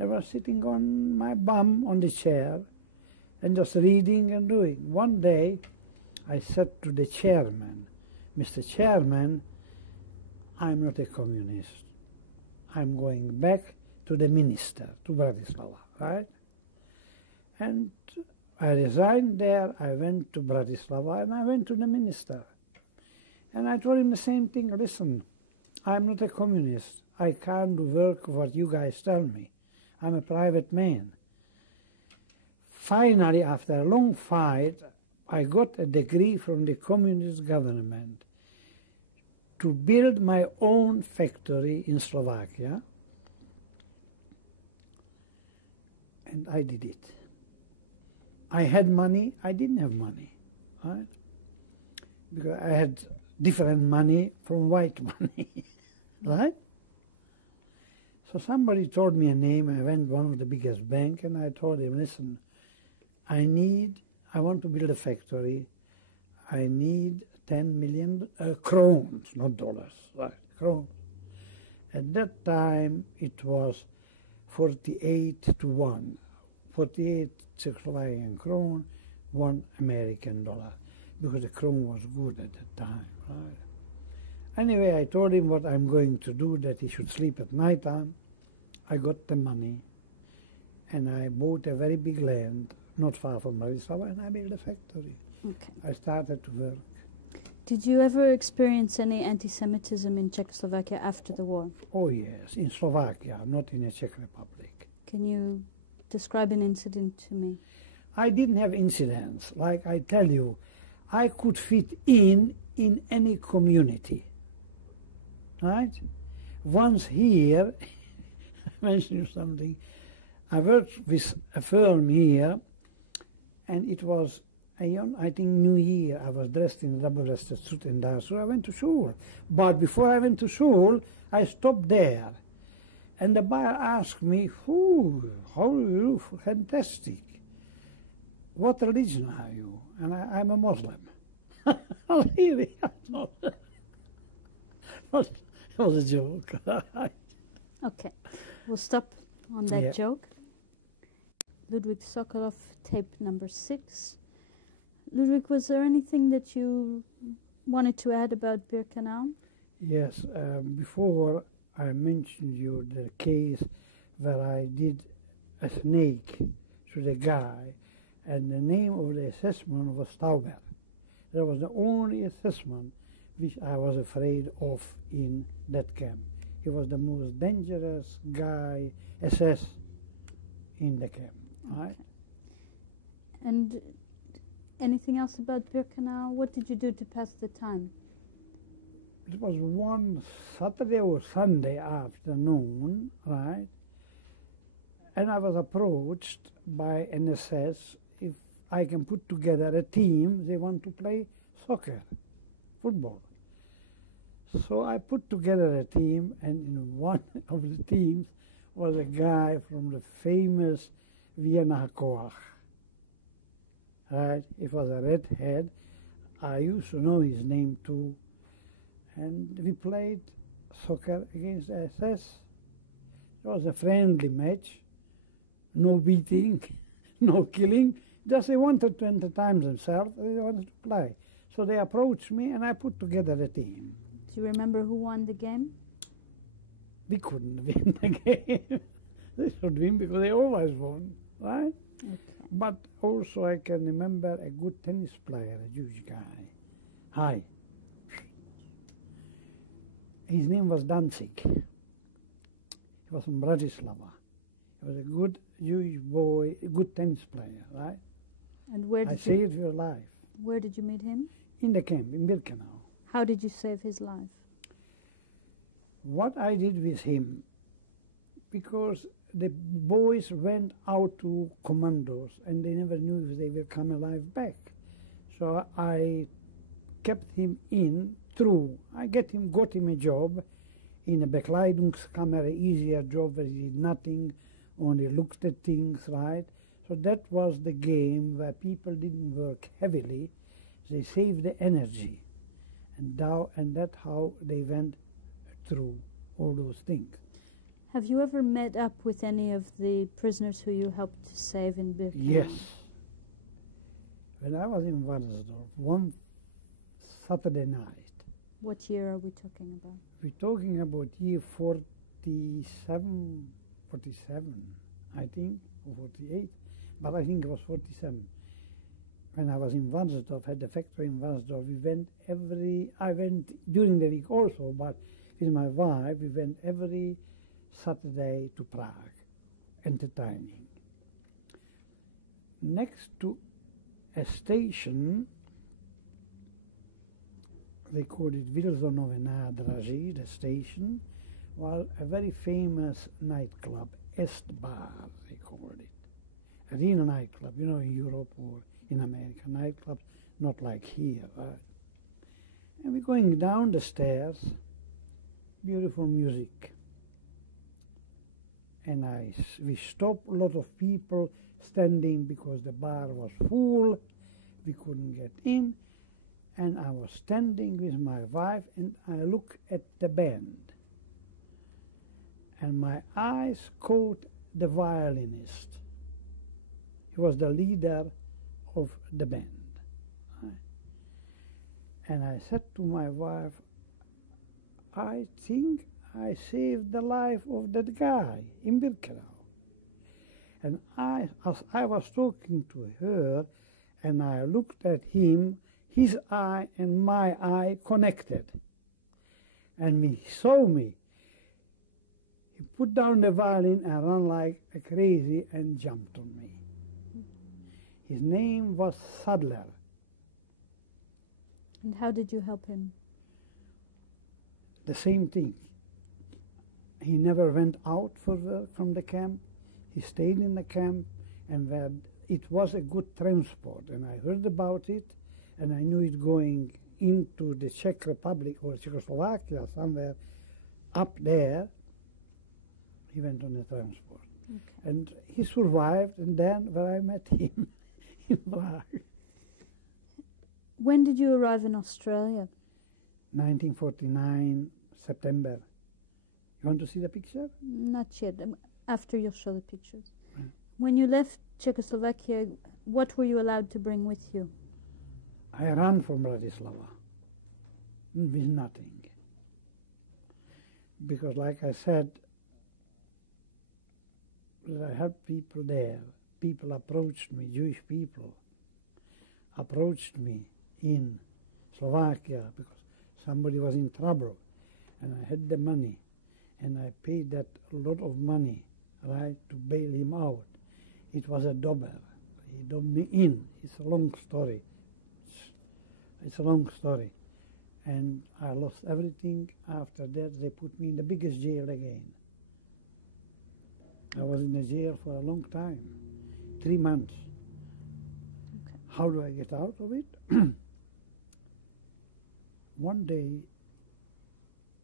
I was sitting on my bum on the chair and just reading and doing. One day I said to the chairman, Mr. Chairman, I'm not a communist. I'm going back to the minister, to Bratislava, right? And I resigned there, I went to Bratislava, and I went to the minister. And I told him the same thing, listen, I'm not a communist. I can't do work what you guys tell me. I'm a private man. Finally, after a long fight, I got a degree from the communist government to build my own factory in Slovakia, and I did it. I had money, I didn't have money, right? Because I had different money from white money, right? So somebody told me a name, I went to one of the biggest banks, and I told him, listen, I want to build a factory, I need 10 million crowns, not dollars, right, crowns. At that time, it was 48 to 1, 48 Czechoslovakian crown, 1 American dollar, because the crown was good at that time, right? Anyway, I told him what I'm going to do, that he should sleep at night time. I got the money, and I bought a very big land, not far from Bratislava, and I built a factory. Okay. I started to work. Did you ever experience any anti-Semitism in Czechoslovakia after the war? Oh yes, in Slovakia, not in the Czech Republic. Can you describe an incident to me? I didn't have incidents. Like I tell you, I could fit in any community, right? Once here, I mentioned you something, I worked with a firm here, and it was I think New Year. I was dressed in a double-breasted suit and tie, so I went to school. But before I went to school, I stopped there. And the buyer asked me, how are you? Fantastic. What religion are you? And I'm a Muslim. Really? It was a joke. Okay, we'll stop on that joke. Ludwig Sokolov, tape number 6. Ludwig, was there anything that you wanted to add about Birkenau? Yes, before I mentioned you the case where I did a snake to the guy, and the name of the assessment was Tauber. That was the only assessment which I was afraid of in that camp. He was the most dangerous guy assessed in the camp, right? And anything else about Birkenau? What did you do to pass the time? It was one Saturday or Sunday afternoon, right? And I was approached by an SS if I can put together a team. They want to play soccer, football. So I put together a team, and in one of the teams was a guy from the famous Vienna Koach. right? It was a redhead. I used to know his name too. And we played soccer against the SS. It was a friendly match. No beating, no killing. Just they wanted to entertain themselves. They wanted to play. So they approached me and I put together a team. Do you remember who won the game? We couldn't win the game. They should win because they always won, right? Okay. But also I can remember a good tennis player, a Jewish guy. Hi. His name was Danzig. He was from Bratislava. He was a good Jewish boy, a good tennis player, right? And where I did saved your life. Where did you meet him? In the camp, in Birkenau. How did you save his life? What I did with him, because the boys went out to commandos and they never knew if they will come alive back. So I kept him in through. I got him a job in a Bekleidungskammer, easier job where he did nothing, only looked at things, right? So that was the game where people didn't work heavily. They saved the energy. And that's how they went through all those things. Have you ever met up with any of the prisoners who you helped to save in Birkenau? Yes. When I was in Warnsdorf, one Saturday night, What year are we talking about? we're talking about year 47, I think, or 48, but I think it was 47. When I was in Warnsdorf, had the factory in Warnsdorf, I went during the week also, but with my wife, we went every Saturday to Prague, entertaining. Next to a station, they called it Wilsonové nádraží, the station, was a very famous nightclub, Est Bar, they called it. A real nightclub, you know, in Europe or in America, nightclubs, not like here, right? And we're going down the stairs, beautiful music. And we stopped, a lot of people standing because the bar was full, we couldn't get in. And I was standing with my wife and I look at the band. And my eyes caught the violinist. He was the leader of the band. And I said to my wife, I think I saved the life of that guy in Birkenau. And as I was talking to her and I looked at him, his eye and my eye connected. And he saw me. He put down the violin and ran like a crazy and jumped on me. His name was Sadler. And how did you help him? The same thing. He never went out from the camp. He stayed in the camp, and it was a good transport. And I heard about it, and I knew it going into the Czech Republic or Czechoslovakia, somewhere up there. He went on the transport. Okay. And he survived, and then where I met him in Prague. When did you arrive in Australia? 1949, September. You want to see the picture? Not yet. After you'll show the pictures. Right. When you left Czechoslovakia, what were you allowed to bring with you? I ran from Bratislava with nothing. Because like I said, I had people there. People approached me, Jewish people approached me in Slovakia because somebody was in trouble. And I had the money. And I paid that lot of money, right, to bail him out. It was a dobber. He dobbed me in. It's a long story. It's a long story. And I lost everything. After that, they put me in the biggest jail again. I was in the jail for a long time, 3 months. Okay. How do I get out of it? One day,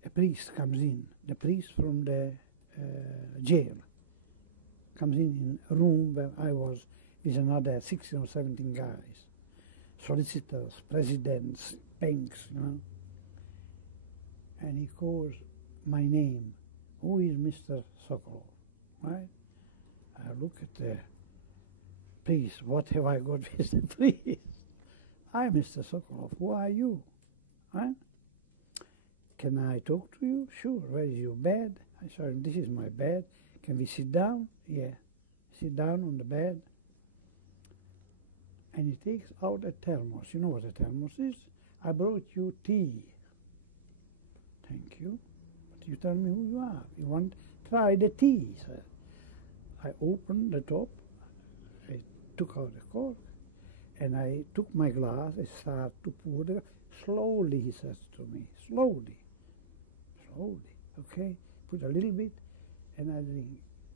a priest comes in. The priest from the jail comes in a room where I was with another 16 or 17 guys, solicitors, presidents, banks, you know. And he calls my name. Who is Mr. Sokolov? Right? I look at the priest. What have I got with the priest? I'm Mr. Sokolov. Who are you? Right? Can I talk to you? Sure. Where is your bed? I said, this is my bed. Can we sit down? Yeah. Sit down on the bed. And he takes out a thermos. You know what a thermos is? I brought you tea. Thank you. But you tell me who you are. You want try the tea, he said. I opened the top. I took out the cork. And I took my glass. I started to pour the... Slowly, he says to me. Slowly. Slowly. Okay? Put a little bit. And I drink.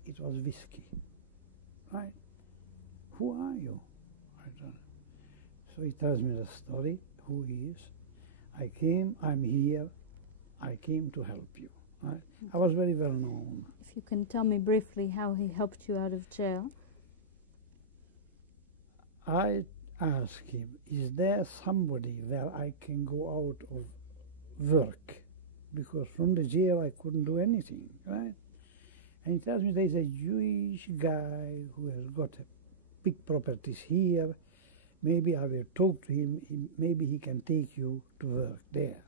It was whiskey. Right? Who are you? I don't know. So he tells me the story, who he is. I came, I'm here, I came to help you. Right? I was very well known. If you can tell me briefly how he helped you out of jail. I asked him, is there somebody where I can go out of work? Because from the jail I couldn't do anything, right? And he tells me there's a Jewish guy who has got big properties here. Maybe I will talk to him. Maybe he can take you to work there.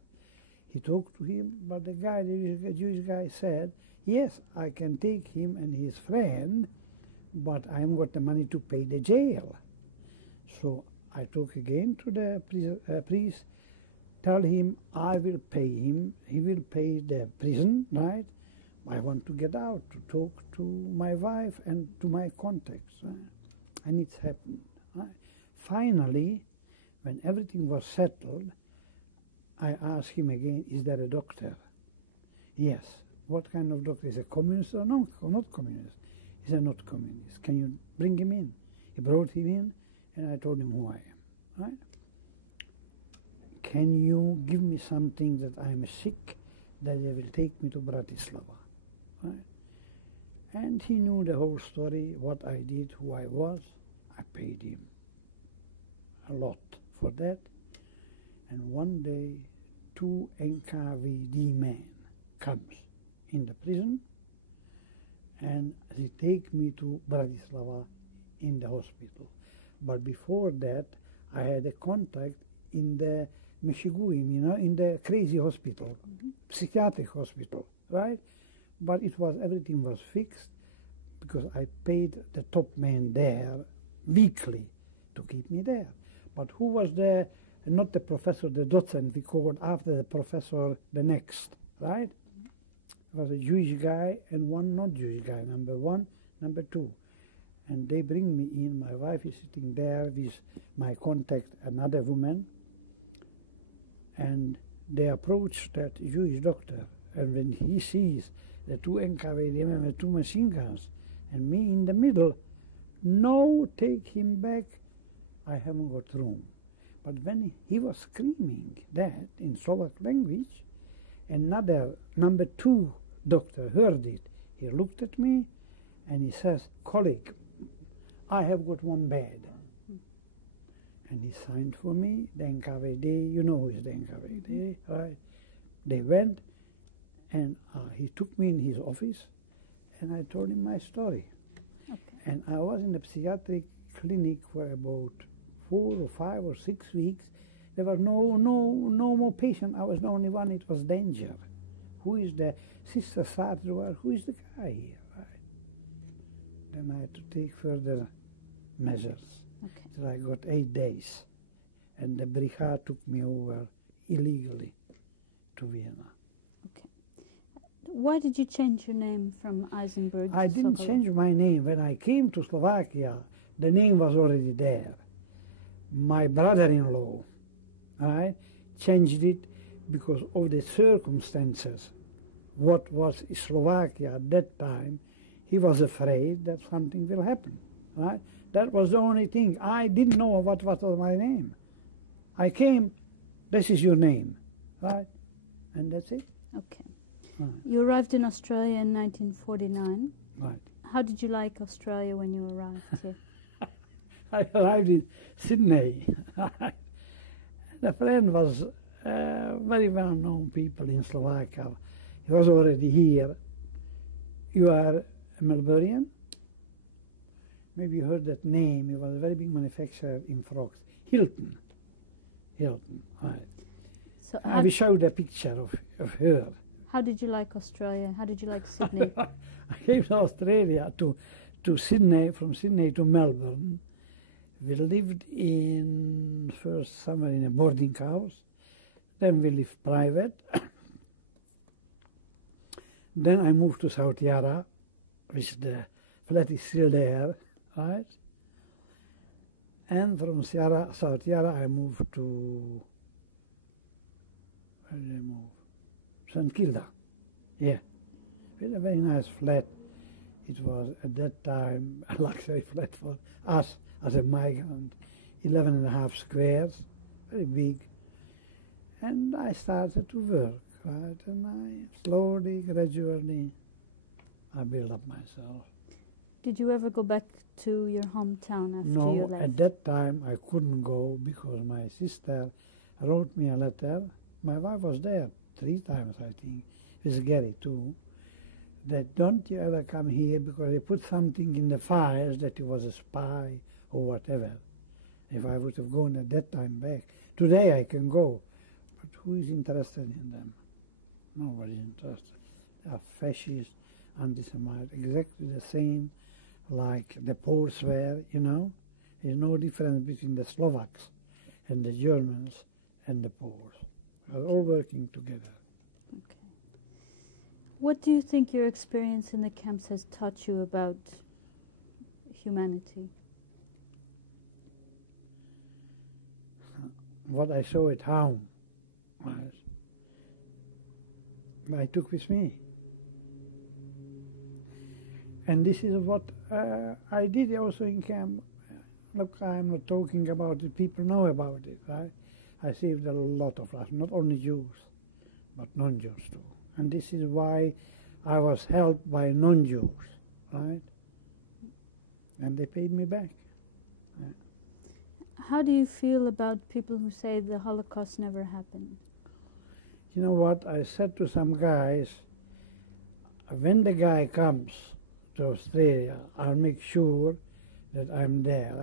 He talked to him, but the guy, the Jewish guy said, yes, I can take him and his friend, but I haven't got the money to pay the jail. So I talk again to the priest, tell him I will pay him. He will pay the prison, right? I want to get out to talk to my wife and to my contacts. Right? And it's happened. Right? Finally, when everything was settled, I asked him again, is there a doctor? Yes. What kind of doctor? Is he a communist or no, not communist? He said, not communist. Can you bring him in? He brought him in, and I told him who I am. Right? Can you give me something that I'm sick, that they will take me to Bratislava? Right? And he knew the whole story, what I did, who I was. I paid him a lot for that. And one day, 2 NKVD men comes in the prison, and they take me to Bratislava in the hospital. But before that, I had a contact in the Meshiguim, you know, in the crazy hospital, psychiatric hospital, right? But it was, everything was fixed because I paid the top man there weekly to keep me there. But who was there? Not the professor, the docent, we called after the professor the next, right? It was a Jewish guy and one not Jewish guy, number 1, number 2. And they bring me in, my wife is sitting there with my contact, another woman, and they approach that Jewish doctor, and when he sees the 2 NKVD men with 2 machine guns, and me in the middle, no, take him back, I haven't got room. But when he was screaming that in Slovak language, another number 2 doctor heard it. He looked at me and he says, colleague, I have got one bed. And he signed for me, the NKVD, you know who is the NKVD, right? They went and he took me in his office and I told him my story. Okay. And I was in the psychiatric clinic for about 4 or 5 or 6 weeks. There was no more patient. I was the only one. It was danger. Who is the sister started to ask, who is the guy here? Right. Then I had to take further measures. Okay. So I got 8 days, and the brigade took me over illegally to Vienna. Okay. Why did you change your name from Eisenberg to I didn't Sokolov? change my name. When I came to Slovakia, the name was already there. My brother-in-law, right, changed it because of the circumstances. What was Slovakia at that time, he was afraid that something will happen, right? That was the only thing. I didn't know what was my name. I came, this is your name, right? And that's it. Okay. Right. You arrived in Australia in 1949. Right. How did you like Australia when you arrived here? I arrived in Sydney. The friend was very well-known people in Slovakia. He was already here. You are a Melbournian? Maybe you heard that name. He was a very big manufacturer in frocks. Hilton, right. So I will show the picture of her. how did you like Australia? How did you like Sydney? I came to Australia, to Sydney, from Sydney to Melbourne. We lived in, first somewhere in a boarding house. Then we lived private. Then I moved to South Yarra, which the flat is still there, right? And from South Yarra I moved to, where did I move? St Kilda, yeah. We had a very nice flat. It was at that time a luxury flat for us as a migrant, 11.5 squares, very big. And I started to work, right? And I slowly, gradually, I built up myself. Did you ever go back to your hometown after you No, left? at that time I couldn't go because my sister wrote me a letter. My wife was there 3 times, I think, with Gary too, that don't you ever come here because they put something in the files that he was a spy or whatever. If I would have gone at that time back. Today I can go, but who is interested in them? Nobody's interested. They are fascist, anti-Semite, exactly the same like the Poles were, you know. There's no difference between the Slovaks and the Germans and the Poles. We're all working together. Okay. What do you think your experience in the camps has taught you about humanity? What I saw at home, right, I took with me. And this is what I did also in camp. Look, I'm not talking about it, people know about it, right? I saved a lot of lives, not only Jews, but non-Jews too. And this is why I was helped by non-Jews, right? And they paid me back. Yeah. How do you feel about people who say the Holocaust never happened? You know what, I said to some guys, when the guy comes to Australia, I'll make sure that I'm there.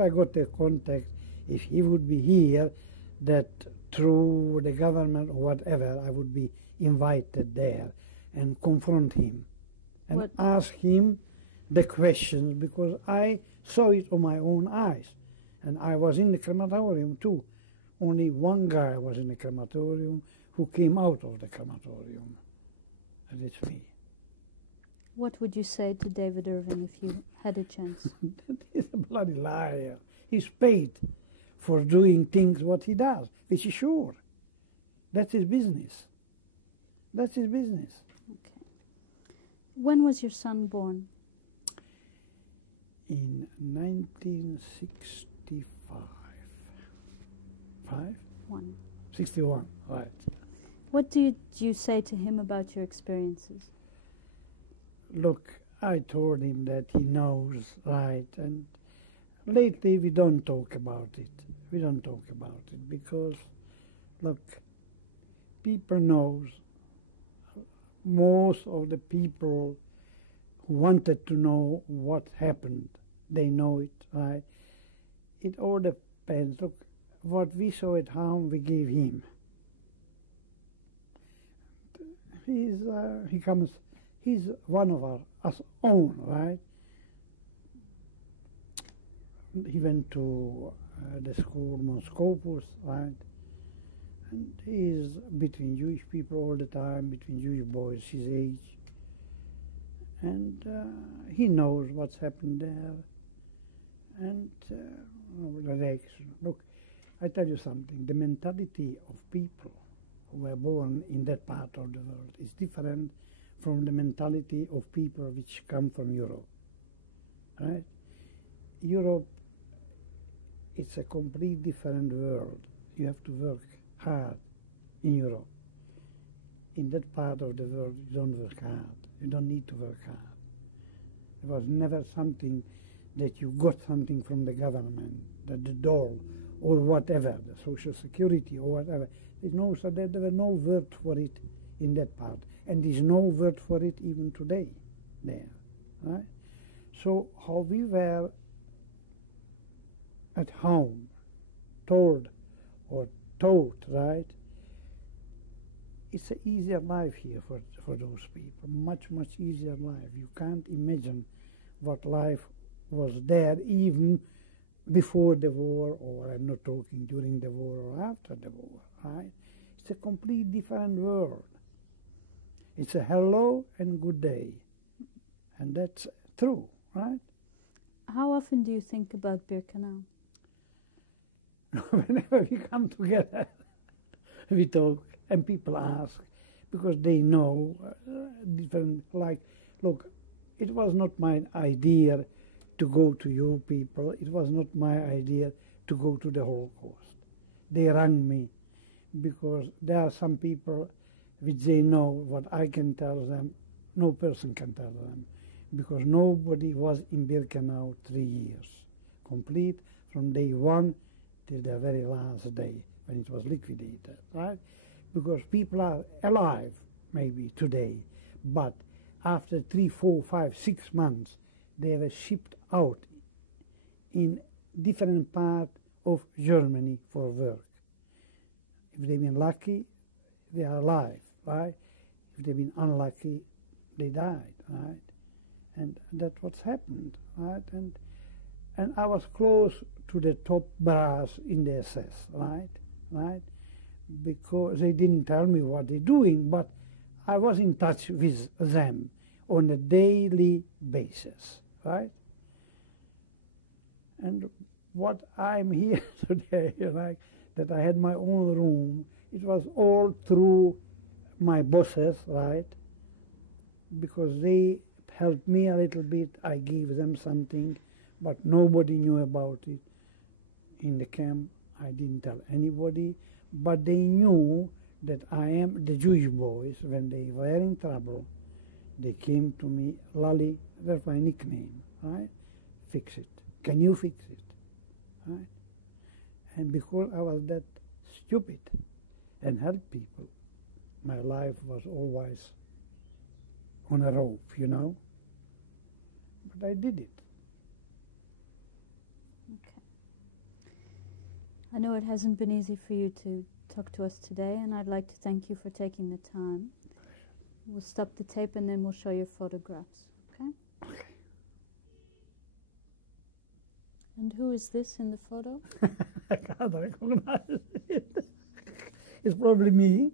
I got the contact, if he would be here, that through the government or whatever, I would be invited there and confront him and ask him the questions, because I saw it on my own eyes. And I was in the crematorium too. Only one guy was in the crematorium who came out of the crematorium, and it's me. What would you say to David Irving if you had a chance? He's a bloody liar. He's paid for doing things what he does, which is sure. That's his business. That's his business. Okay. When was your son born? In 1965. 61, right. What did you say to him about your experiences? Look, I told him that he knows, right, and lately we don't talk about it. We don't talk about it because, look, people knows, most of the people who wanted to know what happened, they know it, right? It all depends. Look, what we saw at home, we gave him. He's one of us own, right? He went to the school Moscopus, right? And he's between Jewish people all the time, between Jewish boys his age. And he knows what's happened there. And the reaction. Look, I tell you something, the mentality of people who were born in that part of the world is different from the mentality of people which come from Europe, right? Europe, it's a complete different world. You have to work hard in Europe. In that part of the world, you don't work hard. You don't need to work hard. It was never something that you got something from the government, that the dole or whatever, the social security or whatever. There's no, so there were no word for it in that part. And there's no word for it even today there, right? So how we were at home, told or taught, right? It's an easier life here for those people, much, much easier life. You can't imagine what life was there even before the war, or I'm not talking during the war or after the war, right? It's a complete different world. It's a hello and good day. And that's true, right? How often do you think about Birkenau? Whenever we come together, we talk, and people ask, because they know different, like, look, it was not my idea to go to your people. It was not my idea to go to the Holocaust. They rang me because there are some people which they know what I can tell them, no person can tell them, because nobody was in Birkenau 3 years, complete from day one till the very last day when it was liquidated, right? Because people are alive maybe today, but after 3, 4, 5, 6 months, they were shipped out in different part of Germany for work. If they've been lucky, they are alive, right? If they've been unlucky, they died, right? And that's what's happened, right? And I was close to the top brass in the SS, right? Right? Because they didn't tell me what they're doing, but I was in touch with them on a daily basis, right? And what I'm here today, like, that I had my own room, it was all through my bosses, right? Because they helped me a little bit, I gave them something, but nobody knew about it in the camp. I didn't tell anybody, but they knew that I am the Jewish boys. When they were in trouble, they came to me, Lale, that's my nickname, right? Fix it. Can you fix it? Right? And because I was that stupid and helped people, my life was always on a rope, you know? But I did it. Okay. I know it hasn't been easy for you to talk to us today, and I'd like to thank you for taking the time. We'll stop the tape and then we'll show your photographs, okay? Okay. And who is this in the photo? I can't recognize it. It's probably me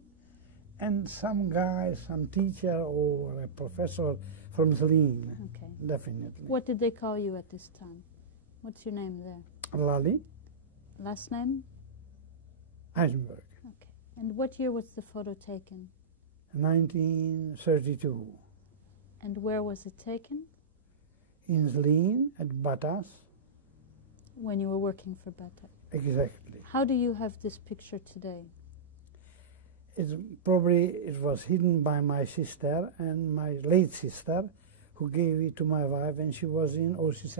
and some guy, some teacher or a professor from Lale. Okay. Definitely. What did they call you at this time? What's your name there? Lale Last name? Eisenberg, Okay. And what year was the photo taken? 1932. And where was it taken? In Lale at Batas. When you were working for Bata. Exactly. How do you have this picture today? It's probably, it was hidden by my sister and my late sister, who gave it to my wife when she was in Auschwitz,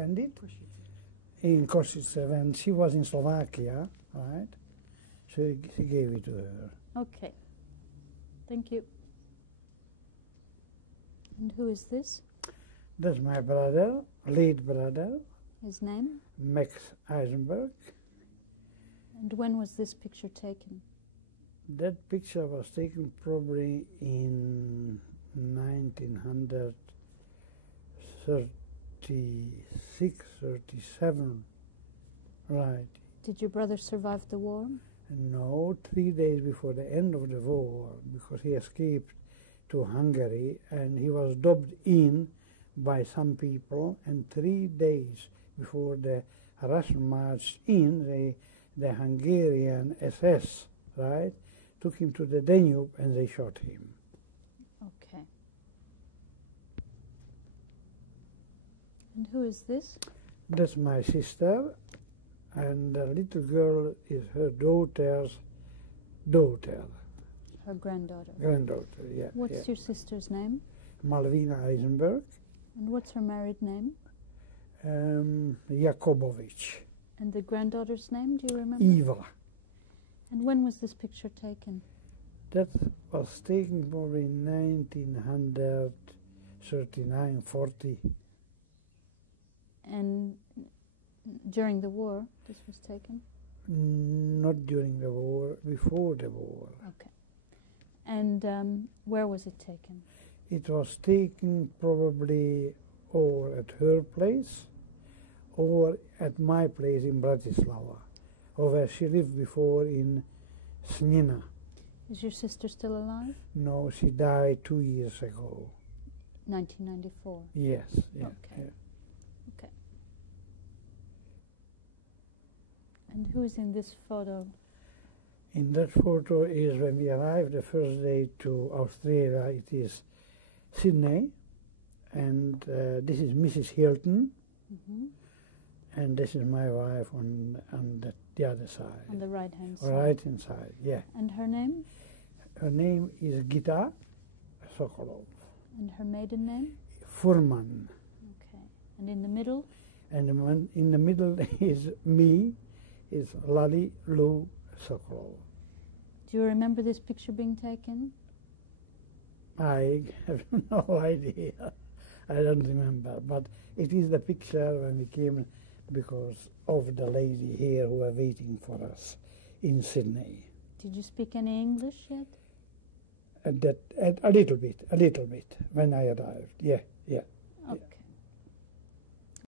in Košice, when she was in Slovakia, right? So she gave it to her. Okay. Thank you. And who is this? That's my brother, late brother, His name? Max Eisenberg. And when was this picture taken? That picture was taken probably in 1936, 37, right. Did your brother survive the war? No, 3 days before the end of the war, because he escaped to Hungary and he was dubbed in by some people, and 3 days before the Russian marched in, the Hungarian SS, right, took him to the Danube and they shot him. Okay. And who is this? That's my sister, and the little girl is her daughter's daughter. Her granddaughter. Granddaughter, yeah. What's yeah. your sister's name? Malvina Eisenberg. And what's her married name? Jakobovich. And the granddaughter's name, do you remember? Eva. And when was this picture taken? That was taken probably in 1939, 40. And during the war, this was taken? Not during the war, before the war. Okay. And where was it taken? It was taken probably or at her place or at my place in Bratislava, or where she lived before in Snina. Is your sister still alive? No, she died 2 years ago. 1994? Yes, yeah. Okay. Yeah. Okay. And who's in this photo? In that photo is when we arrived the first day to Australia. It is Sydney, and this is Mrs. Hilton, and this is my wife on the other side. On the right-hand side? Right-hand side, yeah. And her name? Her name is Gita Sokolov. And her maiden name? Furman. Okay. And in the middle? And in the middle is me, is Lale Sokolov. Do you remember this picture being taken? I have no idea. I don't remember. But it is the picture when we came because of the lady here who were waiting for us in Sydney. Did you speak any English yet? A little bit, when I arrived. Yeah, yeah.